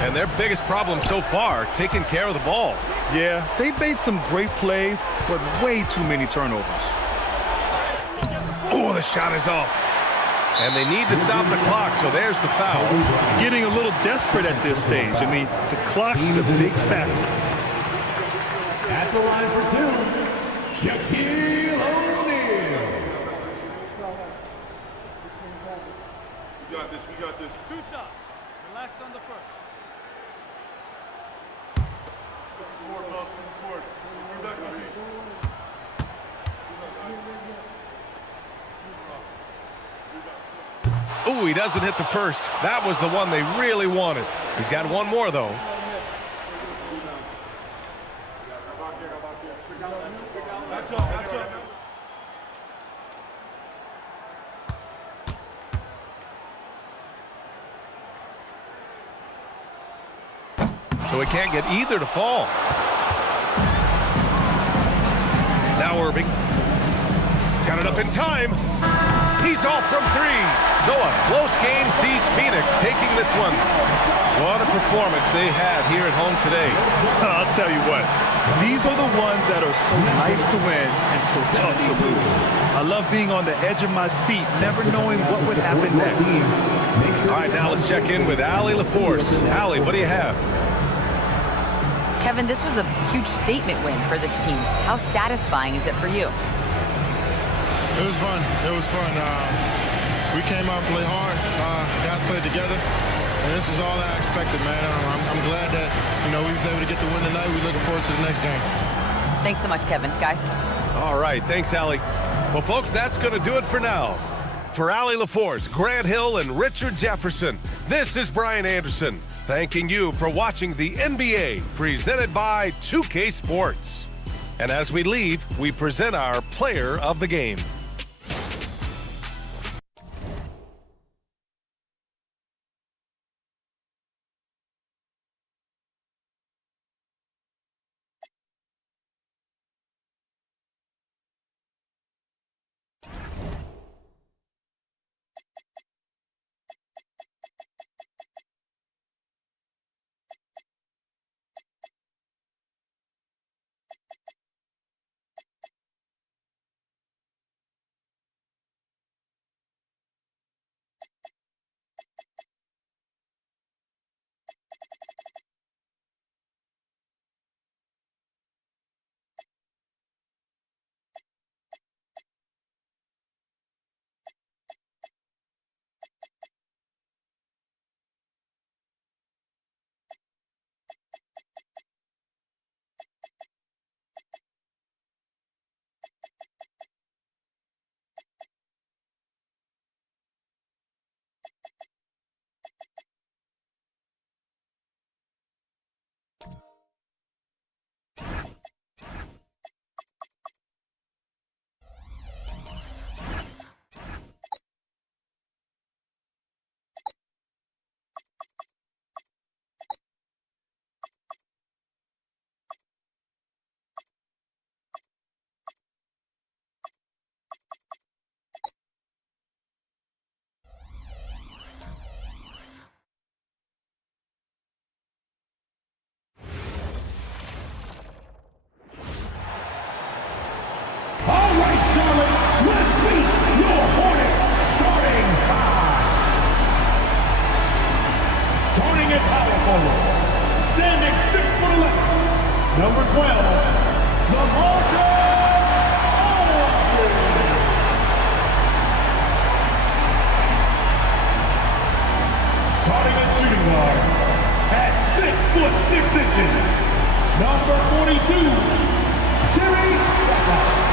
And their biggest problem so far, taking care of the ball. Yeah, they've made some great plays, but way too many turnovers. Oh, the shot is off. And they need to stop the clock, so there's the foul. Getting a little desperate at this stage. I mean, the clock's the big factor. At the line for 2, Shaquille O'Neal. We got this. We got this. 2 shots. Relax on the first. More, fellas. More. We're back on the Ooh, he doesn't hit the first. That was the one they really wanted. He's got one more, though. So he can't get either to fall. Now Irving. Got it up in time. He's off from 3. So a close game sees Phoenix taking this one. What a performance they had here at home today. I'll tell you what, these are the ones that are so nice to win and so tough to lose. I love being on the edge of my seat, never knowing what would happen next. All right, now let's check in with Allie LaForce. Allie, what do you have? Kevin, this was a huge statement win for this team. How satisfying is it for you? It was fun. It was fun. We came out and played hard. Guys played together. And this was all I expected, man. I'm glad that, we was able to get the win tonight. We're looking forward to the next game. Thanks so much, Kevin. Guys. All right, thanks, Allie. Well, folks, that's going to do it for now. For Allie LaForce, Grant Hill, and Richard Jefferson, this is Brian Anderson, thanking you for watching the NBA presented by 2K Sports. And as we leave, we present our player of the game. Starting at power forward, standing 6'11", number 12, LaMarcus Aldridge. Starting at shooting guard, at 6'6", number 42, Jerry Stackhouse.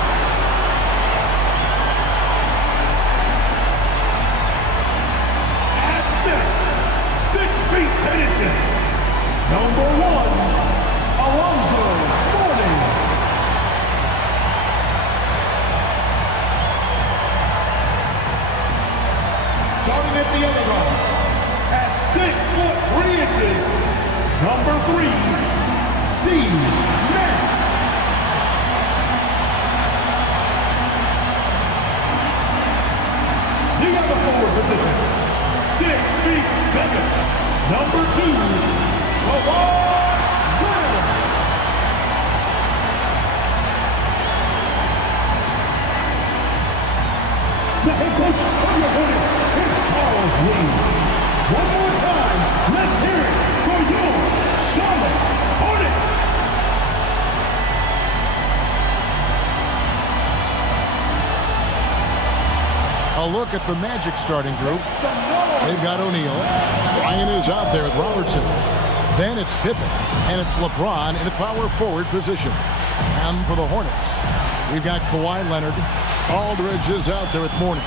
At 6 feet 10 inches, number 1, Alonzo Mourning. Starting at the other guard, at 6'3", number 3, Steve Nash. The other forward position, 6 feet 7, number 2, LeVar Ball. The head coach of the Hornets is Charles Lee. One more time, let's hear it for your Charlotte Hornets. A look at the Magic starting group. They've got O'Neal. Ryan is out there with Robertson. Then it's Pippen, and it's LeBron in a power forward position. And for the Hornets, we've got Kawhi Leonard. Aldridge is out there with Mourning.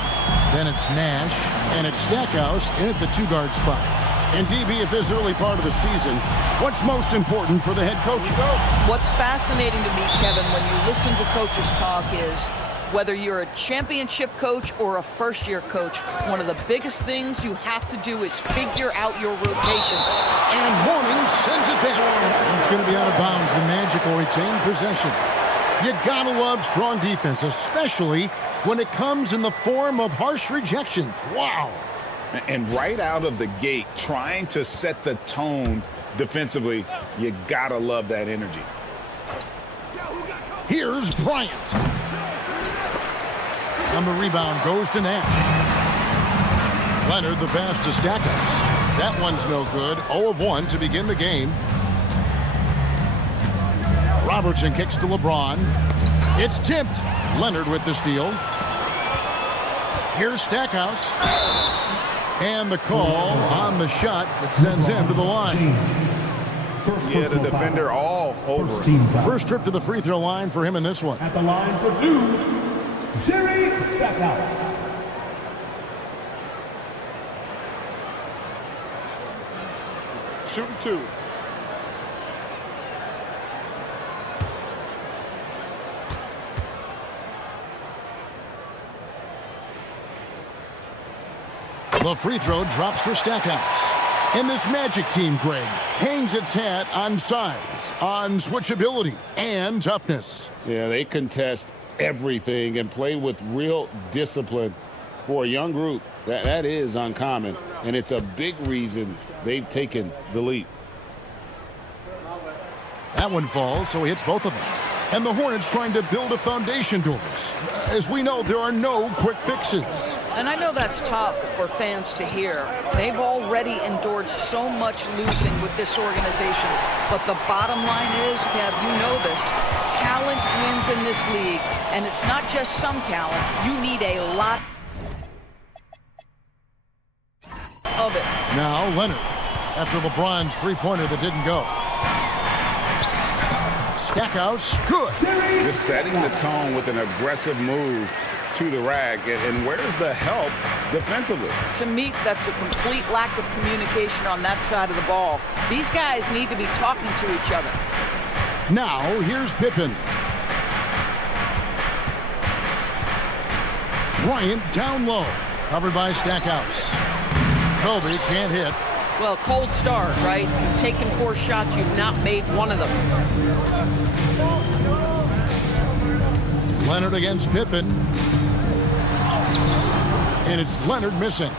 Then it's Nash, and it's Stackhouse in at the two-guard spot. And DB, at this early part of the season, what's most important for the head coach? What's fascinating to me, Kevin, when you listen to coaches talk is whether you're a championship coach or a first-year coach, one of the biggest things you have to do is figure out your rotations. And Mourning sends it down. It's going to be out of bounds. The Magic will retain possession. You gotta love strong defense, especially when it comes in the form of harsh rejections. Wow. And right out of the gate, trying to set the tone defensively, you gotta love that energy. Here's Bryant. And the rebound goes to Nash. Leonard, the pass to Stackhouse. That one's no good. 0 of 1 to begin the game. Robertson kicks to LeBron. It's tipped. Leonard with the steal. Here's Stackhouse. And the call on the shot that sends him to the line. Yeah, the defender all over him. First trip to the free throw line for him in this one. At the line for 2, Jerry Stackhouse. Shooting 2. The free throw drops for Stackhouse. And this Magic team, Greg, hangs its hat on size, on switchability, and toughness. Yeah, they contest everything and play with real discipline. For a young group, that is uncommon, and it's a big reason they've taken the lead. That one falls, so he hits both of them. And the Hornets trying to build a foundation doors. As we know, there are no quick fixes. And I know that's tough for fans to hear. They've already endured so much losing with this organization. But the bottom line is, Kev, you know this, talent wins in this league. And it's not just some talent. You need a lot of it. Now Leonard, after LeBron's three-pointer that didn't go. Stackhouse, good. Just setting the tone with an aggressive move to the rack. And where's the help defensively? To me, that's a complete lack of communication on that side of the ball. These guys need to be talking to each other. Now, here's Pippen. Bryant down low, covered by Stackhouse. Kobe can't hit. Well, cold start, right? You've taken 4 shots, you've not made one of them. Leonard against Pippen. And it's Leonard missing.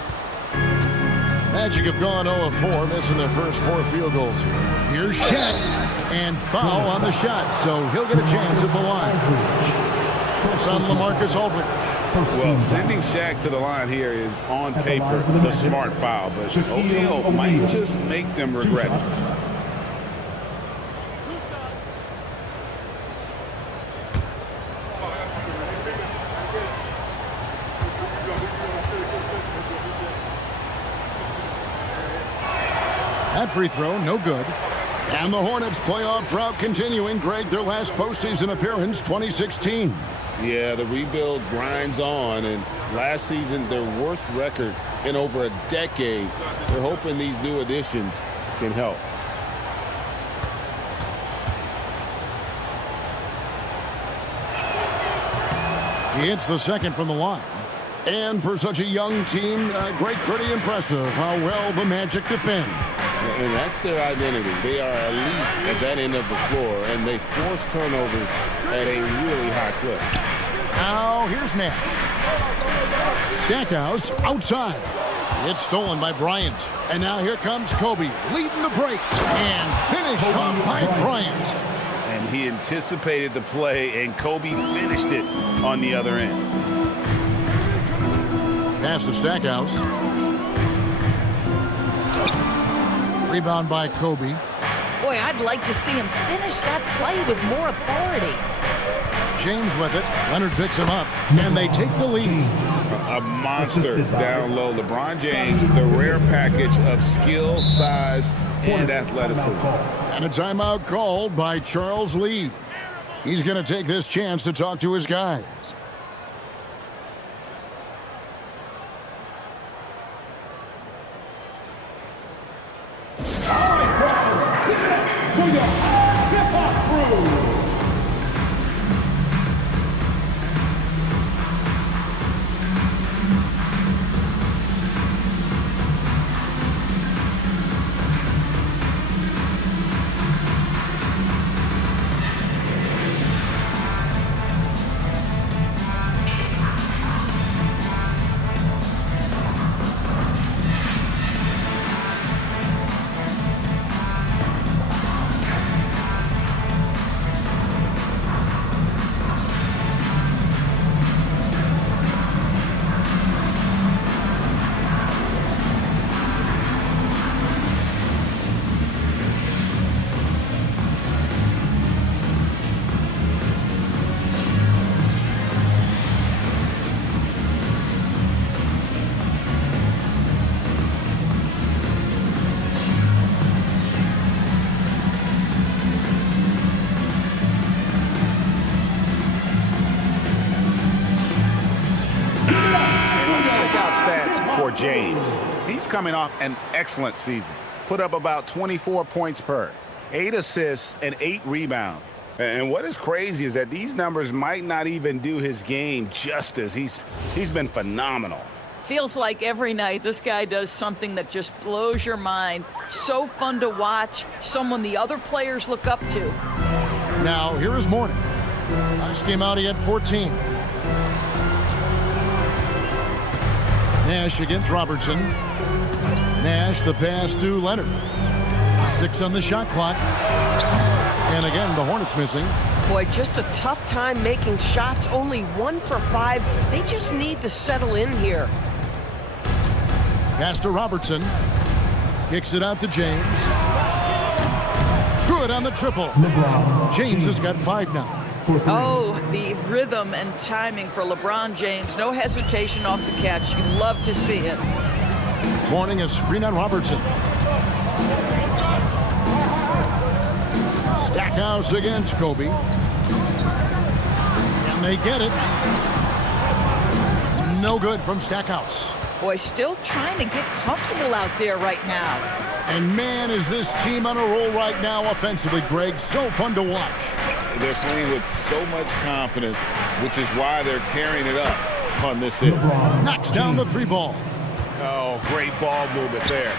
Magic have gone 0 of 4, missing their first 4 field goals here. Here's Shaq. And foul on the shot, so he'll get a chance at the line. It's on LaMarcus Aldridge. Well, sending Shaq to the line here is on paper the smart foul, but O'Neal might just make them regret it. That free throw, no good. And the Hornets playoff drought continuing. Greg, their last postseason appearance, 2016. Yeah, the rebuild grinds on, and last season, their worst record in over a decade. They're hoping these new additions can help. He hits the second from the line. And for such a young team, Greg, pretty impressive how well the Magic defend. And that's their identity. They are elite at that end of the floor, and they force turnovers at a really high clip. Now, here's Nash. Stackhouse outside. It's stolen by Bryant. And now here comes Kobe, leading the break. And finished off by Bryant. And he anticipated the play, and Kobe finished it on the other end. Pass to Stackhouse. Rebound by Kobe. Boy, I'd like to see him finish that play with more authority. James with it. Leonard picks him up, and they take the lead. A monster down low. LeBron James, the rare package of skill, size, and athleticism. And a timeout called by Charles Lee. He's going to take this chance to talk to his guys. For James, he's coming off an excellent season. Put up about 24 points per, 8 assists, and 8 rebounds. And what is crazy is that these numbers might not even do his game justice. He's been phenomenal. Feels like every night this guy does something that just blows your mind. So fun to watch, someone the other players look up to. Now, here is Mourning. Last game out, he had 14. Nash against Robertson. Nash, the pass to Leonard. 6 on the shot clock. And again, the Hornets missing. Boy, just a tough time making shots. Only 1 for 5. They just need to settle in here. Pass to Robertson. Kicks it out to James. Good on the triple. James has got 5 now. Oh, the rhythm and timing for LeBron James. No hesitation off the catch. You love to see it. Mourning a screen on Robertson. Stackhouse against Kobe. And they get it. No good from Stackhouse. Boy, still trying to get comfortable out there right now. And man, is this team on a roll right now offensively, Greg. So fun to watch. They're playing with so much confidence, which is why they're tearing it up on this end. Knocks down the 3 ball. Oh, great ball movement there.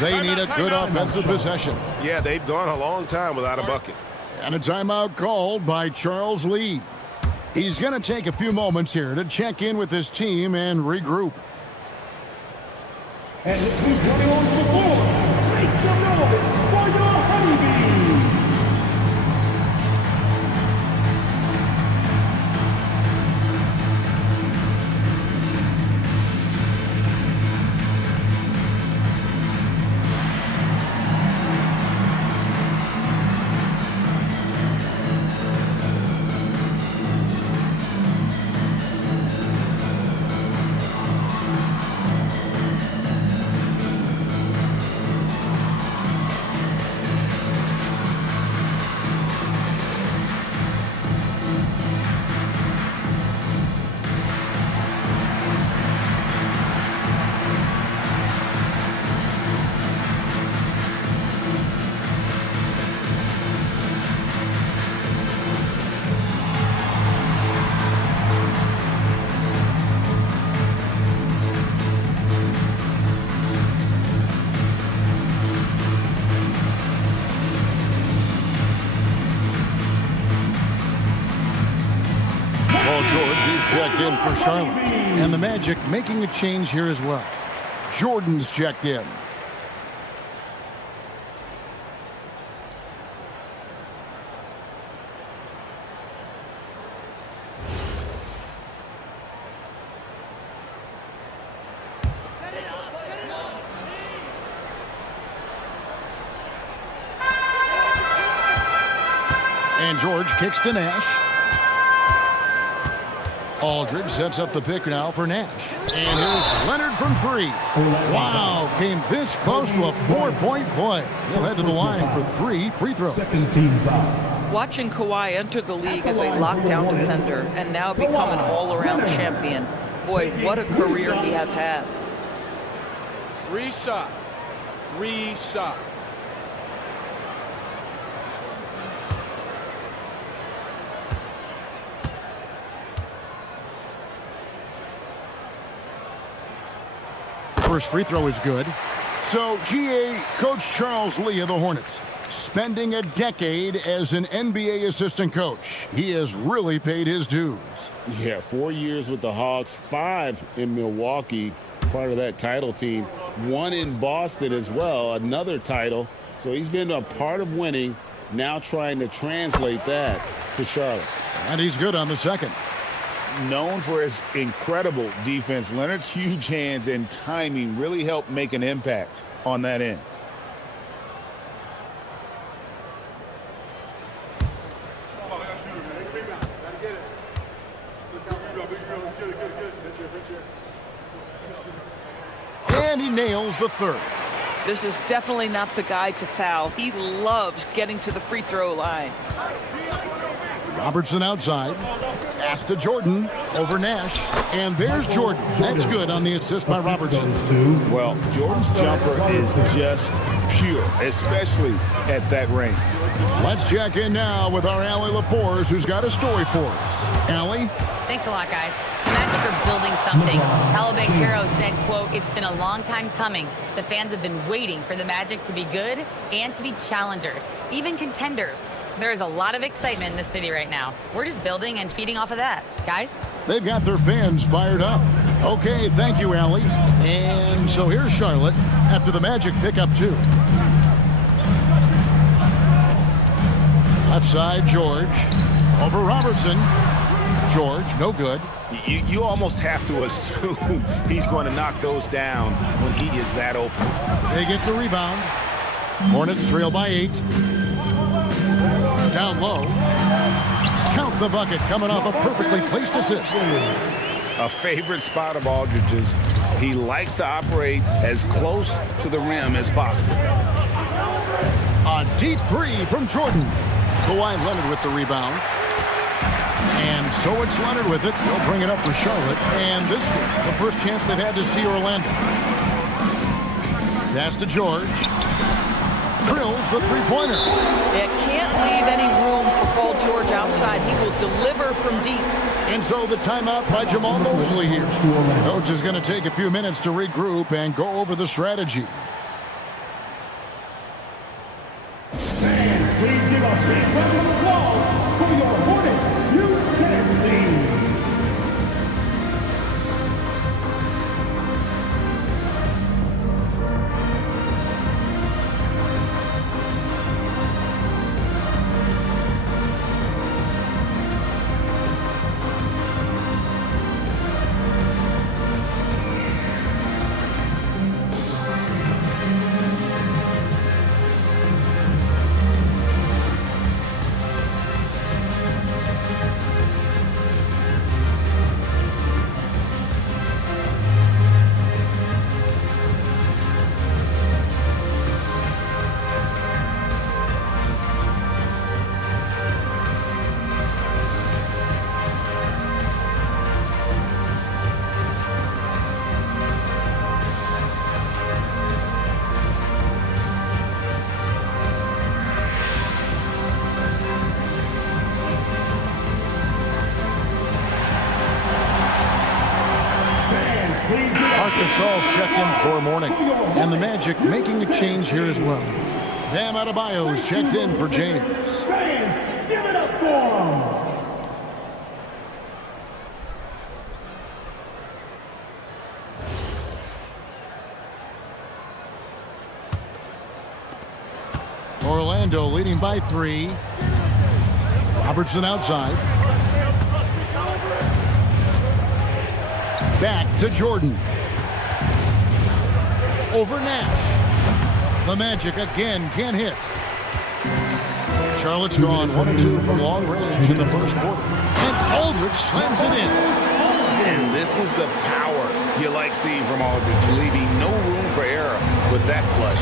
They need a good offensive possession. Yeah, they've gone a long time without a bucket. And a timeout called by Charles Lee. He's going to take a few moments here to check in with his team and regroup. And this is running on the floor. Make some noise for your honeybees. George is checked in for Charlotte. And the Magic making a change here as well. Jordan's checked in. And George kicks to Nash. Aldridge sets up the pick now for Nash. And here's Leonard from three. Wow, came this close to a 4-point play. He'll head to the line for 3 free throws. Watching Kawhi enter the league as a lockdown defender and now become an all-around champion. Boy, what a career he has had. 3 shots. 3 shots. First free throw is good. So, GA, Coach Charles Lee of the Hornets, spending a decade as an NBA assistant coach. He has really paid his dues. Yeah, 4 years with the Hawks, 5 in Milwaukee, part of that title team. 1 in Boston as well, another title. So he's been a part of winning, now trying to translate that to Charlotte. And he's good on the second. Known for his incredible defense, Leonard's huge hands and timing really helped make an impact on that end. And he nails the third. This is definitely not the guy to foul. He loves getting to the free throw line. Robertson outside. Pass to Jordan over Nash. And there's Jordan. That's good on the assist by Robertson. Well, Jordan's jumper is just pure, especially at that range. Let's check in now with our Allie LaForce, who's got a story for us. Allie? Thanks a lot, guys. The Magic are building something. Paolo Banchero said, quote, "It's been a long time coming. The fans have been waiting for the Magic to be good and to be challengers, even contenders. There is a lot of excitement in the city right now. We're just building and feeding off of that. Guys?" They've got their fans fired up. Okay, thank you, Allie. And so here's Charlotte after the Magic pick up 2. Left side, George. Over Robertson. George, no good. You almost have to assume he's going to knock those down when he is that open. They get the rebound. Hornets trail by 8. Down low. Count the bucket coming off a perfectly placed assist. A favorite spot of Aldridge's. He likes to operate as close to the rim as possible. A deep 3 from Jordan. Kawhi Leonard with the rebound. And so it's Leonard with it. They'll bring it up for Charlotte. And this is the first chance they've had to see Orlando. Pass to George. Drills the three-pointer. It can't leave any room for Paul George outside. He will deliver from deep. And so the timeout by Jamal Mosley here. Coach is going to take a few minutes to regroup and go over the strategy. Please give a big round of applause for your Hornets. You can see. Gasol's checked in for morning. And the Magic making a change here as well. Bam Adebayo's checked in for James. Fans, give it up for him. Orlando leading by 3. Robertson outside. Back to Jordan. Over Nash. The Magic again can't hit. Charlotte's gone 1 of 2 from long range in the first quarter. And Aldridge slams it in. And this is the power you like seeing from Aldridge, leaving no room for error with that flush.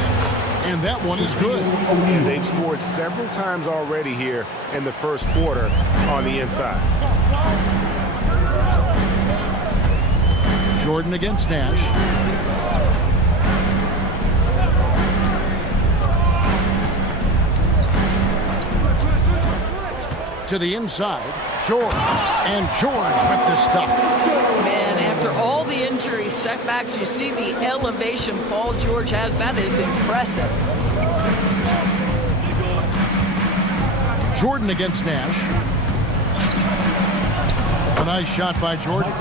And that one is good. And they've scored several times already here in the first quarter on the inside. Jordan against Nash. To the inside, George. And George with the stuff. Man, after all the injury setbacks, you see the elevation Paul George has. That is impressive. Jordan against Nash. A nice shot by Jordan.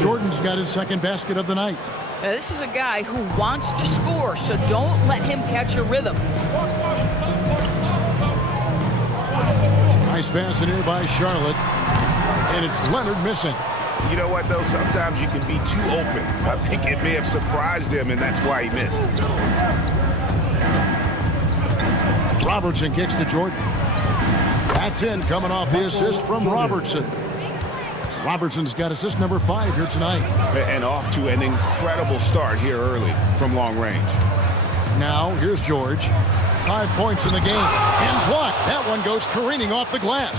Jordan's got his second basket of the night. Now, this is a guy who wants to score, so don't let him catch a rhythm. Nice pass in here by Charlotte. And it's Leonard missing. You know what, though? Sometimes you can be too open. I think it may have surprised him, and that's why he missed. Robertson kicks to Jordan. That's in, coming off the assist from Robertson. Robertson's got assist number 5 here tonight. And off to an incredible start here early from long range. Now, here's George. 5 points in the game. And blocked. That one goes careening off the glass.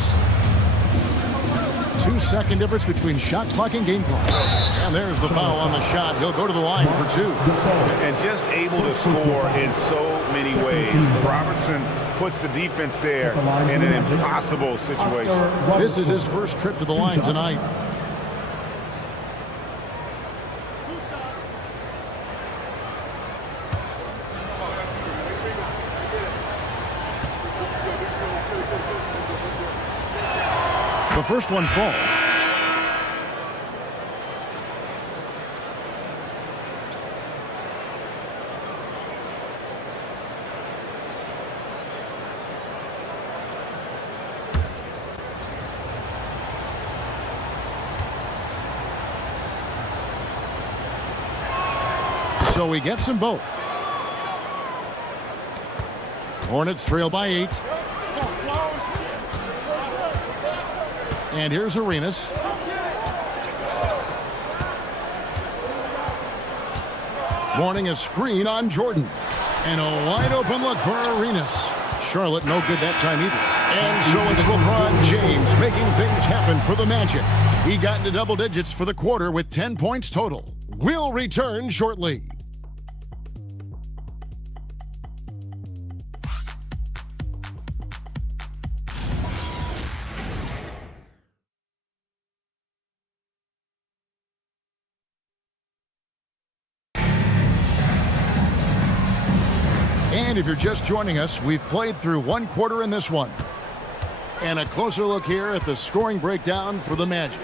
2-second difference between shot clock and game clock. And there's the foul on the shot. He'll go to the line for 2. And just able to score in so many ways. Robertson puts the defense there in an impossible situation. This is his first trip to the line tonight. The first one falls. So he gets them both. Hornets trail by 8. And here's Arenas. Warning, a screen on Jordan. And a wide open look for Arenas. Charlotte no good that time either. And so it's LeBron James making things happen for the Magic. He got into double digits for the quarter with 10 points total. We'll return shortly. And if you're just joining us, we've played through 1 quarter in this one. And a closer look here at the scoring breakdown for the Magic.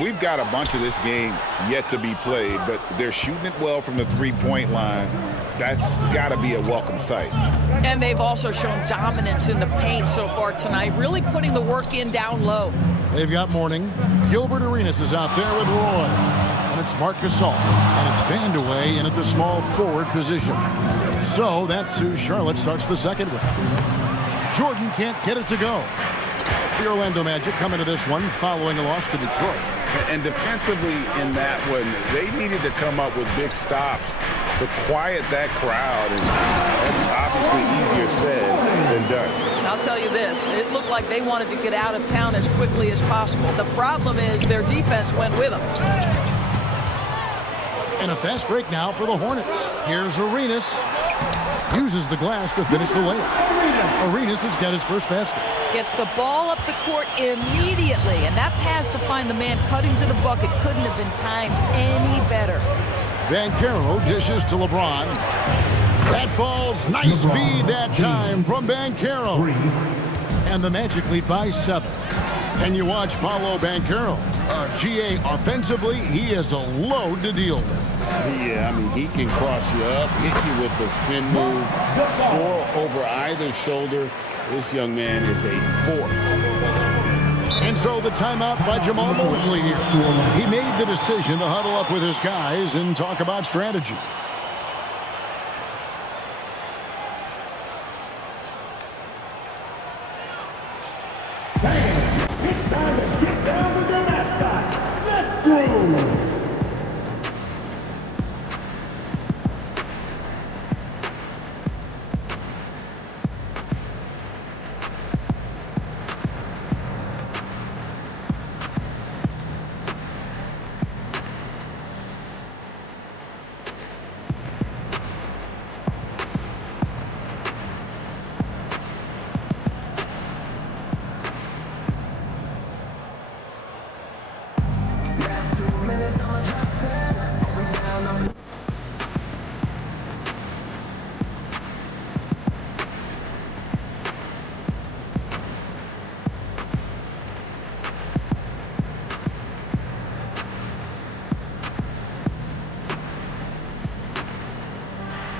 We've got a bunch of this game yet to be played, but they're shooting it well from the three-point line. That's got to be a welcome sight. And they've also shown dominance in the paint so far tonight, really putting the work in down low. They've got Mourning. Gilbert Arenas is out there with Roy. And it's Marc Gasol. And it's Vandeweghe in at the small forward position. So that's who Charlotte starts the second with. Jordan can't get it to go. The Orlando Magic come into this one following a loss to Detroit. And defensively in that one, they needed to come up with big stops to quiet that crowd. And that's obviously easier said than done. And I'll tell you this, it looked like they wanted to get out of town as quickly as possible. The problem is their defense went with them. And a fast break now for the Hornets. Here's Arenas. Uses the glass to finish the layup. Arenas has got his first basket. Gets the ball up the court immediately. And that pass to find the man cutting to the bucket couldn't have been timed any better. Banchero dishes to LeBron. That falls. Nice feed that time from Banchero. And the Magic lead by 7. And you watch Paolo Banchero. GA offensively, he is a load to deal with. Yeah, I mean, he can cross you up, hit you with the spin move, score over either shoulder. This young man is a force. And so the timeout by Jamal Mosley here. He made the decision to huddle up with his guys and talk about strategy. It's time to get down with the mascot. Let's go!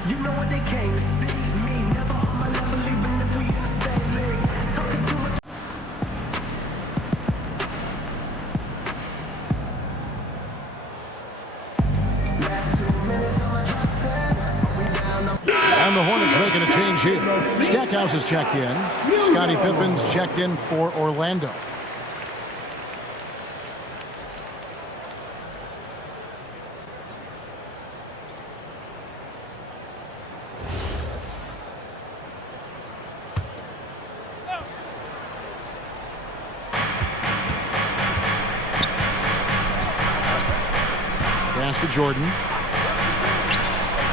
You know what they came to see me. Never on my level, even if we in the same league. Talking too much. And the Hornets making a change here. Stackhouse is checked in. Scottie Pippen's checked in for Orlando. Pass to Jordan.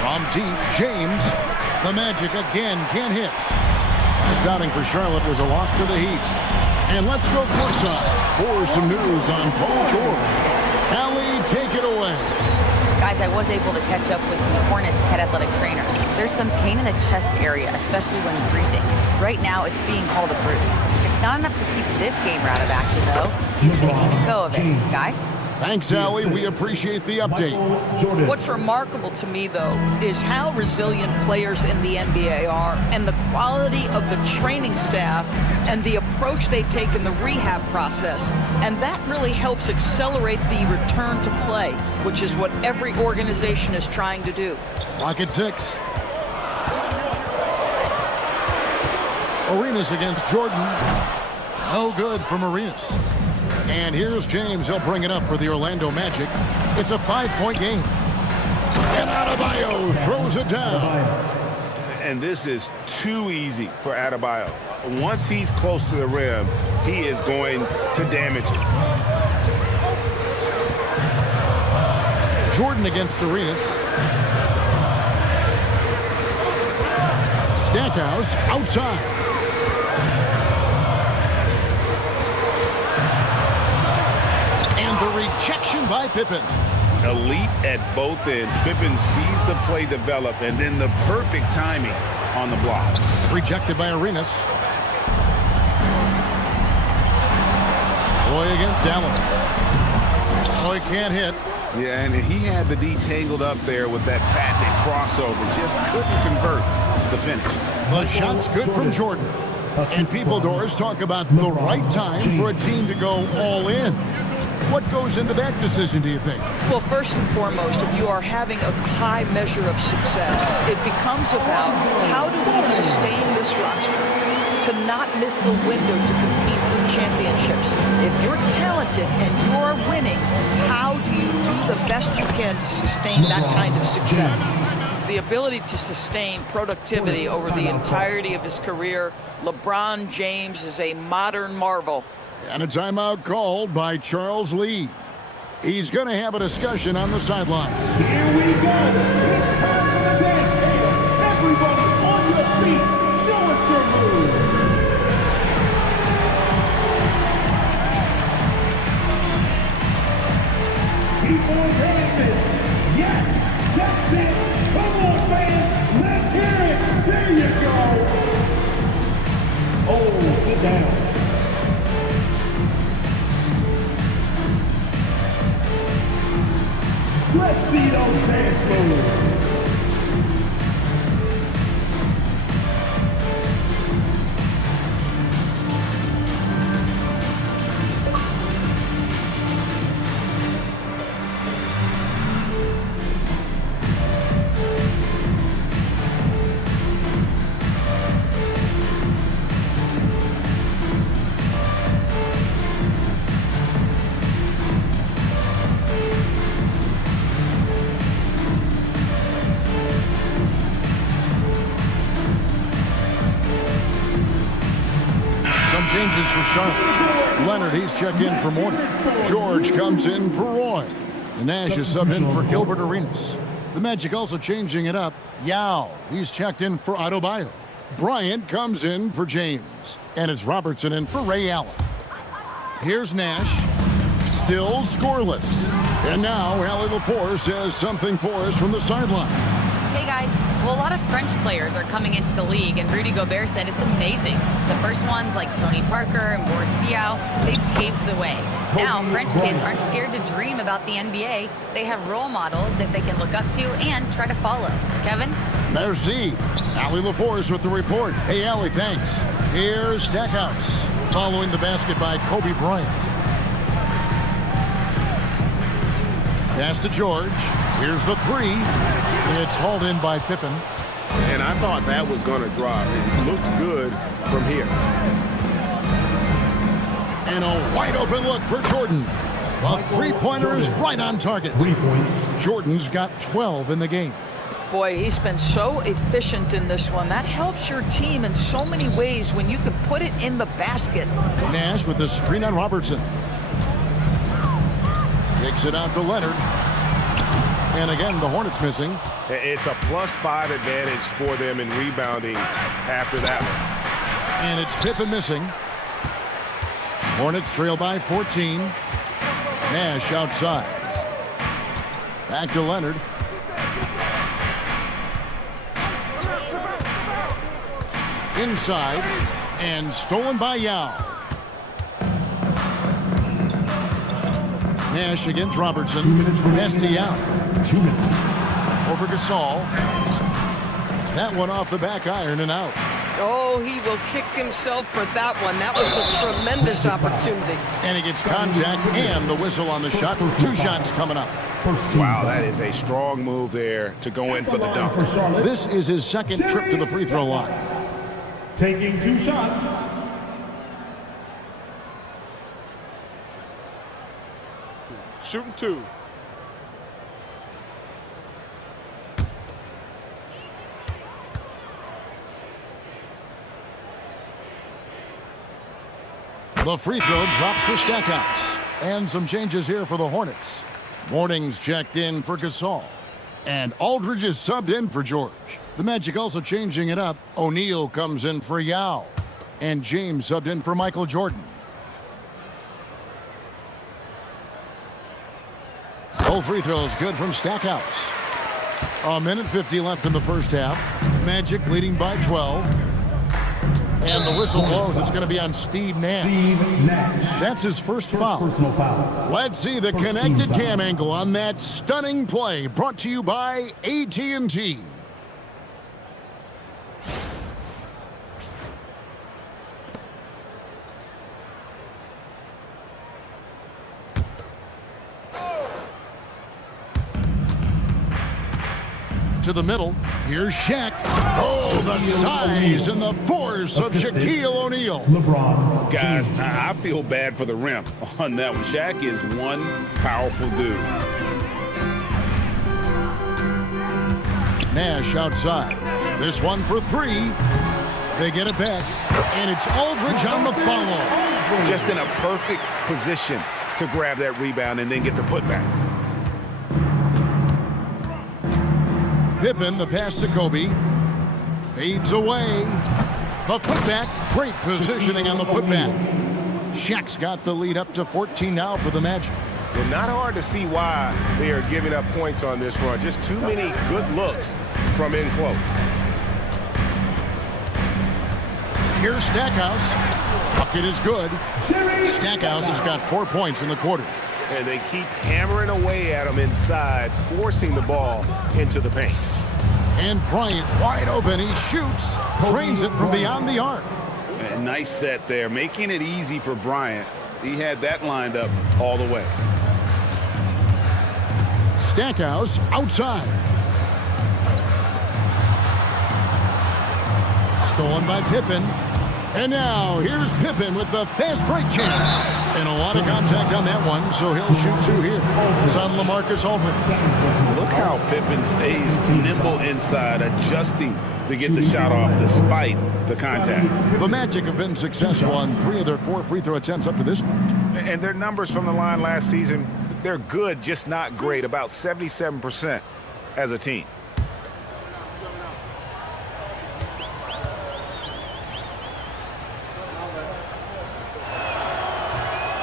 From deep, James. The Magic again can't hit. Scouting for Charlotte was a loss to the Heat. And let's go courtside for some news on Paul George. Allie, take it away. Guys, I was able to catch up with the Hornets head athletic trainer. There's some pain in the chest area, especially when breathing. Right now, it's being called a bruise. It's not enough to keep this game out of action, though. He's making a go of it. Guys? Thanks, Allie. We appreciate the update. What's remarkable to me, though, is how resilient players in the NBA are and the quality of the training staff and the approach they take in the rehab process. And that really helps accelerate the return to play, which is what every organization is trying to do. Clock at 6. Arenas against Jordan. No good from Arenas. And here's James. He'll bring it up for the Orlando Magic. It's a 5-point game. And Adebayo throws it down. And this is too easy for Adebayo. Once he's close to the rim, he is going to damage it. Jordan against Arenas. Stackhouse outside. The rejection by Pippen. Elite at both ends. Pippen sees the play develop and then the perfect timing on the block. Rejected by Arenas. Boy against Allen. Oh, he can't hit. Yeah, and he had the D tangled up there with that patented crossover. Just couldn't convert the finish. The shot's good from Jordan. And people doors talk about the right time for a team to go all in. What goes into that decision, do you think? Well, first and foremost, if you are having a high measure of success, it becomes about how do we sustain this roster to not miss the window to compete for championships. If you're talented and you're winning, how do you do the best you can to sustain that kind of success? The ability to sustain productivity over the entirety of his career, LeBron James is a modern marvel. And a timeout called by Charles Lee. He's going to have a discussion on the sideline. Here we go. It's time for the dance game. Everybody on your feet. Show us your moves. Keep on dancing. Yes, that's it. Come on, fans. Let's hear it. There you go. Oh, sit down. Let's see tuxedo dance moves. Some changes for Charlotte. Leonard, he's checked in for Mourning. George comes in for Roy. And Nash is subbed in for Gilbert Arenas. The Magic also changing it up. Yao, he's checked in for Adebayo. Bryant comes in for James. And it's Robertson in for Ray Allen. Here's Nash. Still scoreless. And now Allie LaForce says something for us from the sideline. Hey guys, well, a lot of French players are coming into the league, and Rudy Gobert said it's amazing. The first ones, like Tony Parker and Boris Diaw, they paved the way. Now, French kids aren't scared to dream about the NBA. They have role models that they can look up to and try to follow. Kevin? Merci. Allie LaForce with the report. Hey, Allie, thanks. Here's Stackhouse, following the basket by Kobe Bryant. Pass to George. Here's the three. It's hauled in by Pippen. And I thought that was going to drop. It looked good from here. And a wide open look for Jordan. A three-pointer is right on target. 3 points. Jordan's got 12 in the game. Boy, he's been so efficient in this one. That helps your team in so many ways when you can put it in the basket. Nash with the screen on Robertson. Kicks it out to Leonard. And again, the Hornets missing. It's a +5 advantage for them in rebounding after that one. And it's Pippen missing. Hornets trail by 14. Nash outside. Back to Leonard. Inside. And stolen by Yao. Nash against Robertson. Nasty out. 2 minutes. Over Gasol. That one off the back iron and out. Oh, he will kick himself for that one. That was a tremendous opportunity. And he gets contact and the whistle on the shot. 2 shots coming up. Wow, that is a strong move there to go in for the dunk. This is his second trip to the free throw line. Taking 2 shots. Shooting 2. The free throw drops for Stackhouse. And some changes here for the Hornets. Morning's checked in for Gasol. And Aldridge is subbed in for George. The Magic also changing it up. O'Neal comes in for Yao. And James subbed in for Michael Jordan. All free throws good from Stackhouse. 1:50 left in the first half. Magic leading by 12. And the whistle blows. It's going to be on Steve Nash. That's his first foul. Personal foul. Let's see the connected cam angle on that stunning play. Brought to you by AT&T. To the middle. Here's Shaq. Oh, the size and the force of Shaquille O'Neal. LeBron. Guys, I feel bad for the rim on that one. Shaq is one powerful dude. Nash outside. This one for 3. They get it back. And it's Aldridge on the follow. Just in a perfect position to grab that rebound and then get the putback. Pippen, the pass to Kobe. Fades away. The putback. Great positioning on the putback. Shaq's got the lead up to 14 now for the Magic. Well, not hard to see why they are giving up points on this run. Just too many good looks from in close. Here's Stackhouse. Bucket is good. Stackhouse has got 4 points in the quarter. And they keep hammering away at him inside, forcing the ball into the paint. And Bryant wide open. He shoots, drains it from beyond the arc. A nice set there, making it easy for Bryant. He had that lined up all the way. Stackhouse outside. Stolen by Pippen. And now here's Pippen with the fast break chance. And a lot of contact on that one, so he'll shoot two here. It's on LaMarcus Aldridge. Look how Pippen stays nimble inside, adjusting to get the shot off despite the contact. The Magic have been successful on 3 of their 4 free throw attempts up to this point. And their numbers from the line last season, they're good, just not great, about 77% as a team.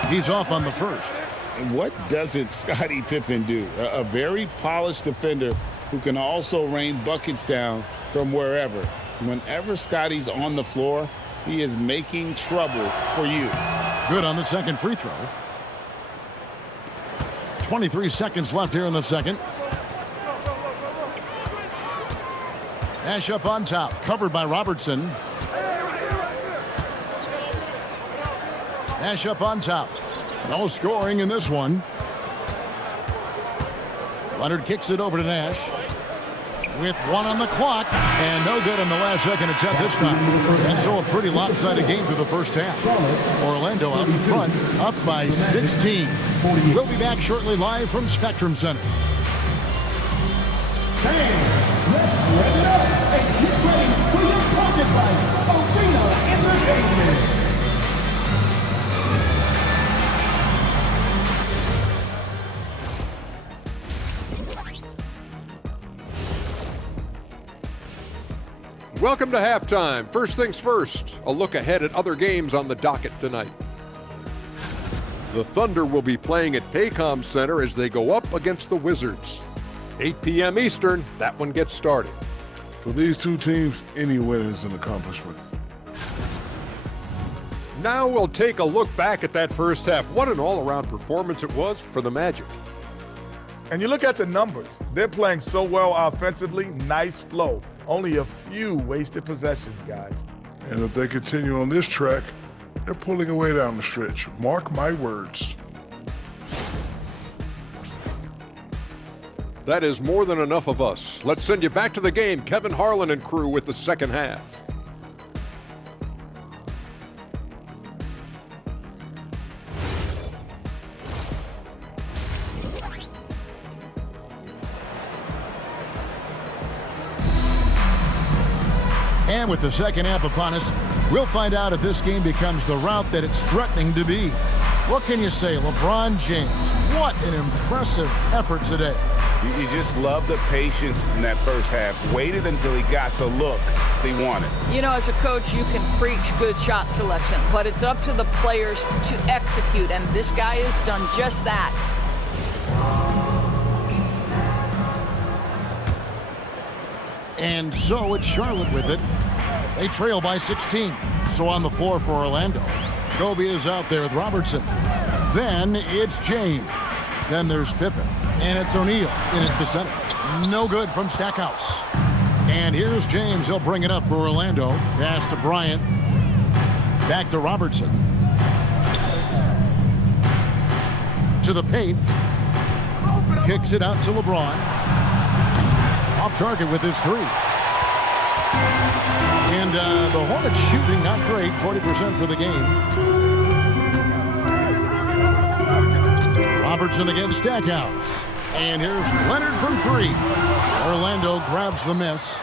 He's off on the first. And what doesn't Scottie Pippen do? A very polished defender who can also rain buckets down from wherever. Whenever Scottie's on the floor, he is making trouble for you. Good on the second free throw. 23 seconds left here in the second. Nash up on top, covered by Robertson. Nash up on top. No scoring in this one. Leonard kicks it over to Nash. With 1 on the clock. And no good on the last second attempt this time. And so a pretty lopsided game through the first half. Orlando out in front, up by 16. We'll be back shortly live from Spectrum Center. Let's rev it up and get ready for your pocket fight. Arena Entertainment. Welcome to halftime. First things first, a look ahead at other games on the docket tonight. The Thunder will be playing at Paycom Center as they go up against the Wizards. 8 p.m. Eastern, that one gets started. For these two teams, any win is an accomplishment. Now we'll take a look back at that first half. What an all-around performance it was for the Magic. And you look at the numbers. They're playing so well offensively. Nice flow. Only a few wasted possessions, guys. And if they continue on this track, they're pulling away down the stretch. Mark my words. That is more than enough of us. Let's send you back to the game. Kevin Harlan and crew with the second half. And with the second half upon us, we'll find out if this game becomes the route that it's threatening to be. What can you say, LeBron James? What an impressive effort today. You just love the patience in that first half. Waited until he got the look he wanted. You know, as a coach, you can preach good shot selection, but it's up to the players to execute, and this guy has done just that. And so it's Charlotte with it. They trail by 16. So on the floor for Orlando. Kobe is out there with Robertson. Then it's James. Then there's Pippen. And it's O'Neal in at the center. No good from Stackhouse. And here's James. He'll bring it up for Orlando. Pass to Bryant. Back to Robertson. To the paint. Kicks it out to LeBron. Off target with his three. And the Hornets shooting not great, 40% for the game. Robertson against Stackhouse. And here's Leonard from 3. Orlando grabs the miss.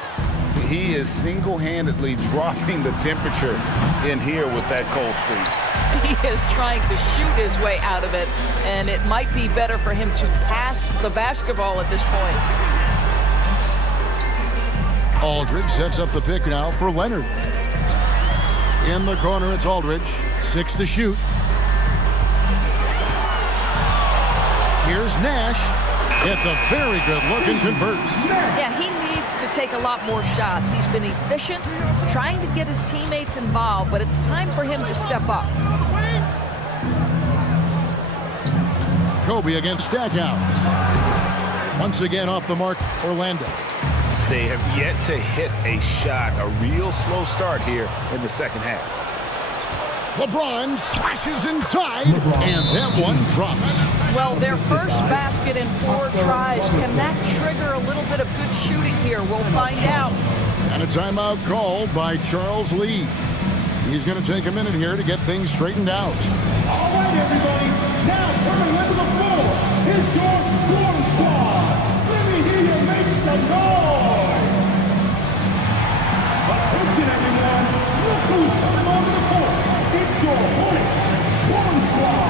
He is single-handedly dropping the temperature in here with that cold streak. He is trying to shoot his way out of it, and it might be better for him to pass the basketball at this point. Aldridge sets up the pick now for Leonard. In the corner, it's Aldridge. 6 to shoot. Here's Nash. It's a very good look and converts. Yeah, he needs to take a lot more shots. He's been efficient, trying to get his teammates involved, but it's time for him to step up. Kobe against Stackhouse. Once again off the mark, Orlando. They have yet to hit a shot, a real slow start here in the second half. LeBron slashes inside, and that one drops. Well, their first basket in 4 tries. Can that trigger a little bit of good shooting here? We'll find out. And a timeout called by Charles Lee. He's going to take a minute here to get things straightened out. All right, everybody. Now coming into the floor is your scoring squad. Let me hear you make some noise. Attention, everyone. Look who's coming onto the court. It's your Hornets scoring squad.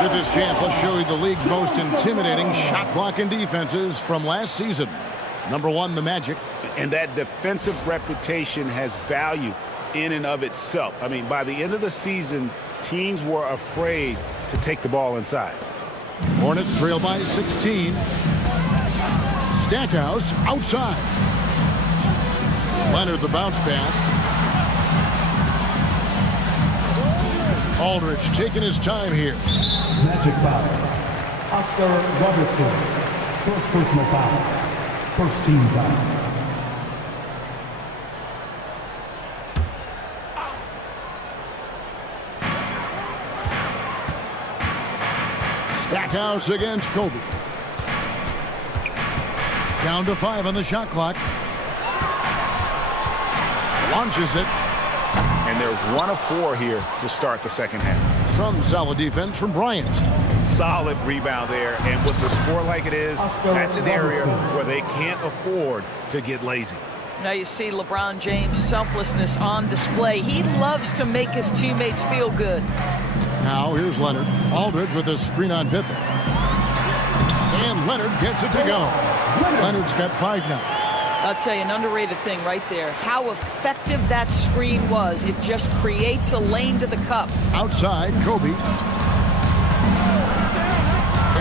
With this chance, let's show you the league's most intimidating shot blocking defenses from last season. Number 1, the Magic. And that defensive reputation has value in and of itself. I mean, by the end of the season, teams were afraid to take the ball inside. Hornets trail by 16. Stackhouse outside. Leonard the bounce pass. Aldridge taking his time here. Magic foul. Oscar Robertson. First personal foul. First team foul. Stackhouse against Kobe. Down to 5 on the shot clock. Launches it. And they're 1 of 4 here to start the second half. Some solid defense from Bryant. Solid rebound there. And with the score like it is, that's an area where they can't afford to get lazy. Now you see LeBron James' selflessness on display. He loves to make his teammates feel good. Now here's Leonard. Aldridge with a screen on Pippen. And Leonard gets it to go. Leonard's got 5 now. I'll tell you, an underrated thing right there. How effective that screen was. It just creates a lane to the cup. Outside, Kobe.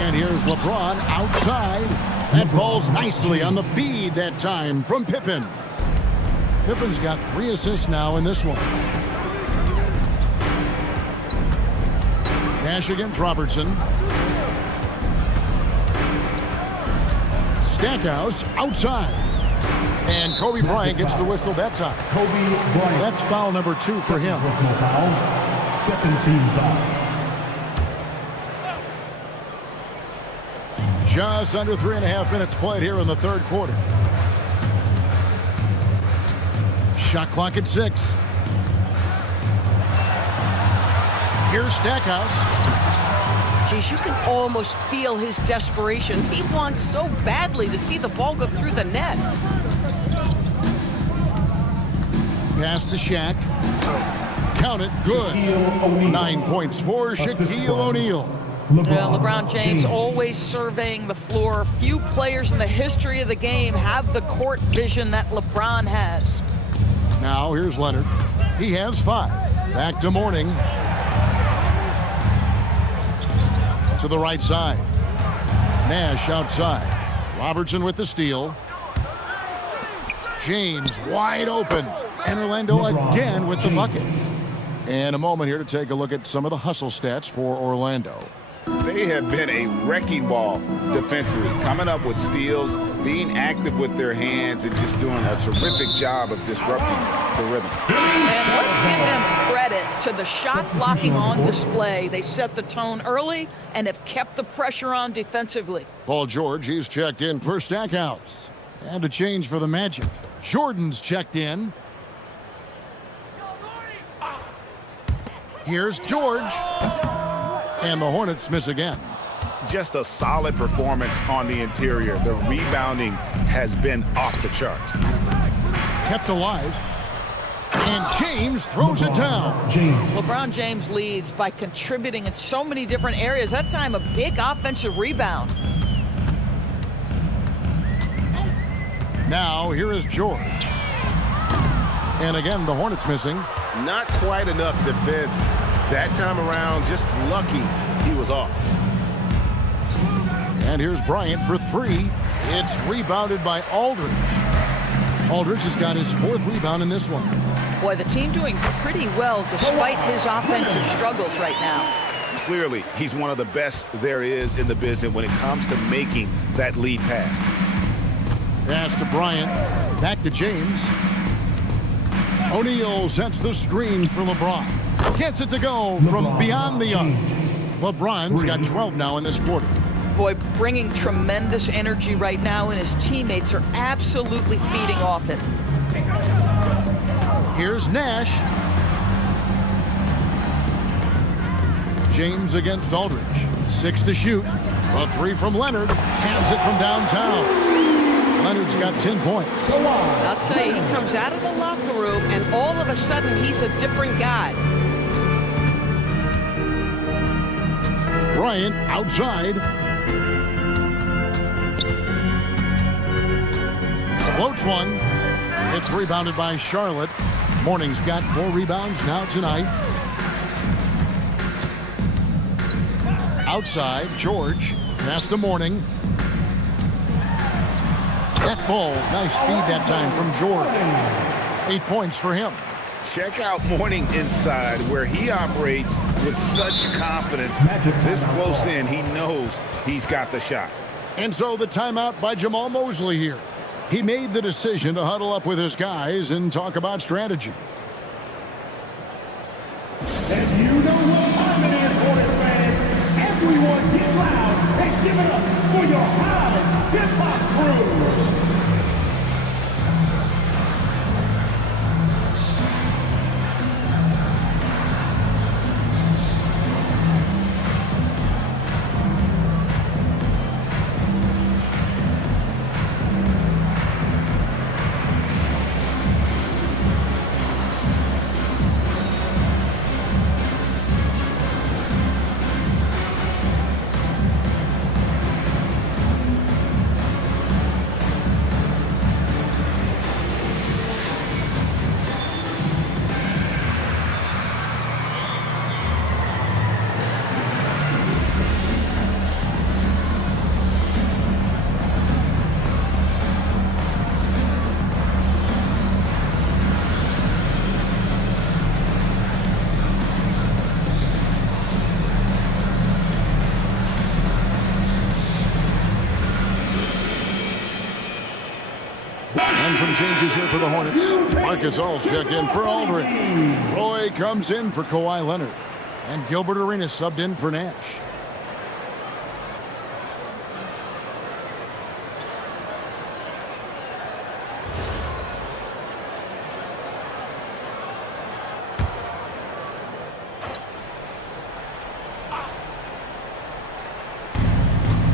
And here's LeBron outside. That falls nicely on the feed that time from Pippen. Pippen's got 3 assists now in this one. Nash against Robertson. Stackhouse outside. And Kobe Bryant gets the whistle that time. Kobe Bryant. That's foul number 2 for him. Personal foul. Second team foul. Just under 3.5 minutes played here in the third quarter. Shot clock at 6. Here's Stackhouse. Geez, you can almost feel his desperation. He wants so badly to see the ball go through the net. Pass to Shaq. Count it. Good. 9 points for Shaquille O'Neal. LeBron James always surveying the floor. Few players in the history of the game have the court vision that LeBron has. Now here's Leonard. He has 5. Back to Mourning. To the right side. Nash outside. Robertson with the steal. James wide open. And Orlando again with the bucket. And a moment here to take a look at some of the hustle stats for Orlando. They have been a wrecking ball defensively, coming up with steals, being active with their hands, and just doing a terrific job of disrupting the rhythm. And let's give them credit to the shot blocking on display. They set the tone early and have kept the pressure on defensively. Paul George, he's checked in for Stackhouse. And a change for the Magic. Jordan's checked in. Here's George. And the Hornets miss again. Just a solid performance on the interior. The rebounding has been off the charts. Kept alive. And James throws it down. LeBron James leads by contributing in so many different areas. That time, a big offensive rebound. Now, here is George. And again, the Hornets missing. Not quite enough defense. That time around, just lucky he was off. And here's Bryant for three. It's rebounded by Aldridge. Aldridge has got his 4th rebound in this one. Boy, the team doing pretty well despite his offensive struggles right now. Clearly, he's one of the best there is in the business when it comes to making that lead pass. Pass to Bryant. Back to James. O'Neal sets the screen for LeBron. Gets it to go from beyond the arc. LeBron's got 12 now in this quarter. Boy, bringing tremendous energy right now, and his teammates are absolutely feeding off it. Here's Nash. James against Aldridge. 6 to shoot. A 3 from Leonard. Cans it from downtown. Leonard's got 10 points. I'll tell you, he comes out of the locker room, and all of a sudden, he's a different guy. Bryant outside. Floats one. It's rebounded by Charlotte. Morning's got 4 rebounds now tonight. Outside, George. Pass to Morning. That ball, nice feed that time from George. 8 points for him. Check out Morning inside, where he operates with such confidence. This close in, he knows he's got the shot. And so the timeout by Jamal Mosley here. He made the decision to huddle up with his guys and talk about strategy. And you know what time it is, Hornets fans. Everyone get loud and give it up for your Highland hip-hop crew. And some changes here for the Hornets. Marcus All's check in for Aldridge. Roy comes in for Kawhi Leonard. And Gilbert Arenas subbed in for Nash.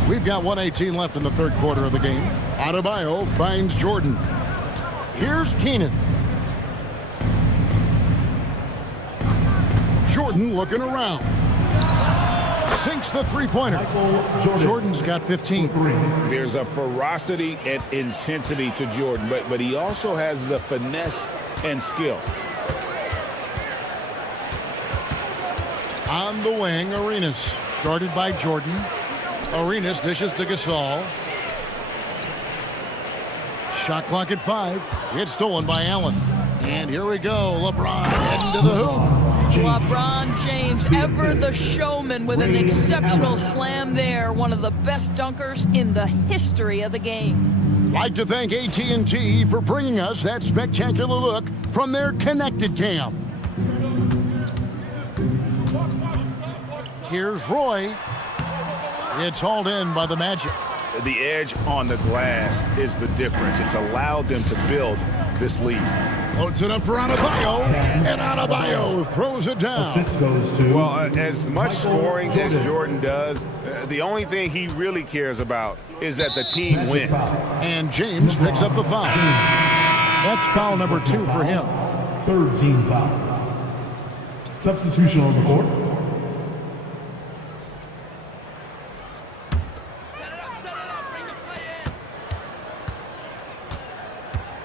We've got 1:18 left in the 3rd quarter of the game. Adebayo finds Jordan. Here's Keenan. Jordan looking around. Sinks the 3-pointer. Jordan's got 15. There's a ferocity and intensity to Jordan, but he also has the finesse and skill. On the wing, Arenas. Guarded by Jordan. Arenas dishes to Gasol. Shot clock at 5. It's stolen by Allen. And here we go. LeBron heading to the hoop. LeBron James, ever the showman, with an exceptional slam there. One of the best dunkers in the history of the game. Like to thank AT&T for bringing us that spectacular look from their connected cam. Here's Roy. It's hauled in by the Magic. The edge on the glass is the difference. It's allowed them to build this lead. Loads it up for Adebayo, and Adebayo throws it down. Well, as much scoring as Jordan does, the only thing he really cares about is that the team wins. And James picks up the foul. That's foul number 2 for him. Third team foul. Substitution on the court.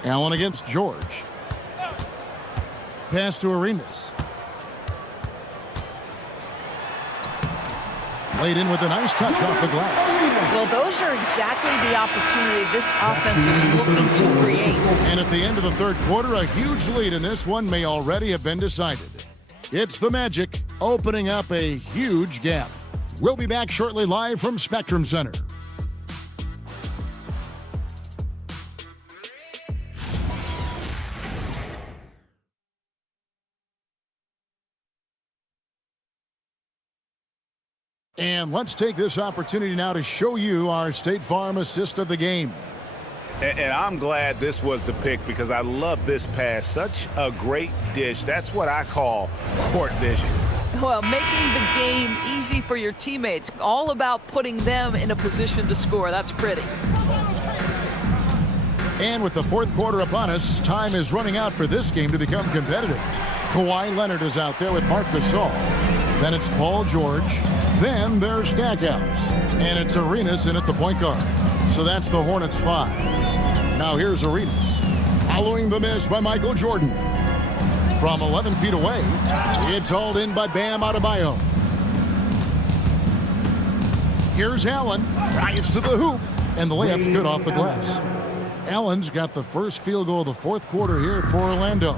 Allen against George. Pass to Arenas. Laid in with a nice touch off the glass. Well, those are exactly the opportunity this offense is looking to create. And at the end of the third quarter, a huge lead in this one may already have been decided. It's the Magic opening up a huge gap. We'll be back shortly live from Spectrum Center. And let's take this opportunity now to show you our State Farm assist of the game. And I'm glad this was the pick because I love this pass. Such a great dish. That's what I call court vision. Well, making the game easy for your teammates. All about putting them in a position to score. That's pretty. And with the fourth quarter upon us, time is running out for this game to become competitive. Kawhi Leonard is out there with Marc Gasol. Then it's Paul George. Then there's Stackhouse. And it's Arenas in at the point guard. So that's the Hornets 5. Now here's Arenas. Following the miss by Michael Jordan. From 11 feet away, it's hauled in by Bam Adebayo. Here's Allen. Drives to the hoop. And the layup's good off the glass. Allen's got the first field goal of the fourth quarter here for Orlando.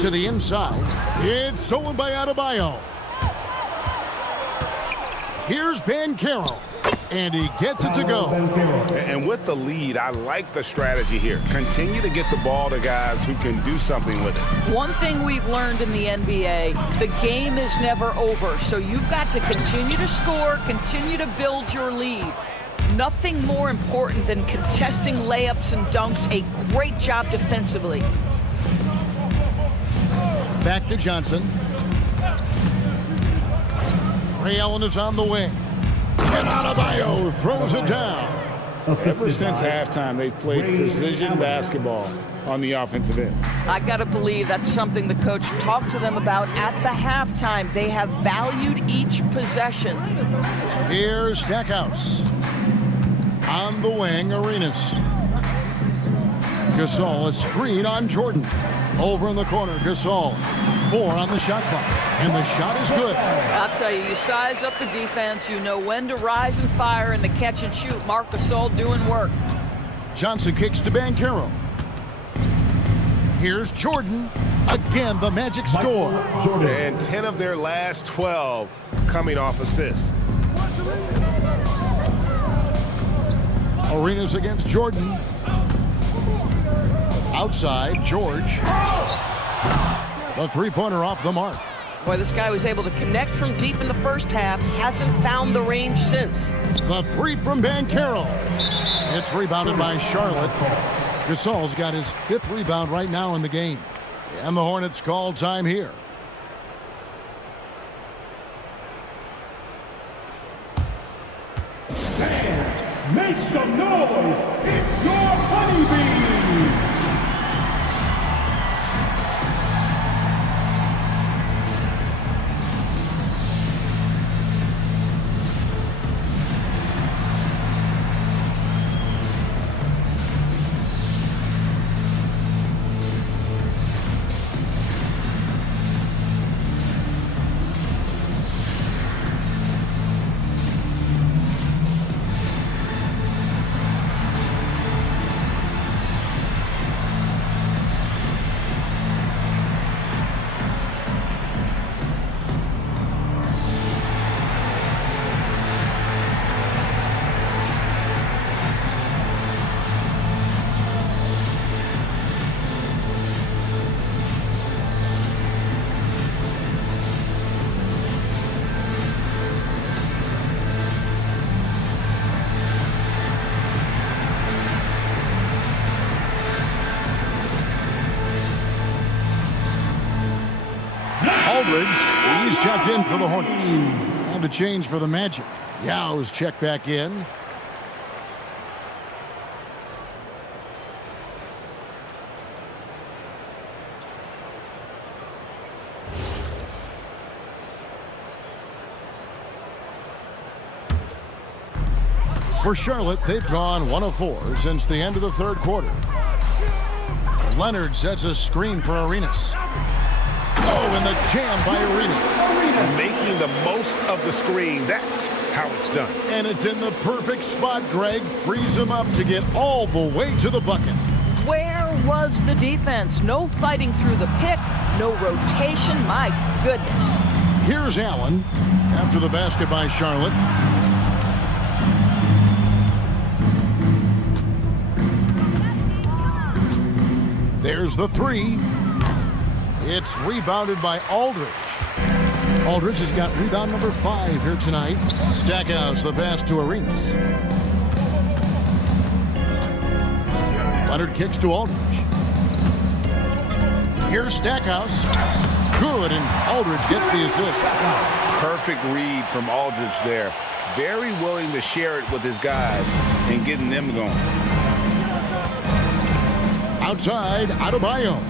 To the inside. It's stolen by Adebayo. Here's Banchero. And he gets it to go. And with the lead, I like the strategy here. Continue to get the ball to guys who can do something with it. One thing we've learned in the NBA, the game is never over. So you've got to continue to score, continue to build your lead. Nothing more important than contesting layups and dunks. A great job defensively. Back to Johnson. Ray Allen is on the wing. And Adebayo throws it down. Ever since halftime, they've played precision basketball on the offensive end. I got to believe that's something the coach talked to them about at the halftime. They have valued each possession. Here's Stackhouse. On the wing, Arenas. Gasol, a screen on Jordan. Over in the corner, Gasol. 4 on the shot clock. And the shot is good. I'll tell you, you size up the defense. You know when to rise and fire and to catch and shoot. Marc Gasol doing work. Johnson kicks to Banchero. Here's Jordan. Again, the Magic score. And 10 of their last 12 coming off assists. Arenas against Jordan. Outside, George. The three-pointer off the mark. Boy, this guy was able to connect from deep in the first half. Hasn't found the range since. The three from Banchero. It's rebounded by Charlotte. Gasol's got his 5th rebound right now in the game. And the Hornets call time here. Make some noise! It's your honeybees! Aldridge, he's checked in for the Hornets. And a change for the Magic. Yaw's checked back in. For Charlotte, they've gone 1 of 4 since the end of the third quarter. Leonard sets a screen for Arenas. Oh, and the jam by Arenas. Making the most of the screen. That's how it's done. And it's in the perfect spot, Greg. Frees him up to get all the way to the bucket. Where was the defense? No fighting through the pick, no rotation. My goodness. Here's Allen after the basket by Charlotte. There's the three. It's rebounded by Aldridge. Aldridge has got rebound number 5 here tonight. Stackhouse the pass to Arenas. Leonard kicks to Aldridge. Here's Stackhouse. Good, and Aldridge gets the assist. Perfect read from Aldridge there. Very willing to share it with his guys and getting them going. Outside, Adebayo.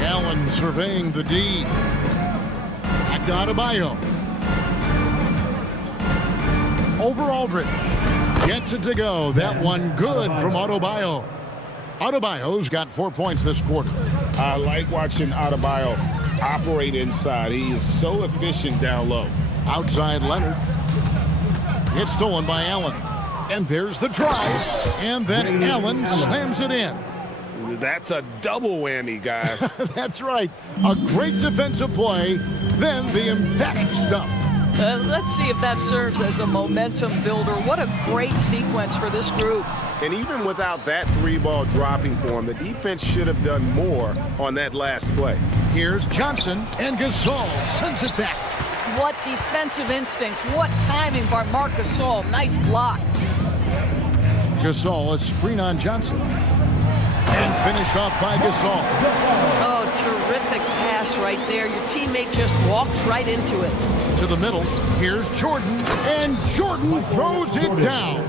Allen surveying the D. Back to Adebayo. Over Aldridge. Gets it to go. That one good from Adebayo. Adebayo's got 4 points this quarter. I like watching Adebayo operate inside. He is so efficient down low. Outside Leonard. It's stolen by Allen. And there's the drive. And then Allen slams it in. That's a double whammy, guys. That's right. A great defensive play, then the emphatic stuff. Let's see if that serves as a momentum builder. What a great sequence for this group. And even without that 3-ball dropping for him, the defense should have done more on that last play. Here's Johnson, and Gasol sends it back. What defensive instincts. What timing by Marc Gasol. Nice block. Gasol, a screen on Johnson. And finished off by Gasol. Oh, terrific pass right there. Your teammate just walks right into it. To the middle, here's Jordan, and Jordan throws it down.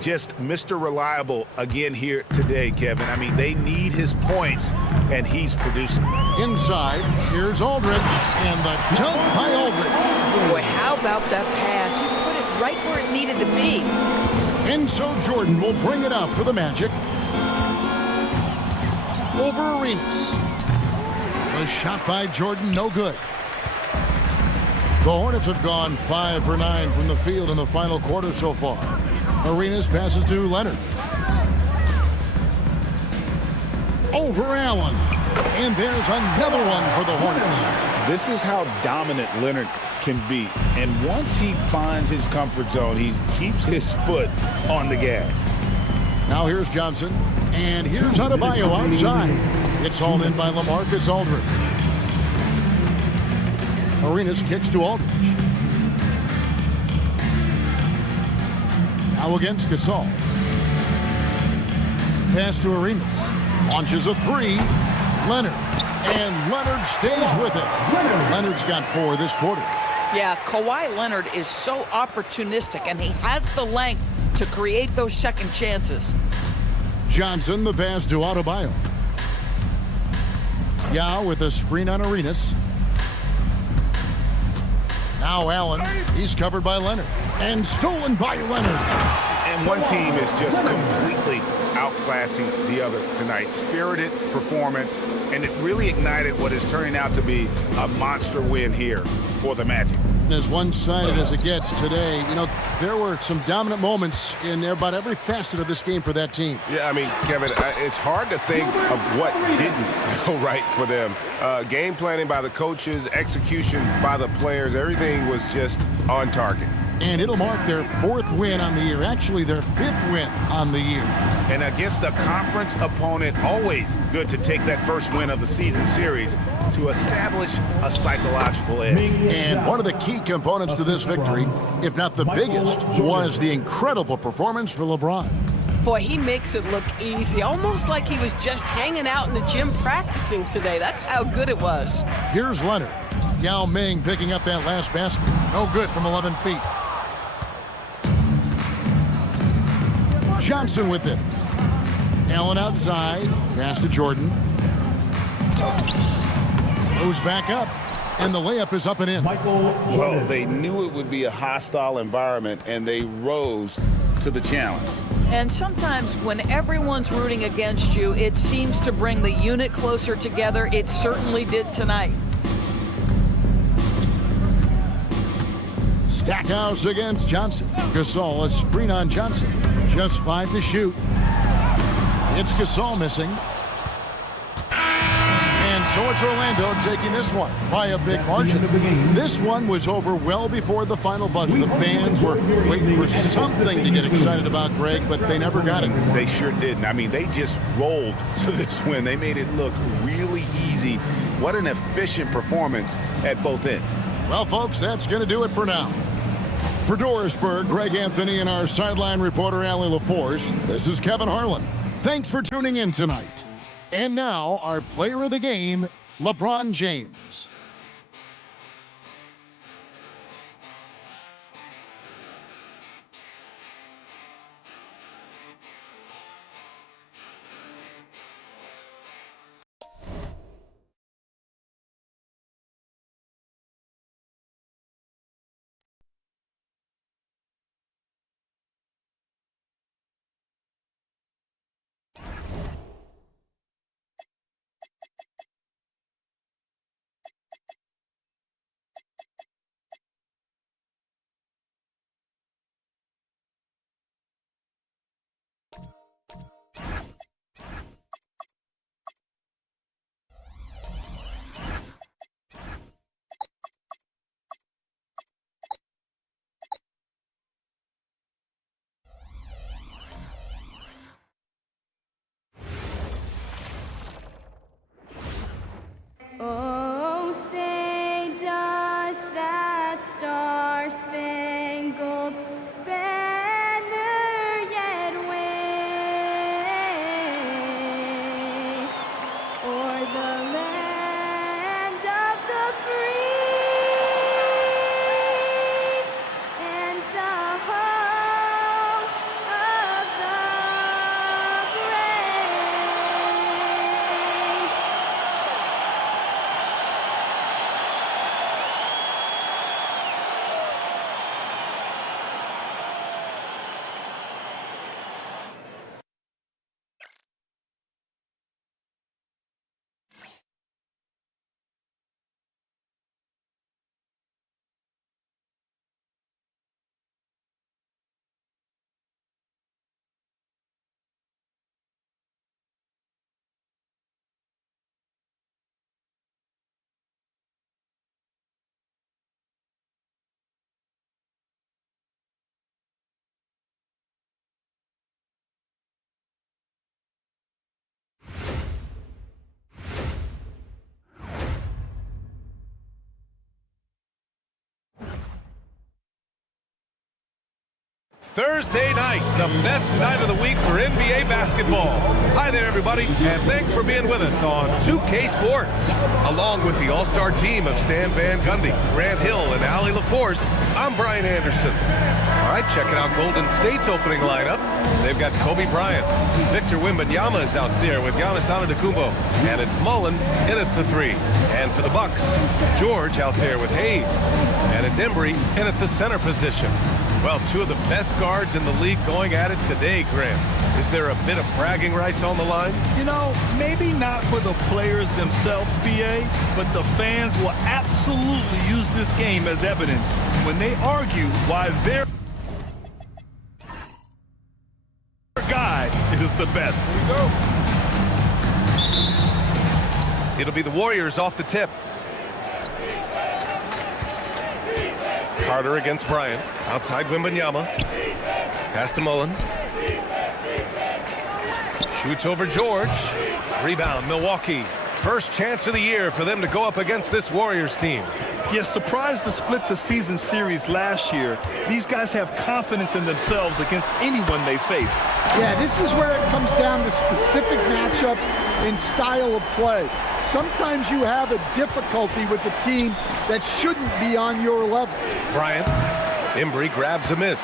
Just Mr. Reliable again here today, Kevin. I mean, they need his points, and he's producing. Inside, here's Aldridge, and the dunk by Aldridge. Boy, how about that pass? He put it right where it needed to be. And so Jordan will bring it up for the Magic. Over Arenas. The shot by Jordan, no good. The Hornets have gone 5 for 9 from the field in the final quarter so far. Arenas passes to Leonard. Over Allen. And there's another one for the Hornets. This is how dominant Leonard can be. And once he finds his comfort zone, he keeps his foot on the gas. Now here's Johnson. And here's Adebayo outside. It's hauled in by LaMarcus Aldridge. Arenas kicks to Aldridge. Now against Gasol. Pass to Arenas. Launches a 3. Leonard. And Leonard stays with it. Leonard's got 4 this quarter. Yeah, Kawhi Leonard is so opportunistic, and he has the length to create those second chances. Johnson, the pass to Adebayo. Yao with a screen on Arenas. Now Allen, he's covered by Leonard. And stolen by Leonard. And one team is just completely outclassing the other tonight. Spirited performance, and it really ignited what is turning out to be a monster win here for the Magic. As one-sided as it gets today, you know, there were some dominant moments in about every facet of this game for that team. Yeah, I mean, Kevin, it's hard to think of what didn't go right for them. Game planning by the coaches, execution by the players, everything was just on target. And it'll mark their 4th win on the year, actually their 5th win on the year. And against a conference opponent, always good to take that first win of the season series to establish a psychological edge. And one of the key components to this victory, if not the biggest, was the incredible performance for LeBron. Boy, he makes it look easy, almost like he was just hanging out in the gym practicing today. That's how good it was. Here's Leonard. Yao Ming picking up that last basket. No good from 11 feet. Johnson with it. Allen outside. Pass to Jordan. Goes back up. And the layup is up and in. Well, they knew it would be a hostile environment, and they rose to the challenge. And sometimes when everyone's rooting against you, it seems to bring the unit closer together. It certainly did tonight. Stackhouse against Johnson. Gasol, a screen on Johnson. Just 5 to shoot. It's Gasol missing. And so it's Orlando taking this one by a big margin. This one was over well before the final buzzer. The fans were waiting for something to get excited about, Greg, but they never got it. They sure didn't. I mean, they just rolled to this win. They made it look really easy. What an efficient performance at both ends. Well, folks, that's going to do it for now. For Dorisburg, Greg Anthony and our sideline reporter, Allie LaForce, this is Kevin Harlan. Thanks for tuning in tonight. And now, our player of the game, LeBron James. Oh, say does that star-spangled banner yet wave o'er the land of the free and the home of the brave? Thursday night, the best night of the week for NBA basketball. Hi there, everybody, and thanks for being with us on 2K Sports. Along with the all-star team of Stan Van Gundy, Grant Hill, and Allie LaForce, I'm Brian Anderson. All right, checking out Golden State's opening lineup. They've got Kobe Bryant. Victor Wembanyama is out there with Giannis Antetokounmpo, and it's Mullen in at the 3. And for the Bucks, George out there with Hayes, and it's Embry in at the center position. Well, two of the best guards in the league going at it today, Grant. Is there a bit of bragging rights on the line? You know, maybe not for the players themselves, BA, but the fans will absolutely use this game as evidence when they argue why their guy is the best. Here we go. It'll be the Warriors off the tip. Carter against Bryant. Outside Wembanyama. Pass to Mullen. Shoots over George. Rebound, Milwaukee. First chance of the year for them to go up against this Warriors team. Yes, surprised to split the season series last year. These guys have confidence in themselves against anyone they face. Yeah, this is where it comes down to specific matchups and style of play. Sometimes you have a difficulty with the team that shouldn't be on your level. Bryant, Embry grabs a miss.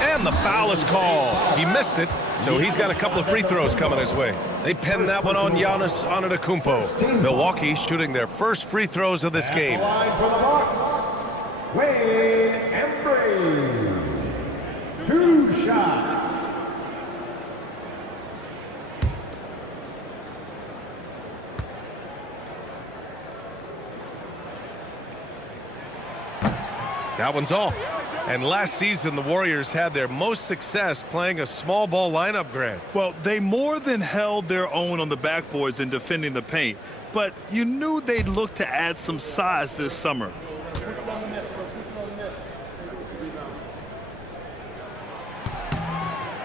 And the foul is called. He missed it, so he's got a couple of free throws coming his way. They pinned that one on Giannis Antetokounmpo. Milwaukee shooting their first free throws of this game. Line for the Bucks, Wayne Embry. 2 shots. That one's off. And last season, the Warriors had their most success playing a small ball lineup, Grant. Well, they more than held their own on the backboards in defending the paint, but you knew they'd look to add some size this summer.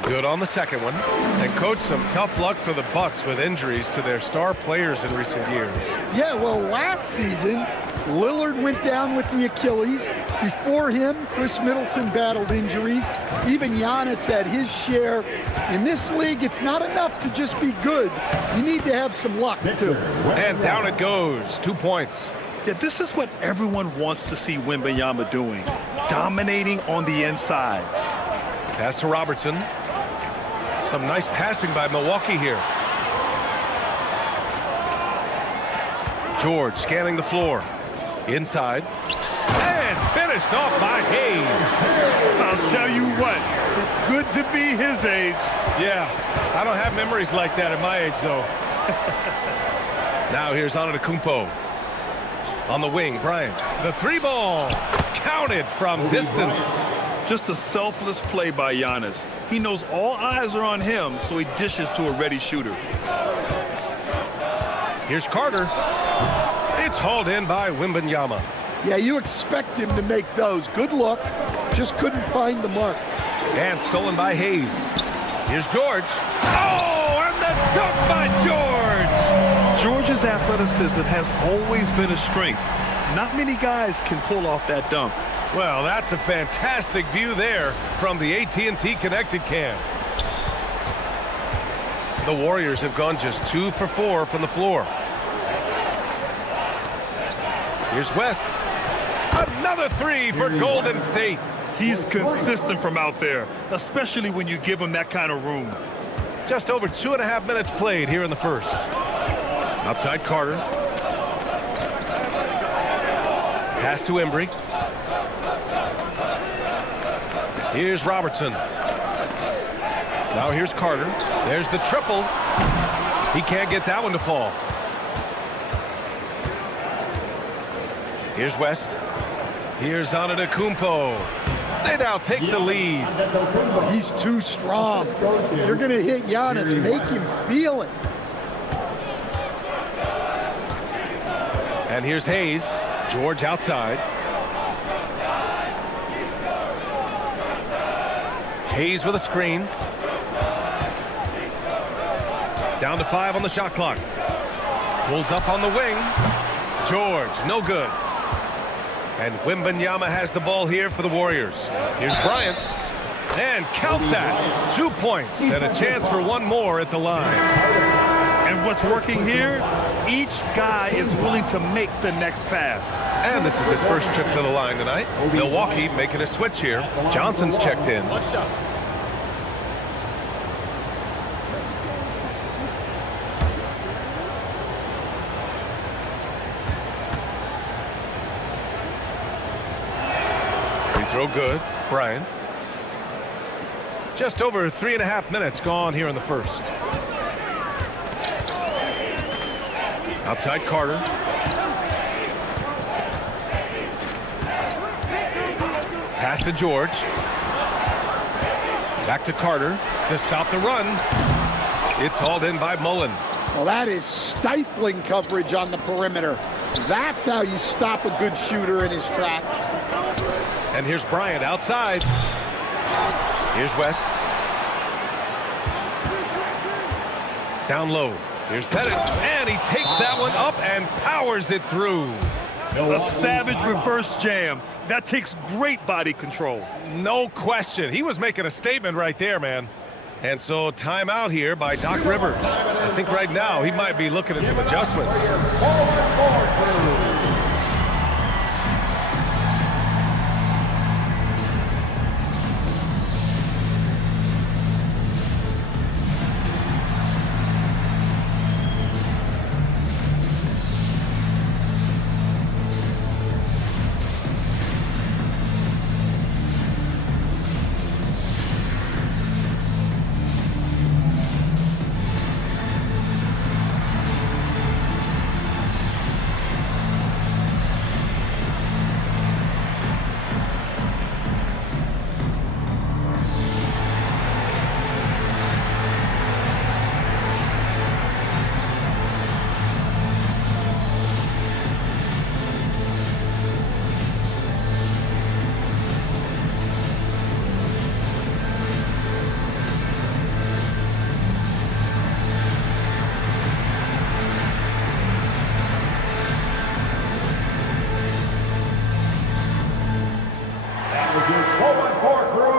Good on the second one. And coach, some tough luck for the Bucks with injuries to their star players in recent years. Yeah, well, last season, Lillard went down with the Achilles. Before him, Chris Middleton battled injuries. Even Giannis had his share. In this league, it's not enough to just be good. You need to have some luck, too. And down it goes. 2 points. Yeah, this is what everyone wants to see Wembanyama doing. Dominating on the inside. Pass to Robertson. Some nice passing by Milwaukee here. George scanning the floor. Inside. And finished off by Hayes. I'll tell you what, it's good to be his age. Yeah, I don't have memories like that at my age, though. Now here's Antetokounmpo. On the wing, Bryant. The 3-ball. Counted from distance. Just a selfless play by Giannis. He knows all eyes are on him, so he dishes to a ready shooter. Here's Carter. It's hauled in by Wembanyama. Yeah, you expect him to make those. Good luck. Just couldn't find the mark. And stolen by Hayes. Here's George. Oh, and the dunk by George! George's athleticism has always been a strength. Not many guys can pull off that dunk. Well, that's a fantastic view there from the AT&T Connected Cam. The Warriors have gone just 2 for 4 from the floor. Here's West. Another 3 for Golden State. He's consistent from out there, especially when you give him that kind of room. Just over 2.5 minutes played here in the first. Outside Carter. Pass to Embry. Here's Robertson. Now here's Carter. There's the triple. He can't get that one to fall. Here's West. Here's Antetokounmpo. They now take the lead. He's too strong. You're going to hit Giannis. Make him feel it. And here's Hayes. George outside. Hayes with a screen. Down to 5 on the shot clock. Pulls up on the wing. George, no good. And Wembanyama has the ball here for the Warriors. Here's Bryant. And count that. 2 points and a chance for one more at the line. And what's working here? Each guy is willing to make the next pass. And this is his first trip to the line tonight. Milwaukee making a switch here. Johnson's checked in. What's up? Free throw good. Bryant. Just over 3.5 minutes gone here in the first. Outside Carter. Pass to George. Back to Carter to stop the run. It's hauled in by Mullen. Well, that is stifling coverage on the perimeter. That's how you stop a good shooter in his tracks. And here's Bryant outside. Here's West. Down low. Here's Pettit, and he takes that one up and powers it through. A savage reverse jam. That takes great body control. No question. He was making a statement right there, man. And so timeout here by Doc Rivers. I think right now he might be looking at some adjustments.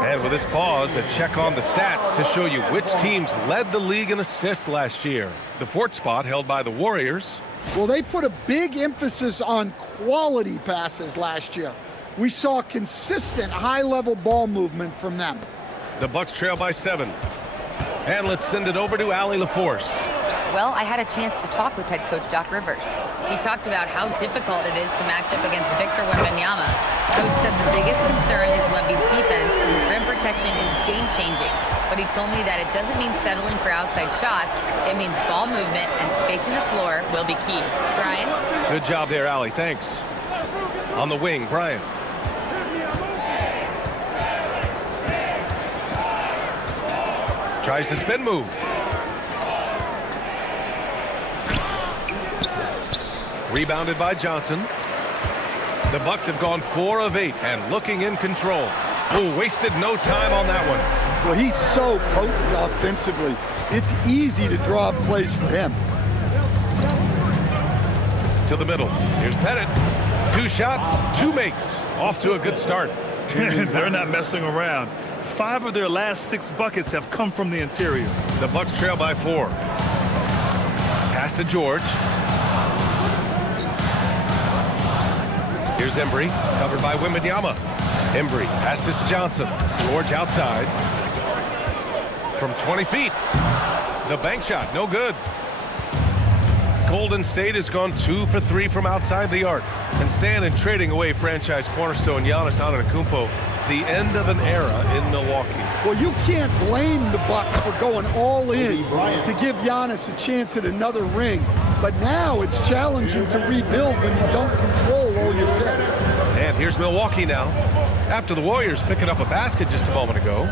And with this pause, a check on the stats to show you which teams led the league in assists last year. The fourth spot held by the Warriors. Well, they put a big emphasis on quality passes last year. We saw consistent high-level ball movement from them. The Bucks trail by 7. And let's send it over to Allie LaForce. Well, I had a chance to talk with head coach Doc Rivers. He talked about how difficult it is to match up against Victor Wembanyama. Coach said the biggest concern is Wemby's defense, and his rim protection is game-changing. But he told me that it doesn't mean settling for outside shots. It means ball movement and spacing the floor will be key. Brian? Good job there, Allie. Thanks. On the wing, Brian. Tries the spin move. Rebounded by Johnson. The Bucks have gone 4 of 8 and looking in control. Oh, wasted no time on that one. Well, he's so potent offensively. It's easy to draw up plays for him. To the middle. Here's Pettit. 2 shots, 2 makes. Off to a good start. They're not messing around. 5 of their last 6 buckets have come from the interior. The Bucks trail by 4. Pass to George. Here's Embry, covered by Wembanyama. Embry passes to Johnson. George outside. From 20 feet. The bank shot, no good. Golden State has gone 2 for 3 from outside the arc. And standing trading away franchise cornerstone Giannis Antetokounmpo. The end of an era in Milwaukee. Well, you can't blame the Bucks for going all in to give Giannis a chance at another ring. But now it's challenging to rebuild when you don't control all your picks. And here's Milwaukee now. After the Warriors picking up a basket just a moment ago.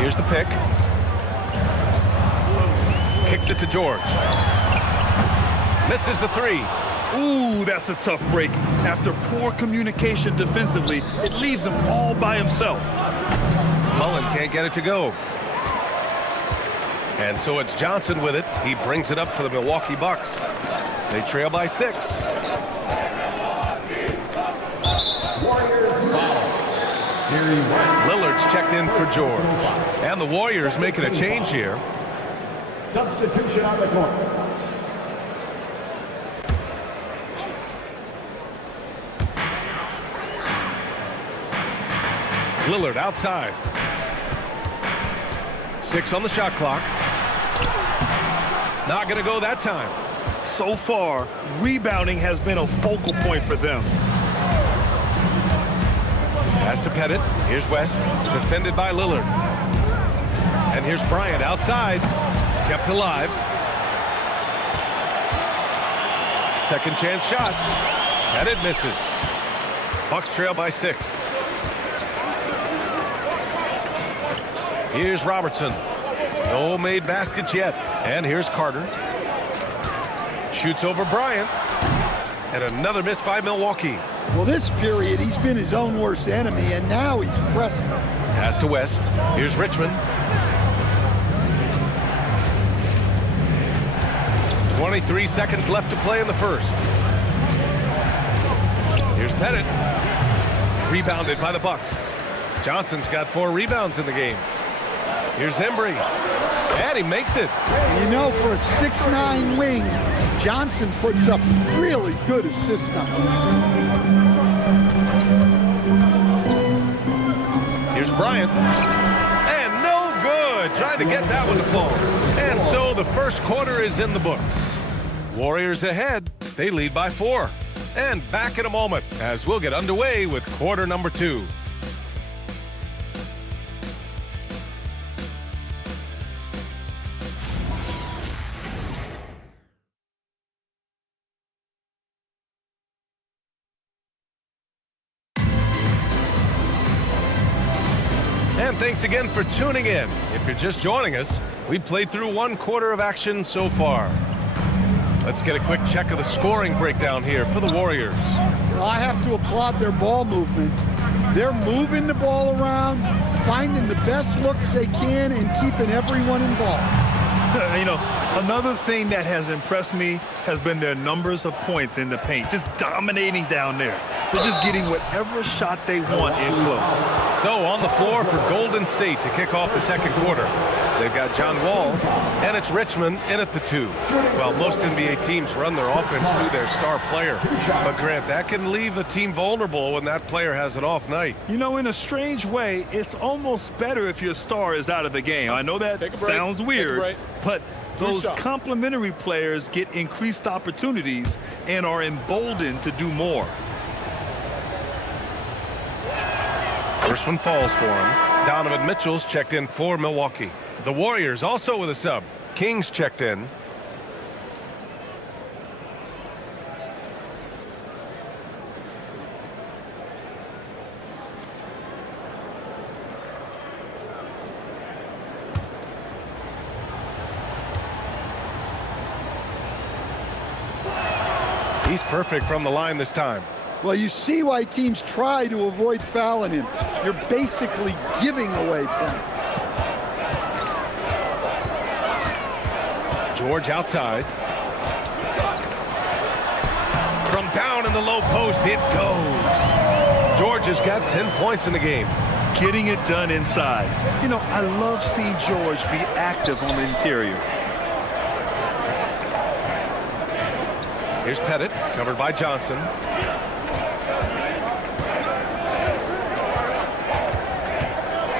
Here's the pick. Kicks it to George. Misses the 3. Ooh, that's a tough break. After poor communication defensively, it leaves him all by himself. Mullen can't get it to go. And so it's Johnson with it. He brings it up for the Milwaukee Bucks. They trail by 6. Lillard's checked in for George. And the Warriors making a change here. Substitution on the court. Lillard outside. 6 on the shot clock. Not going to go that time. So far, rebounding has been a focal point for them. Pass to Pettit. Here's West. Defended by Lillard. And here's Bryant outside. Kept alive. Second chance shot. Pettit misses. Bucks trail by 6. Here's Robertson. No made baskets yet. And here's Carter. Shoots over Bryant. And another miss by Milwaukee. Well, this period, he's been his own worst enemy, and now he's pressing. Pass to West. Here's Richmond. 23 seconds left to play in the first. Here's Pettit. Rebounded by the Bucks. Johnson's got 4 rebounds in the game. Here's Embry. And he makes it. You know, for a 6'9" wing, Johnson puts up really good assist numbers. Here's Bryant. And no good. Trying to get that one to fall. And so the first quarter is in the books. Warriors ahead. They lead by 4. And back in a moment as we'll get underway with quarter number 2. And thanks again for tuning in. If you're just joining us, we played through 1 quarter of action so far. Let's get a quick check of the scoring breakdown here for the Warriors. Well, I have to applaud their ball movement. They're moving the ball around, finding the best looks they can, and keeping everyone involved. You know, another thing that has impressed me has been their numbers of points in the paint, just dominating down there. They're just getting whatever shot they want in close. So on the floor for Golden State to kick off the second quarter. They've got John Wall, and it's Richmond in at the 2. Well, most NBA teams run their offense through their star player. But, Grant, that can leave a team vulnerable when that player has an off night. You know, in a strange way, it's almost better if your star is out of the game. I know that sounds weird, but those complementary players get increased opportunities and are emboldened to do more. First one falls for him. Donovan Mitchell's checked in for Milwaukee. The Warriors also with a sub. Kings checked in. He's perfect from the line this time. Well, you see why teams try to avoid fouling him. You're basically giving away points. George outside. From down in the low post, it goes. George has got 10 points in the game. Getting it done inside. You know, I love seeing George be active on the interior. Here's Pettit, covered by Johnson.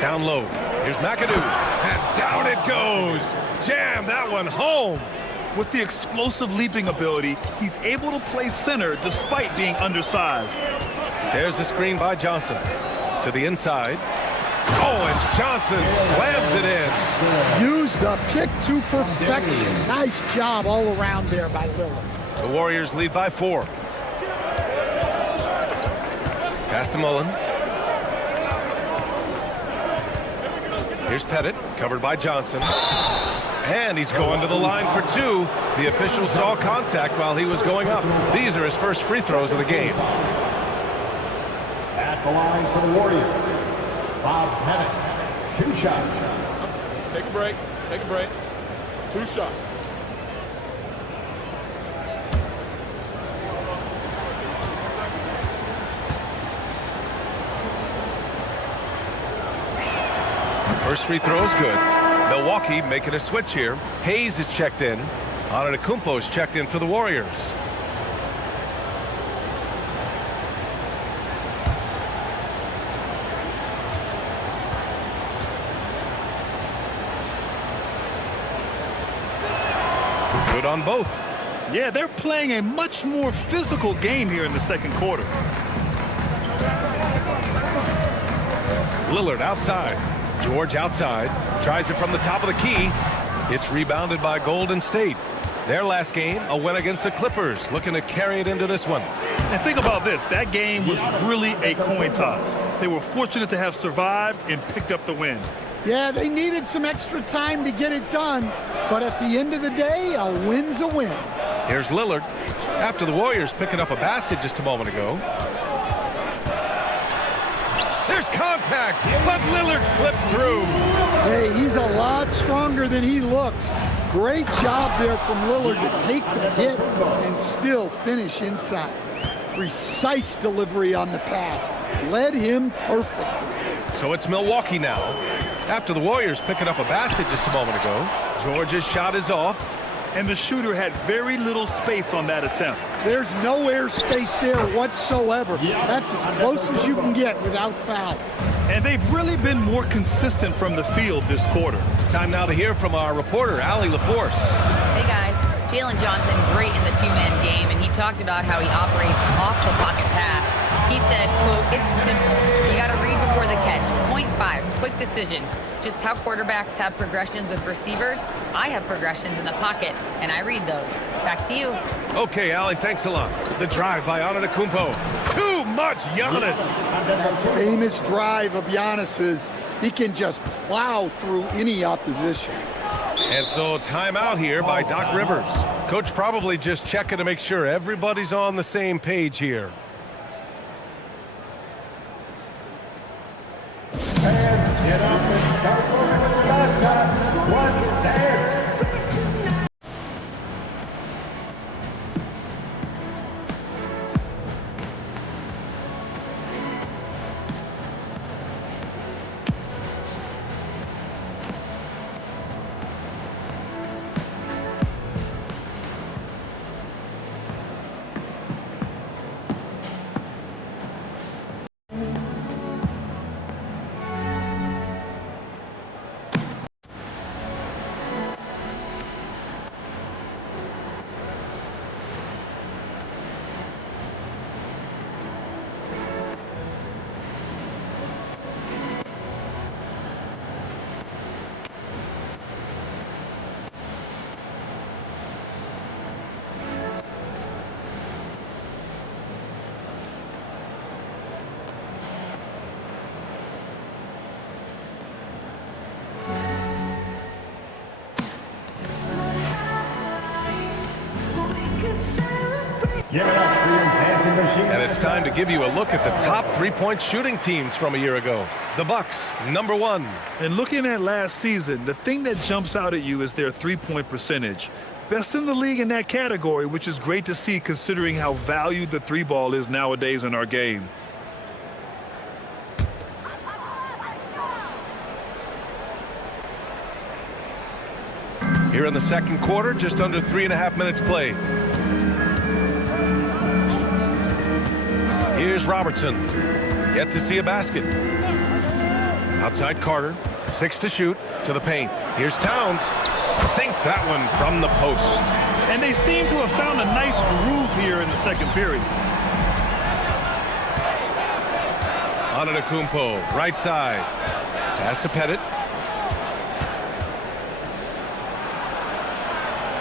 Down low. Here's McAdoo. And down it goes. Jam that one home. With the explosive leaping ability, he's able to play center despite being undersized. There's a screen by Johnson. To the inside. Oh, and Johnson slams it in. Use the pick to perfection. Nice job all around there by Lillard. The Warriors lead by 4. Pass to Mullen. Here's Pettit, covered by Johnson. And he's going to the line for 2. The official saw contact while he was going up. These are his first free throws of the game. At the line for the Warriors, Bob Pettit. 2 shots. Take a break. Take a break. 2 shots. First free throw is good. Milwaukee making a switch here. Hayes is checked in. Antetokounmpo is checked in for the Warriors. Good on both. Yeah, they're playing a much more physical game here in the second quarter. Lillard outside. George outside. Tries it from the top of the key. It's rebounded by Golden State. Their last game, a win against the Clippers. Looking to carry it into this one. And think about this. That game was really a coin toss. They were fortunate to have survived and picked up the win. Yeah, they needed some extra time to get it done. But at the end of the day, a win's a win. Here's Lillard. After the Warriors picking up a basket just a moment ago. There's contact, but Lillard slips through. Hey, he's a lot stronger than he looks. Great job there from Lillard to take the hit and still finish inside. Precise delivery on the pass. Led him perfectly. So it's Milwaukee now. After the Warriors picking up a basket just a moment ago, George's shot is off. And the shooter had very little space on that attempt. There's no air space there whatsoever. That's as close as you can get without foul. And they've really been more consistent from the field this quarter. Time now to hear from our reporter, Allie LaForce. Hey guys, Jalen Johnson great in the two-man game, and he talked about how he operates off the pocket pass. He said, quote, "It's simple. You got to read before the catch. Point 5, quick decisions. Just how quarterbacks have progressions with receivers, I have progressions in the pocket, and I read those." Back to you. Okay, Allie, thanks a lot. The drive by Antetokounmpo. Too much Giannis. That famous drive of Giannis's, he can just plow through any opposition. And so timeout here by Doc Rivers. Coach probably just checking to make sure everybody's on the same page here. Get up and start working with the mascot. What's next? And it's time to give you a look at the top three-point shooting teams from a year ago. The Bucks, number 1. And looking at last season, the thing that jumps out at you is their three-point percentage. Best in the league in that category, which is great to see considering how valued the three ball is nowadays in our game. Here in the second quarter, just under 3.5 minutes played. Here's Robertson. Yet to see a basket. Outside Carter. 6 to shoot. To the paint. Here's Towns. Sinks that one from the post. And they seem to have found a nice groove here in the second period. Antetokounmpo, right side. Pass to Pettit.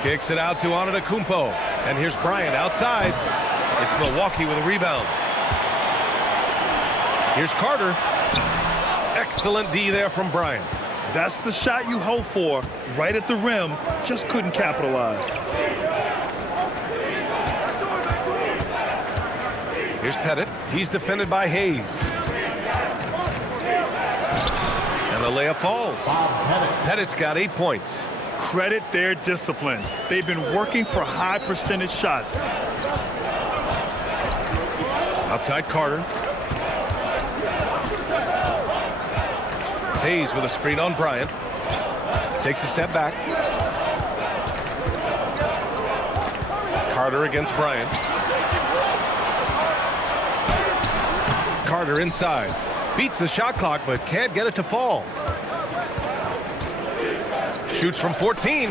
Kicks it out to Antetokounmpo. And here's Bryant outside. It's Milwaukee with a rebound. Here's Carter. Excellent D there from Bryant. That's the shot you hope for. Right at the rim. Just couldn't capitalize. Here's Pettit. He's defended by Hayes. And the layup falls. Pettit's got 8 points. Credit their discipline. They've been working for high percentage shots. Outside Carter. Hayes with a screen on Bryant. Takes a step back. Carter against Bryant. Carter inside. Beats the shot clock, but can't get it to fall. Shoots from 14.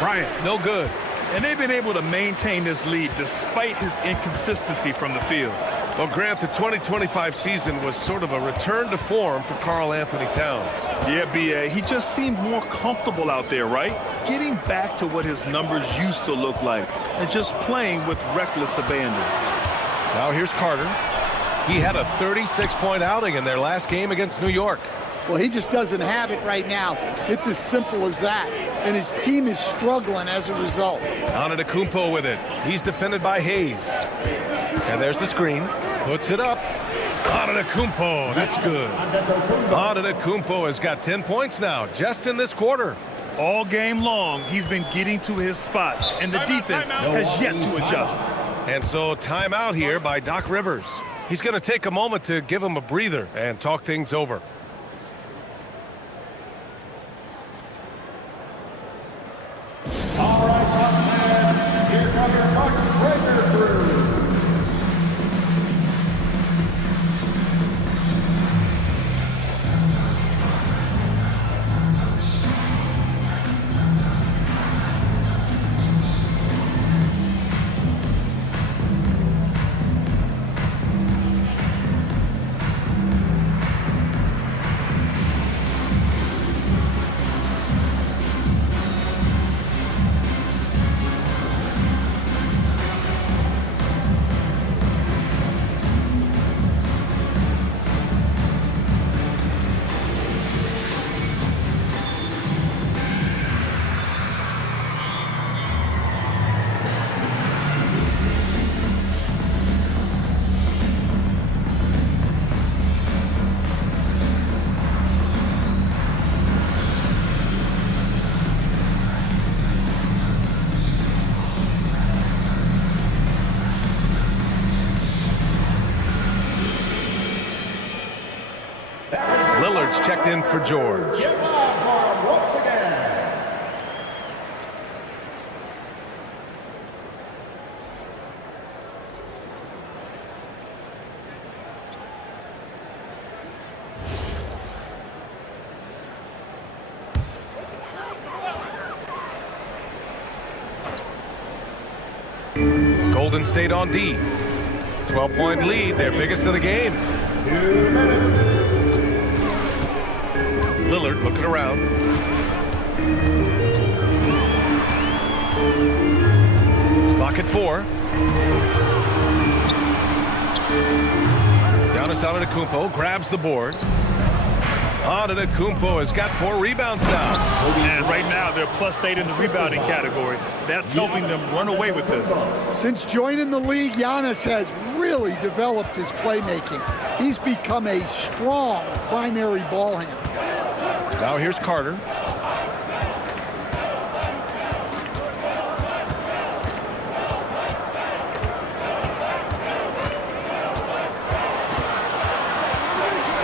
Bryant, no good. And they've been able to maintain this lead despite his inconsistency from the field. Well, Grant, the 2025 season was sort of a return to form for Karl Anthony Towns. Yeah, B.A., he just seemed more comfortable out there, right? Getting back to what his numbers used to look like and just playing with reckless abandon. Now here's Carter. He had a 36-point outing in their last game against New York. Well, he just doesn't have it right now. It's as simple as that. And his team is struggling as a result. Antetokounmpo with it. He's defended by Hayes. And there's the screen. Puts it up. Antetokounmpo. That's good. Antetokounmpo has got 10 points now, just in this quarter. All game long, he's been getting to his spots, and the defense has yet to adjust. And so timeout here by Doc Rivers. He's going to take a moment to give him a breather and talk things over. All right, Bucks, here come your Bucks breaker crew. Lillard's checked in for George. Get live for him once again. Golden State on D. 12-point lead, their biggest of the game. 2 minutes. Lillard looking around. Clock at 4. Giannis Antetokounmpo grabs the board. Antetokounmpo has got 4 rebounds now. And right now, they're +8 in the rebounding category. That's helping them run away with this. Since joining the league, Giannis has really developed his playmaking. He's become a strong primary ball handler. Now here's Carter.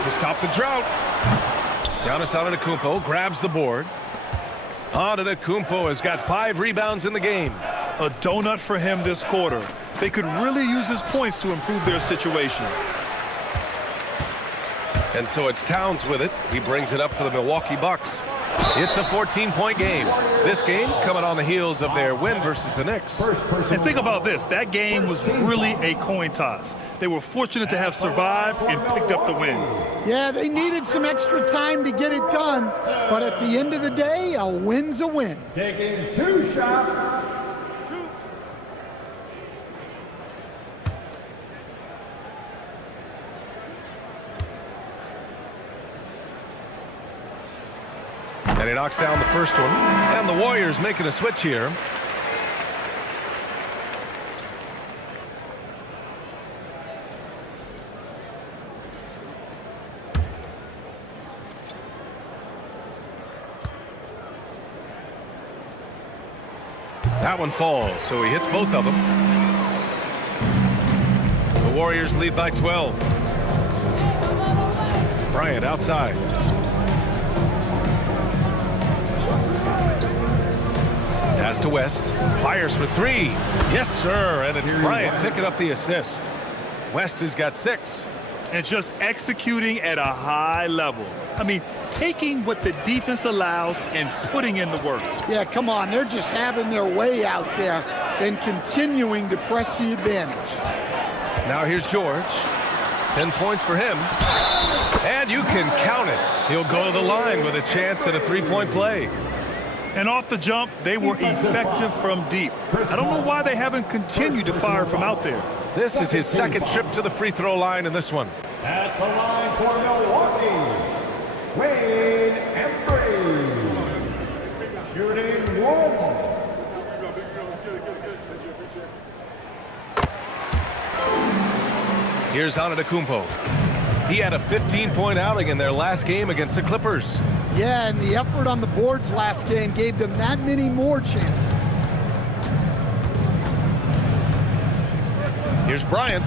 To stop the drought. Giannis Antetokounmpo grabs the board. Antetokounmpo has got 5 rebounds in the game. A donut for him this quarter. They could really use his points to improve their situation. And so it's Towns with it. He brings it up for the Milwaukee Bucks. It's a 14-point game. This game coming on the heels of their win versus the Knicks. And think about this. That game was really a coin toss. They were fortunate to have survived and picked up the win. Yeah, they needed some extra time to get it done. But at the end of the day, a win's a win. Taking 2 shots. And he knocks down the first one. And the Warriors making a switch here. That one falls, so he hits both of them. The Warriors lead by 12. Bryant outside. Pass to West. Fires for 3. Yes, sir. And it's Bryant picking up the assist. West has got 6. And just executing at a high level. I mean, taking what the defense allows and putting in the work. Yeah, come on. They're just having their way out there and continuing to press the advantage. Now here's George. 10 points for him. And you can count it. He'll go to the line with a chance at a 3-point play. And off the jump, they were effective from deep. I don't know why they haven't continued to fire from out there. This is his second trip to the free throw line in this one. At the line for Milwaukee, Wayne Embry. Shooting 1. Here's Antetokounmpo. He had a 15-point outing in their last game against the Clippers. Yeah, and the effort on the boards last game gave them that many more chances. Here's Bryant.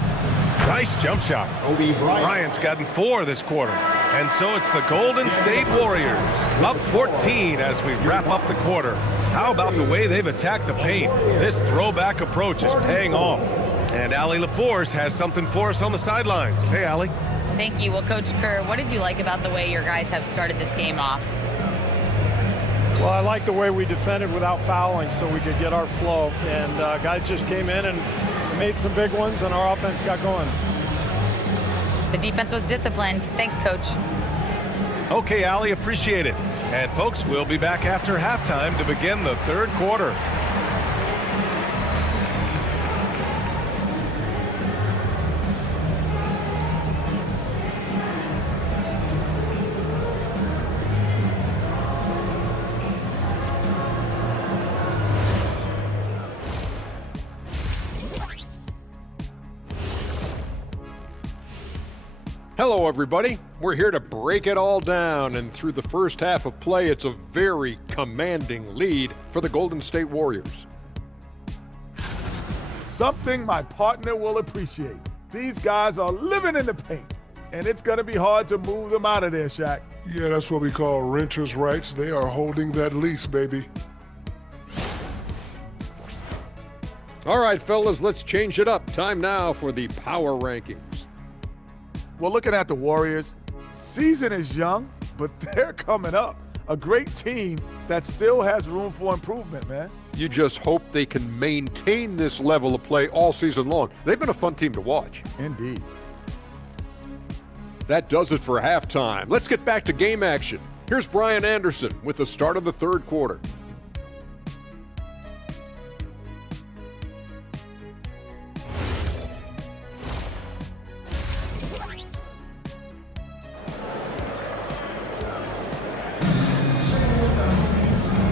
Nice jump shot. Bryant's gotten 4 this quarter. And so it's the Golden State Warriors up 14 as we wrap up the quarter. How about the way they've attacked the paint? This throwback approach is paying off. And Allie LaForce has something for us on the sidelines. Hey, Allie. Thank you. Well, Coach Kerr, what did you like about the way your guys have started this game off? Well, I like the way we defended without fouling so we could get our flow. And guys just came in and made some big ones, and our offense got going. The defense was disciplined. Thanks, Coach. Okay, Allie, appreciate it. And folks, we'll be back after halftime to begin the third quarter. Hello, everybody. We're here to break it all down, and through the first half of play, it's a very commanding lead for the Golden State Warriors. Something my partner will appreciate. These guys are living in the paint, and it's going to be hard to move them out of there, Shaq. Yeah, that's what we call renters' rights. They are holding that lease, baby. All right, fellas, let's change it up. Time now for the power rankings. Well, looking at the Warriors, season is young, but they're coming up. A great team that still has room for improvement, man. You just hope they can maintain this level of play all season long. They've been a fun team to watch. Indeed. That does it for halftime. Let's get back to game action. Here's Brian Anderson with the start of the third quarter.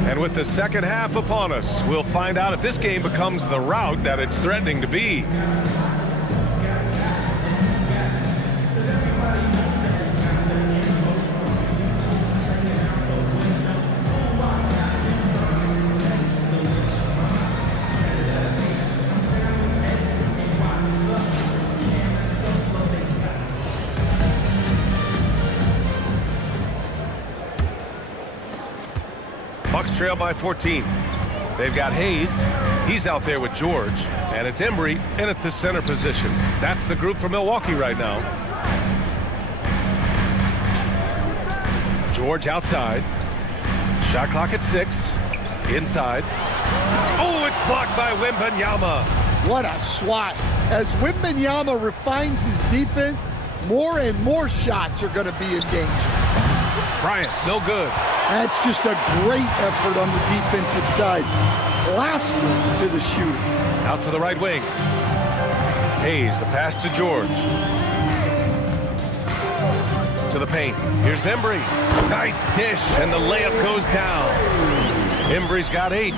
And with the second half upon us, we'll find out if this game becomes the rout that it's threatening to be. Bucks trail by 14. They've got Hayes. He's out there with George. And it's Embry in at the center position. That's the group for Milwaukee right now. George outside. Shot clock at 6. Inside. Oh, it's blocked by Wembanyama. What a swat. As Wembanyama refines his defense, more and more shots are going to be in danger. Bryant, no good. That's just a great effort on the defensive side. Lastly to the shooter. Out to the right wing. Hayes, the pass to George. To the paint. Here's Embry. Nice dish, and the layup goes down. Embry's got 8.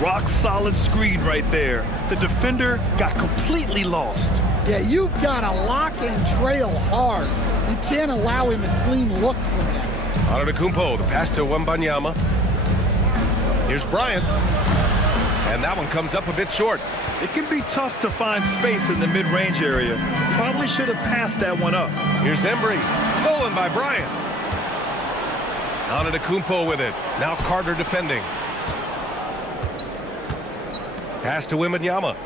Rock solid screen right there. The defender got completely lost. Yeah, you've got to lock and trail hard. You can't allow him a clean look from that. Antetokounmpo, the pass to Wembanyama. Here's Bryant. And that one comes up a bit short. It can be tough to find space in the mid-range area. Probably should have passed that one up. Here's Embry. Stolen by Bryant. Antetokounmpo with it. Now Carter defending. Pass to Wembanyama.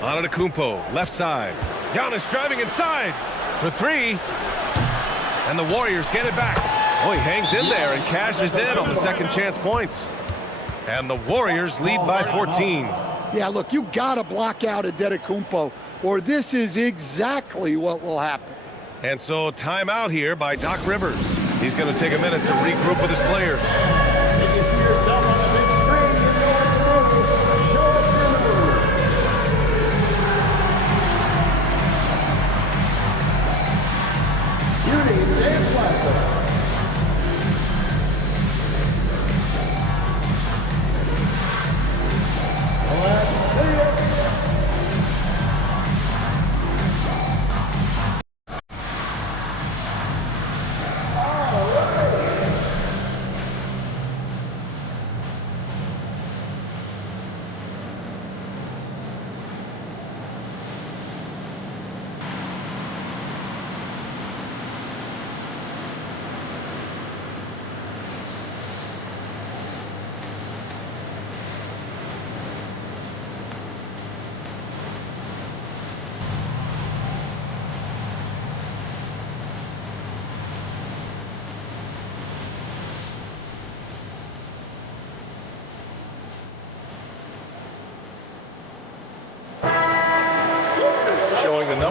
Antetokounmpo, left side. Giannis driving inside for 3. And the Warriors get it back. Oh, he hangs in there and cashes in on the second chance points. And the Warriors lead by 14. Yeah, look, you got to block out Antetokounmpo, or this is exactly what will happen. And so timeout here by Doc Rivers. He's going to take a minute to regroup with his players.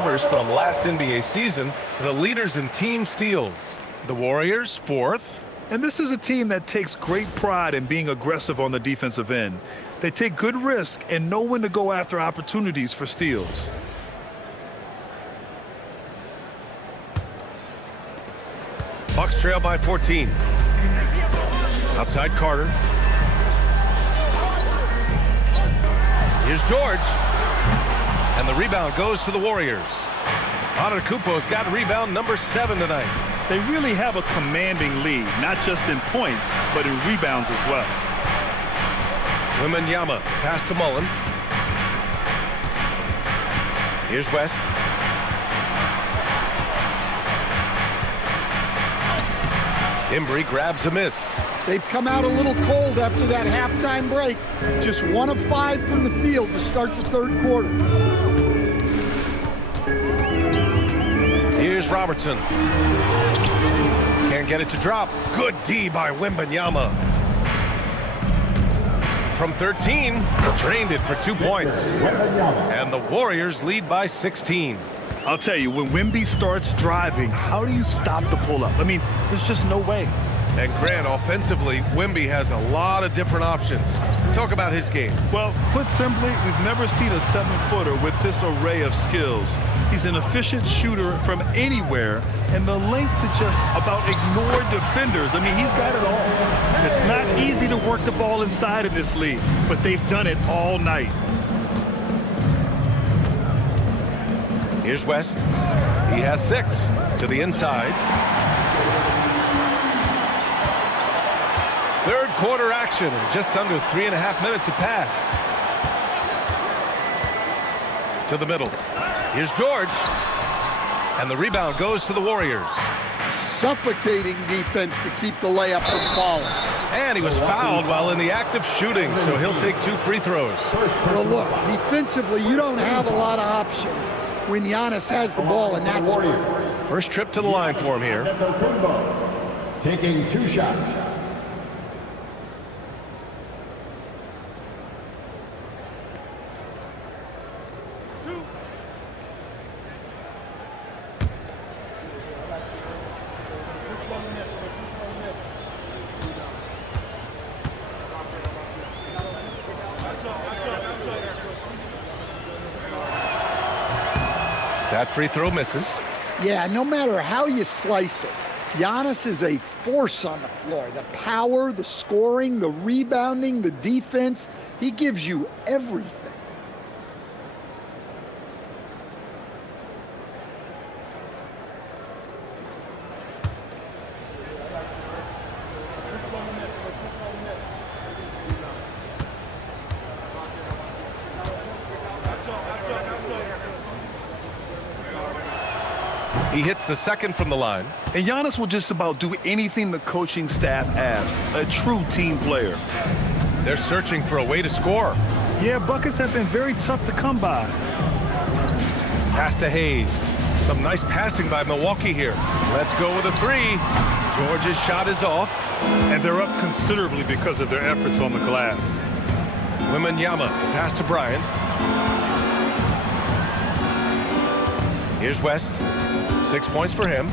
numbers from last NBA season, the leaders in team steals. The Warriors, fourth. And this is a team that takes great pride in being aggressive on the defensive end. They take good risk and know when to go after opportunities for steals. Bucks trail by 14. Outside Carter. Here's George. And the rebound goes to the Warriors. Antetokounmpo's got rebound number 7 tonight. They really have a commanding lead, not just in points, but in rebounds as well. Wembanyama, pass to Mullen. Here's West. Embry grabs a miss. They've come out a little cold after that halftime break. Just 1 of 5 from the field to start the third quarter. Here's Robertson. Can't get it to drop. Good D by Wembanyama. From 13, drained it for 2 points. And the Warriors lead by 16. I'll tell you, when Wemby starts driving, how do you stop the pull-up? I mean, there's just no way. And Grant, offensively, Wemby has a lot of different options. Talk about his game. Well, put simply, we've never seen a 7-footer with this array of skills. He's an efficient shooter from anywhere, and the length to just about ignore defenders. I mean, he's got it all. It's not easy to work the ball inside in this league, but they've done it all night. Here's West. He has 6 to the inside. Third quarter action, and just under 3.5 minutes have passed. To the middle. Here's George. And the rebound goes to the Warriors. Suffocating defense to keep the layup from falling. And he was fouled while in the act of shooting, so he'll take 2 free throws. Well, look, defensively, you don't have a lot of options when Giannis has the ball in that spot. First trip to the line for him here. Taking 2 shots. That free throw misses. Yeah, no matter how you slice it, Giannis is a force on the floor. The power, the scoring, the rebounding, the defense, he gives you everything. He hits the second from the line. And Giannis will just about do anything the coaching staff asks. A true team player. They're searching for a way to score. Yeah, buckets have been very tough to come by. Pass to Hayes. Some nice passing by Milwaukee here. Let's go with a 3. George's shot is off. And they're up considerably because of their efforts on the glass. Wembanyama, pass to Bryant. Here's West. 6 points for him.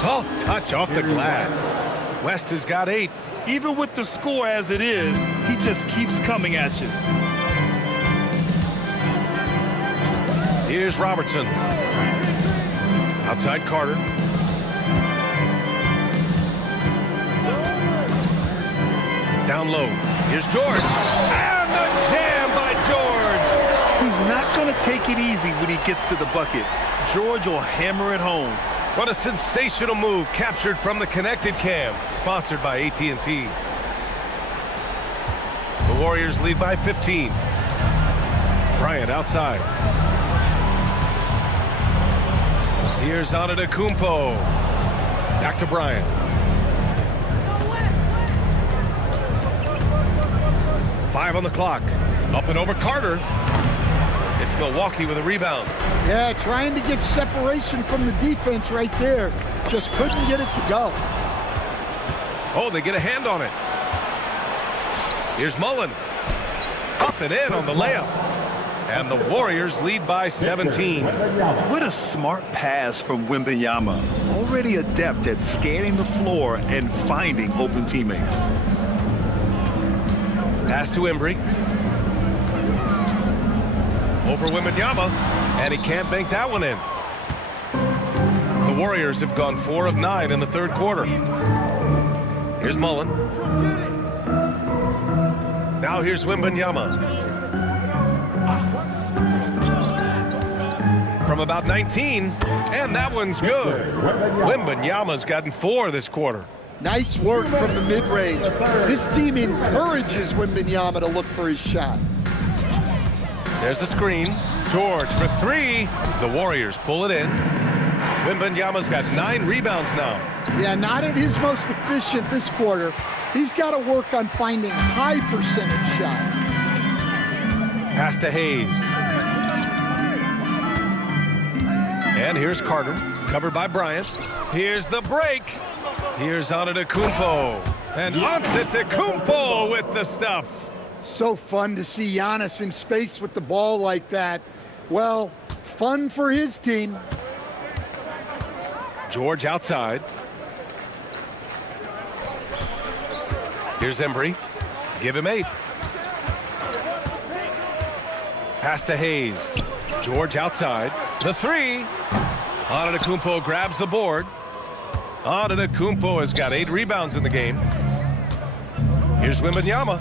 Soft touch off the glass. West has got 8. Even with the score as it is, he just keeps coming at you. Here's Robertson. Outside Carter. Down low. Here's George. And the jam by George. He's not going to take it easy when he gets to the bucket. George will hammer it home. What a sensational move captured from the connected cam. Sponsored by AT&T. The Warriors lead by 15. Bryant outside. Here's Antetokounmpo. Back to Bryant. Five on the clock. Up and over Carter. It's Milwaukee with a rebound. Yeah, trying to get separation from the defense right there. Just couldn't get it to go. Oh, they get a hand on it. Here's Mullen. Up and in on the layup. And the Warriors lead by 17. What a smart pass from Wembanyama. Already adept at scanning the floor and finding open teammates. Pass to Embry. Over Wembanyama, and he can't bank that one in. The Warriors have gone 4 of 9 in the third quarter. Here's Mullen. Now here's Wembanyama. From about 19, and that one's good. Wembanyama's gotten 4 this quarter. Nice work from the mid-range. This team encourages Wembanyama to look for his shot. There's a screen. George for 3. The Warriors pull it in. Wembanyama's got 9 rebounds now. Yeah, not at his most efficient this quarter. He's got to work on finding high percentage shots. Pass to Hayes. And here's Carter, covered by Bryant. Here's the break. Here's Antetokounmpo. And Antetokounmpo with the stuff. So fun to see Giannis in space with the ball like that. Well, fun for his team. George outside. Here's Embry. Give him 8. Pass to Hayes. George outside. The 3. Antetokounmpo grabs the board. Antetokounmpo has got 8 rebounds in the game. Here's Wembanyama.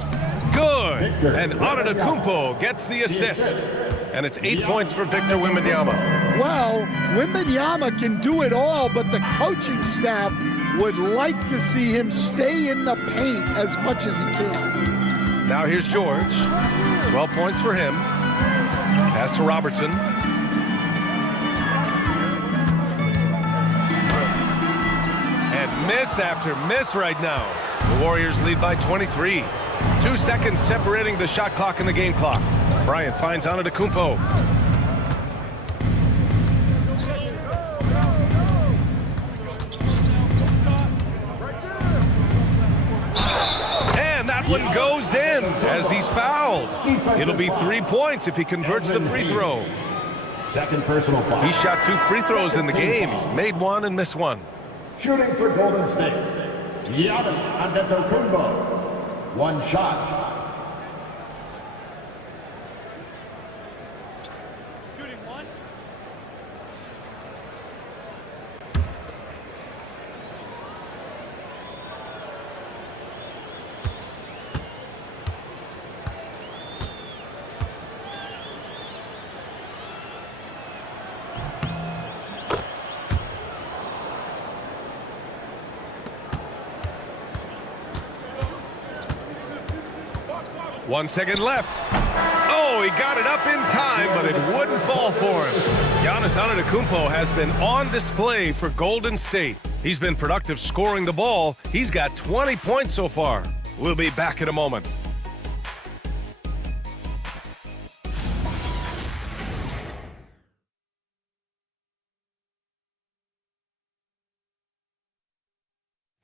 Good. And Antetokounmpo gets the assist. And it's 8 points for Victor Wembanyama. Well, Wembanyama can do it all, but the coaching staff would like to see him stay in the paint as much as he can. Now here's George. 12 points for him. Pass to Robertson. And miss after miss right now. The Warriors lead by 23. 2 seconds separating the shot clock and the game clock. Bryant finds Antetokounmpo. And that one goes in as he's fouled. It'll be 3 points if he converts the free throw. Second personal foul. He shot 2 free throws in the game. He's made 1 and missed 1. Shooting for Golden State, Giannis Antetokounmpo. 1 shot. One second left. Oh, he got it up in time, but it wouldn't fall for him. Giannis Antetokounmpo has been on display for Golden State. He's been productive scoring the ball. He's got 20 points so far. We'll be back in a moment.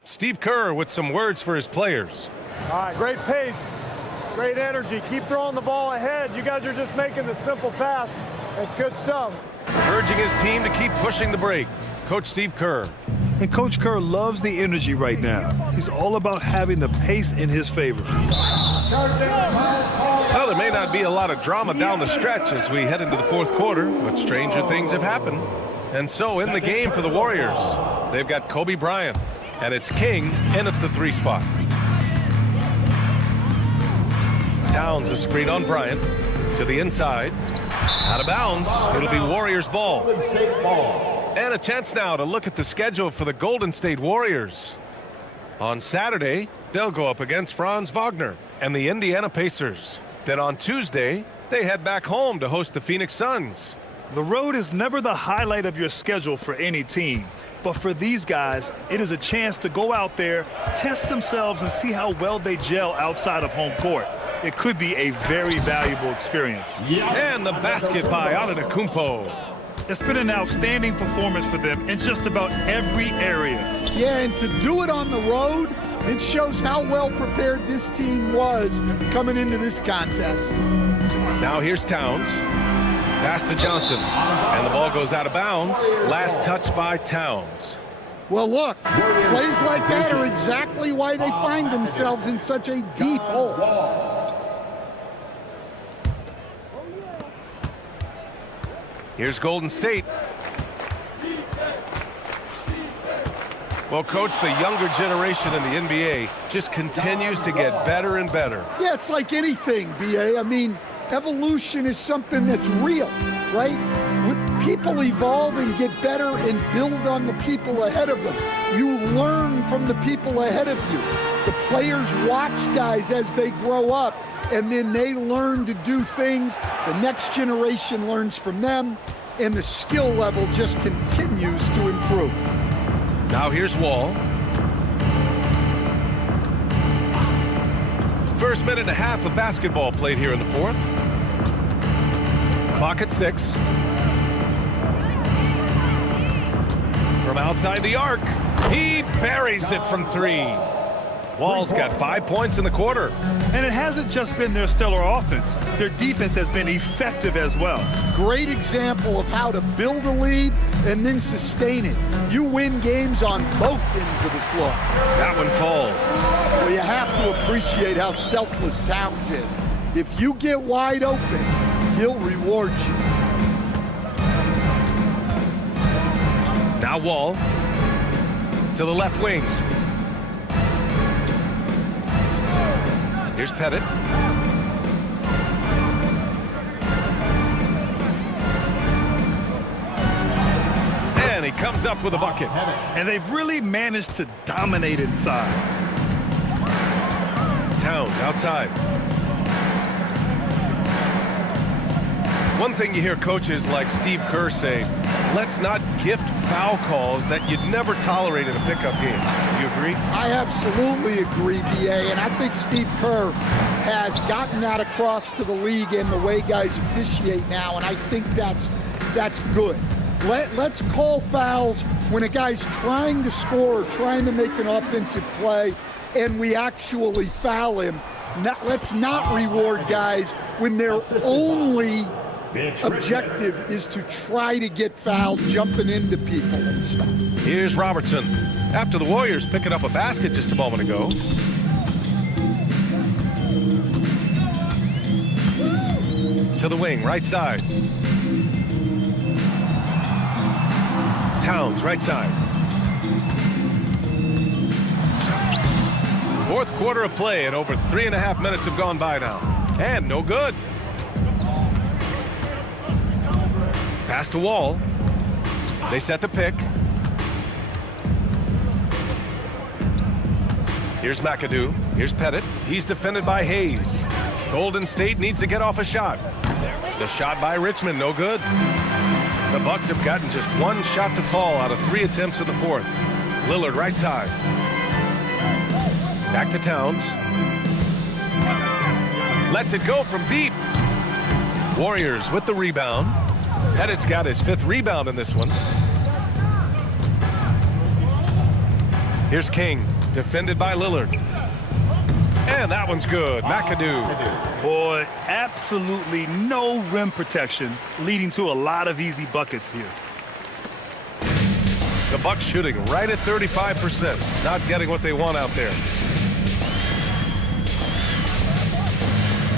Steve Kerr with some words for his players. All right, great pace. Great energy. Keep throwing the ball ahead. You guys are just making the simple pass. It's good stuff. Urging his team to keep pushing the break. Coach Steve Kerr. And Coach Kerr loves the energy right now. He's all about having the pace in his favor. Well, there may not be a lot of drama down the stretch as we head into the fourth quarter, but stranger things have happened. And so in the game for the Warriors, they've got Kobe Bryant, and it's King in at the 3 spot. Towns a screen on Bryant to the inside. Out of bounds. It'll be Warriors ball. And a chance now to look at the schedule for the Golden State Warriors. On Saturday, they'll go up against Franz Wagner and the Indiana Pacers. Then on Tuesday, they head back home to host the Phoenix Suns. The road is never the highlight of your schedule for any team. But for these guys, it is a chance to go out there, test themselves, and see how well they gel outside of home court. It could be a very valuable experience. And the basket by Antetokounmpo. It's been an outstanding performance for them in just about every area. Yeah, and to do it on the road, it shows how well prepared this team was coming into this contest. Now here's Towns. Pass to Johnson. And the ball goes out of bounds. Last touch by Towns. Well, look, plays like that are exactly why they find themselves in such a deep hole. Here's Golden State. Well, Coach, the younger generation in the NBA just continues to get better and better. Yeah, it's like anything, B.A. I mean, evolution is something that's real, right? People evolve and get better and build on the people ahead of them. You learn from the people ahead of you. The players watch guys as they grow up, and then they learn to do things. The next generation learns from them, and the skill level just continues to improve. Now here's Wall. First minute and a half of basketball played here in the fourth. Clock at 6. From outside the arc, he buries it from 3. Wall's got 5 points in the quarter. And it hasn't just been their stellar offense. Their defense has been effective as well. Great example of how to build a lead and then sustain it. You win games on both ends of the floor. That one falls. Well, you have to appreciate how selfless Towns is. If you get wide open, he'll reward you. Now Wall to the left wing. Here's Pettit. And he comes up with a bucket. And they've really managed to dominate inside. Towns outside. One thing you hear coaches like Steve Kerr say, let's not gift foul calls that you'd never tolerate in a pickup game. You agree? I absolutely agree, B.A., and I think Steve Kerr has gotten that across to the league and the way guys officiate now, and I think that's good. Let's call fouls when a guy's trying to score or trying to make an offensive play and we actually foul him. Let's not reward guys when their only objective is to try to get fouled, jumping into people and stuff. Here's Robertson. After the Warriors picking up a basket just a moment ago. To the wing, right side. Towns, right side. Fourth quarter of play, and over 3.5 minutes have gone by now. And no good. Pass to Wall. They set the pick. Here's McAdoo. Here's Pettit. He's defended by Hayes. Golden State needs to get off a shot. The shot by Richmond, no good. The Bucks have gotten just one shot to fall out of 3 attempts in the fourth. Lillard right side. Back to Towns. Lets it go from deep. Warriors with the rebound. Pettit's got his 5th rebound in this one. Here's King, defended by Lillard. And that one's good. McAdoo. Boy, absolutely no rim protection, leading to a lot of easy buckets here. The Bucks shooting right at 35%. Not getting what they want out there.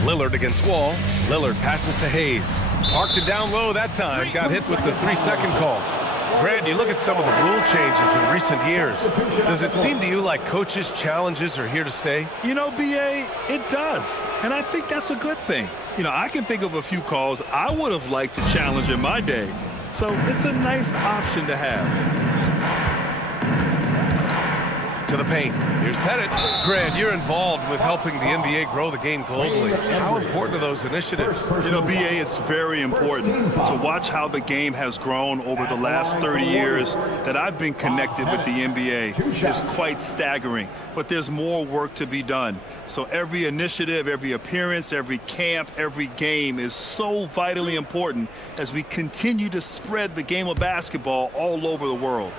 Lillard against Wall. Lillard passes to Hayes. Arced it down low that time. Got hit with the 3-second call. Grant, you look at some of the rule changes in recent years. Does it seem to you like coaches' challenges are here to stay? You know, B.A., it does. And I think that's a good thing. You know, I can think of a few calls I would have liked to challenge in my day. So it's a nice option to have. To the paint. Here's Pettit. Grant, you're involved with helping the NBA grow the game globally. How important are those initiatives? You know, B.A., it's very important to watch how the game has grown over the last 30 years that I've been connected with the NBA. It's quite staggering, but there's more work to be done. So every initiative, every appearance, every camp, every game is so vitally important as we continue to spread the game of basketball all over the world.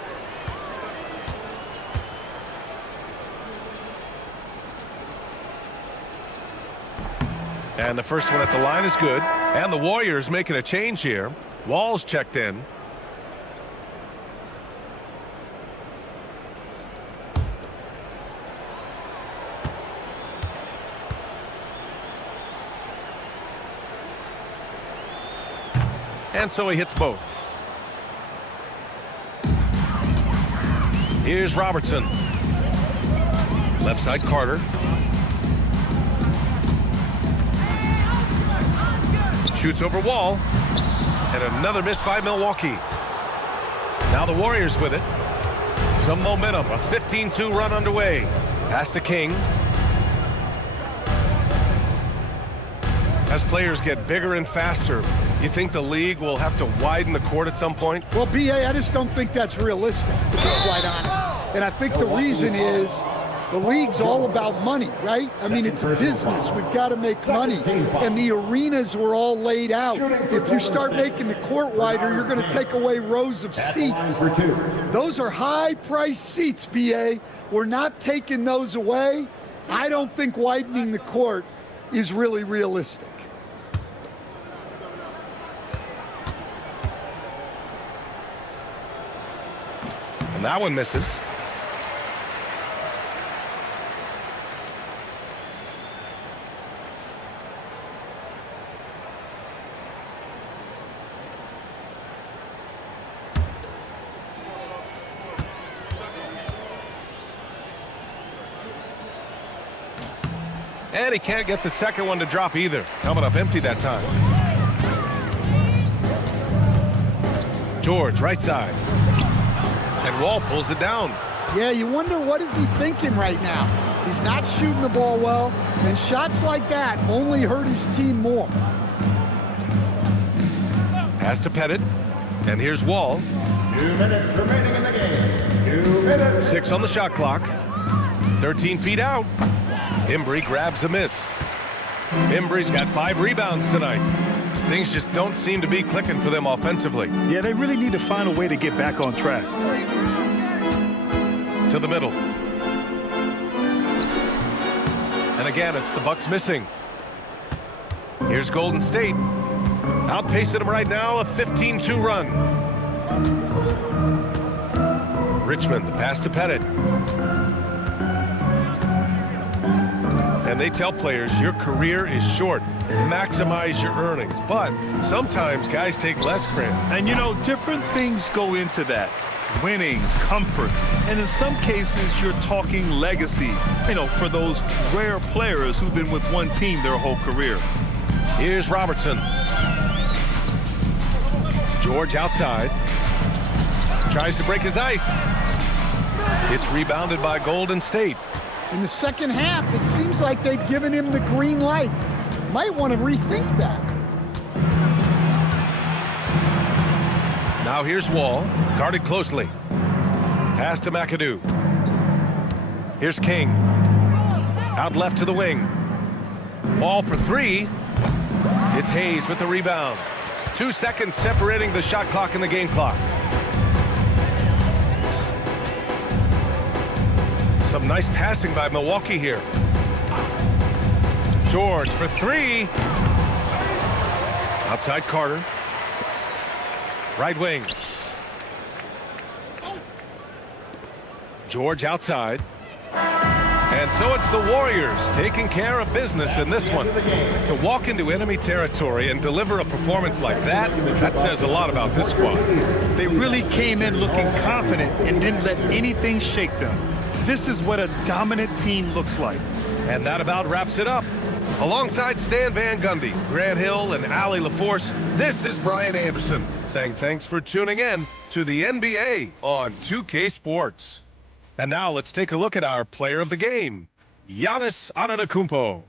And the first one at the line is good. And the Warriors making a change here. Wall's checked in. And so he hits both. Here's Robertson. Left side Carter. Shoots over Wall. And another miss by Milwaukee. Now the Warriors with it. Some momentum. A 15-2 run underway. Pass to King. As players get bigger and faster, you think the league will have to widen the court at some point? Well, B.A., I just don't think that's realistic, to be quite honest. And I think the reason is the league's all about money, right? I mean, it's a business. We've got to make money. And the arenas were all laid out. If you start making the court wider, you're going to take away rows of seats. Those are high-priced seats, B.A. We're not taking those away. I don't think widening the court is really realistic. And that one misses. And he can't get the second one to drop either. Coming up empty that time. George, right side. And Wall pulls it down. Yeah, you wonder what is he thinking right now. He's not shooting the ball well, and shots like that only hurt his team more. Pass to Pettit. And here's Wall. 2 minutes remaining in the game. 2 minutes. 6 on the shot clock. 13 feet out. Embry grabs a miss. Embry's got 5 rebounds tonight. Things just don't seem to be clicking for them offensively. Yeah, they really need to find a way to get back on track. To the middle. And again, it's the Bucks missing. Here's Golden State. Outpacing them right now, a 15-2 run. Richmond, the pass to Pettit. And they tell players, your career is short. Maximize your earnings. But sometimes guys take less credit. And, you know, different things go into that. Winning, comfort, and in some cases, you're talking legacy, you know, for those rare players who've been with one team their whole career. Here's Robertson. George outside. Tries to break his ice. It's rebounded by Golden State. In the second half, it seems like they've given him the green light. Might want to rethink that. Now here's Wall, guarded closely. Pass to McAdoo. Here's King. Out left to the wing. Wall for 3. It's Hayes with the rebound. 2 seconds separating the shot clock and the game clock. Some nice passing by Milwaukee here. George for 3. Outside Carter. Right wing. George outside. And so it's the Warriors taking care of business in this one. To walk into enemy territory and deliver a performance like that, that says a lot about this squad. They really came in looking confident and didn't let anything shake them. This is what a dominant team looks like. And that about wraps it up. Alongside Stan Van Gundy, Grant Hill, and Allie LaForce, this is Brian Anderson saying thanks for tuning in to the NBA on 2K Sports. And now let's take a look at our player of the game, Giannis Antetokounmpo.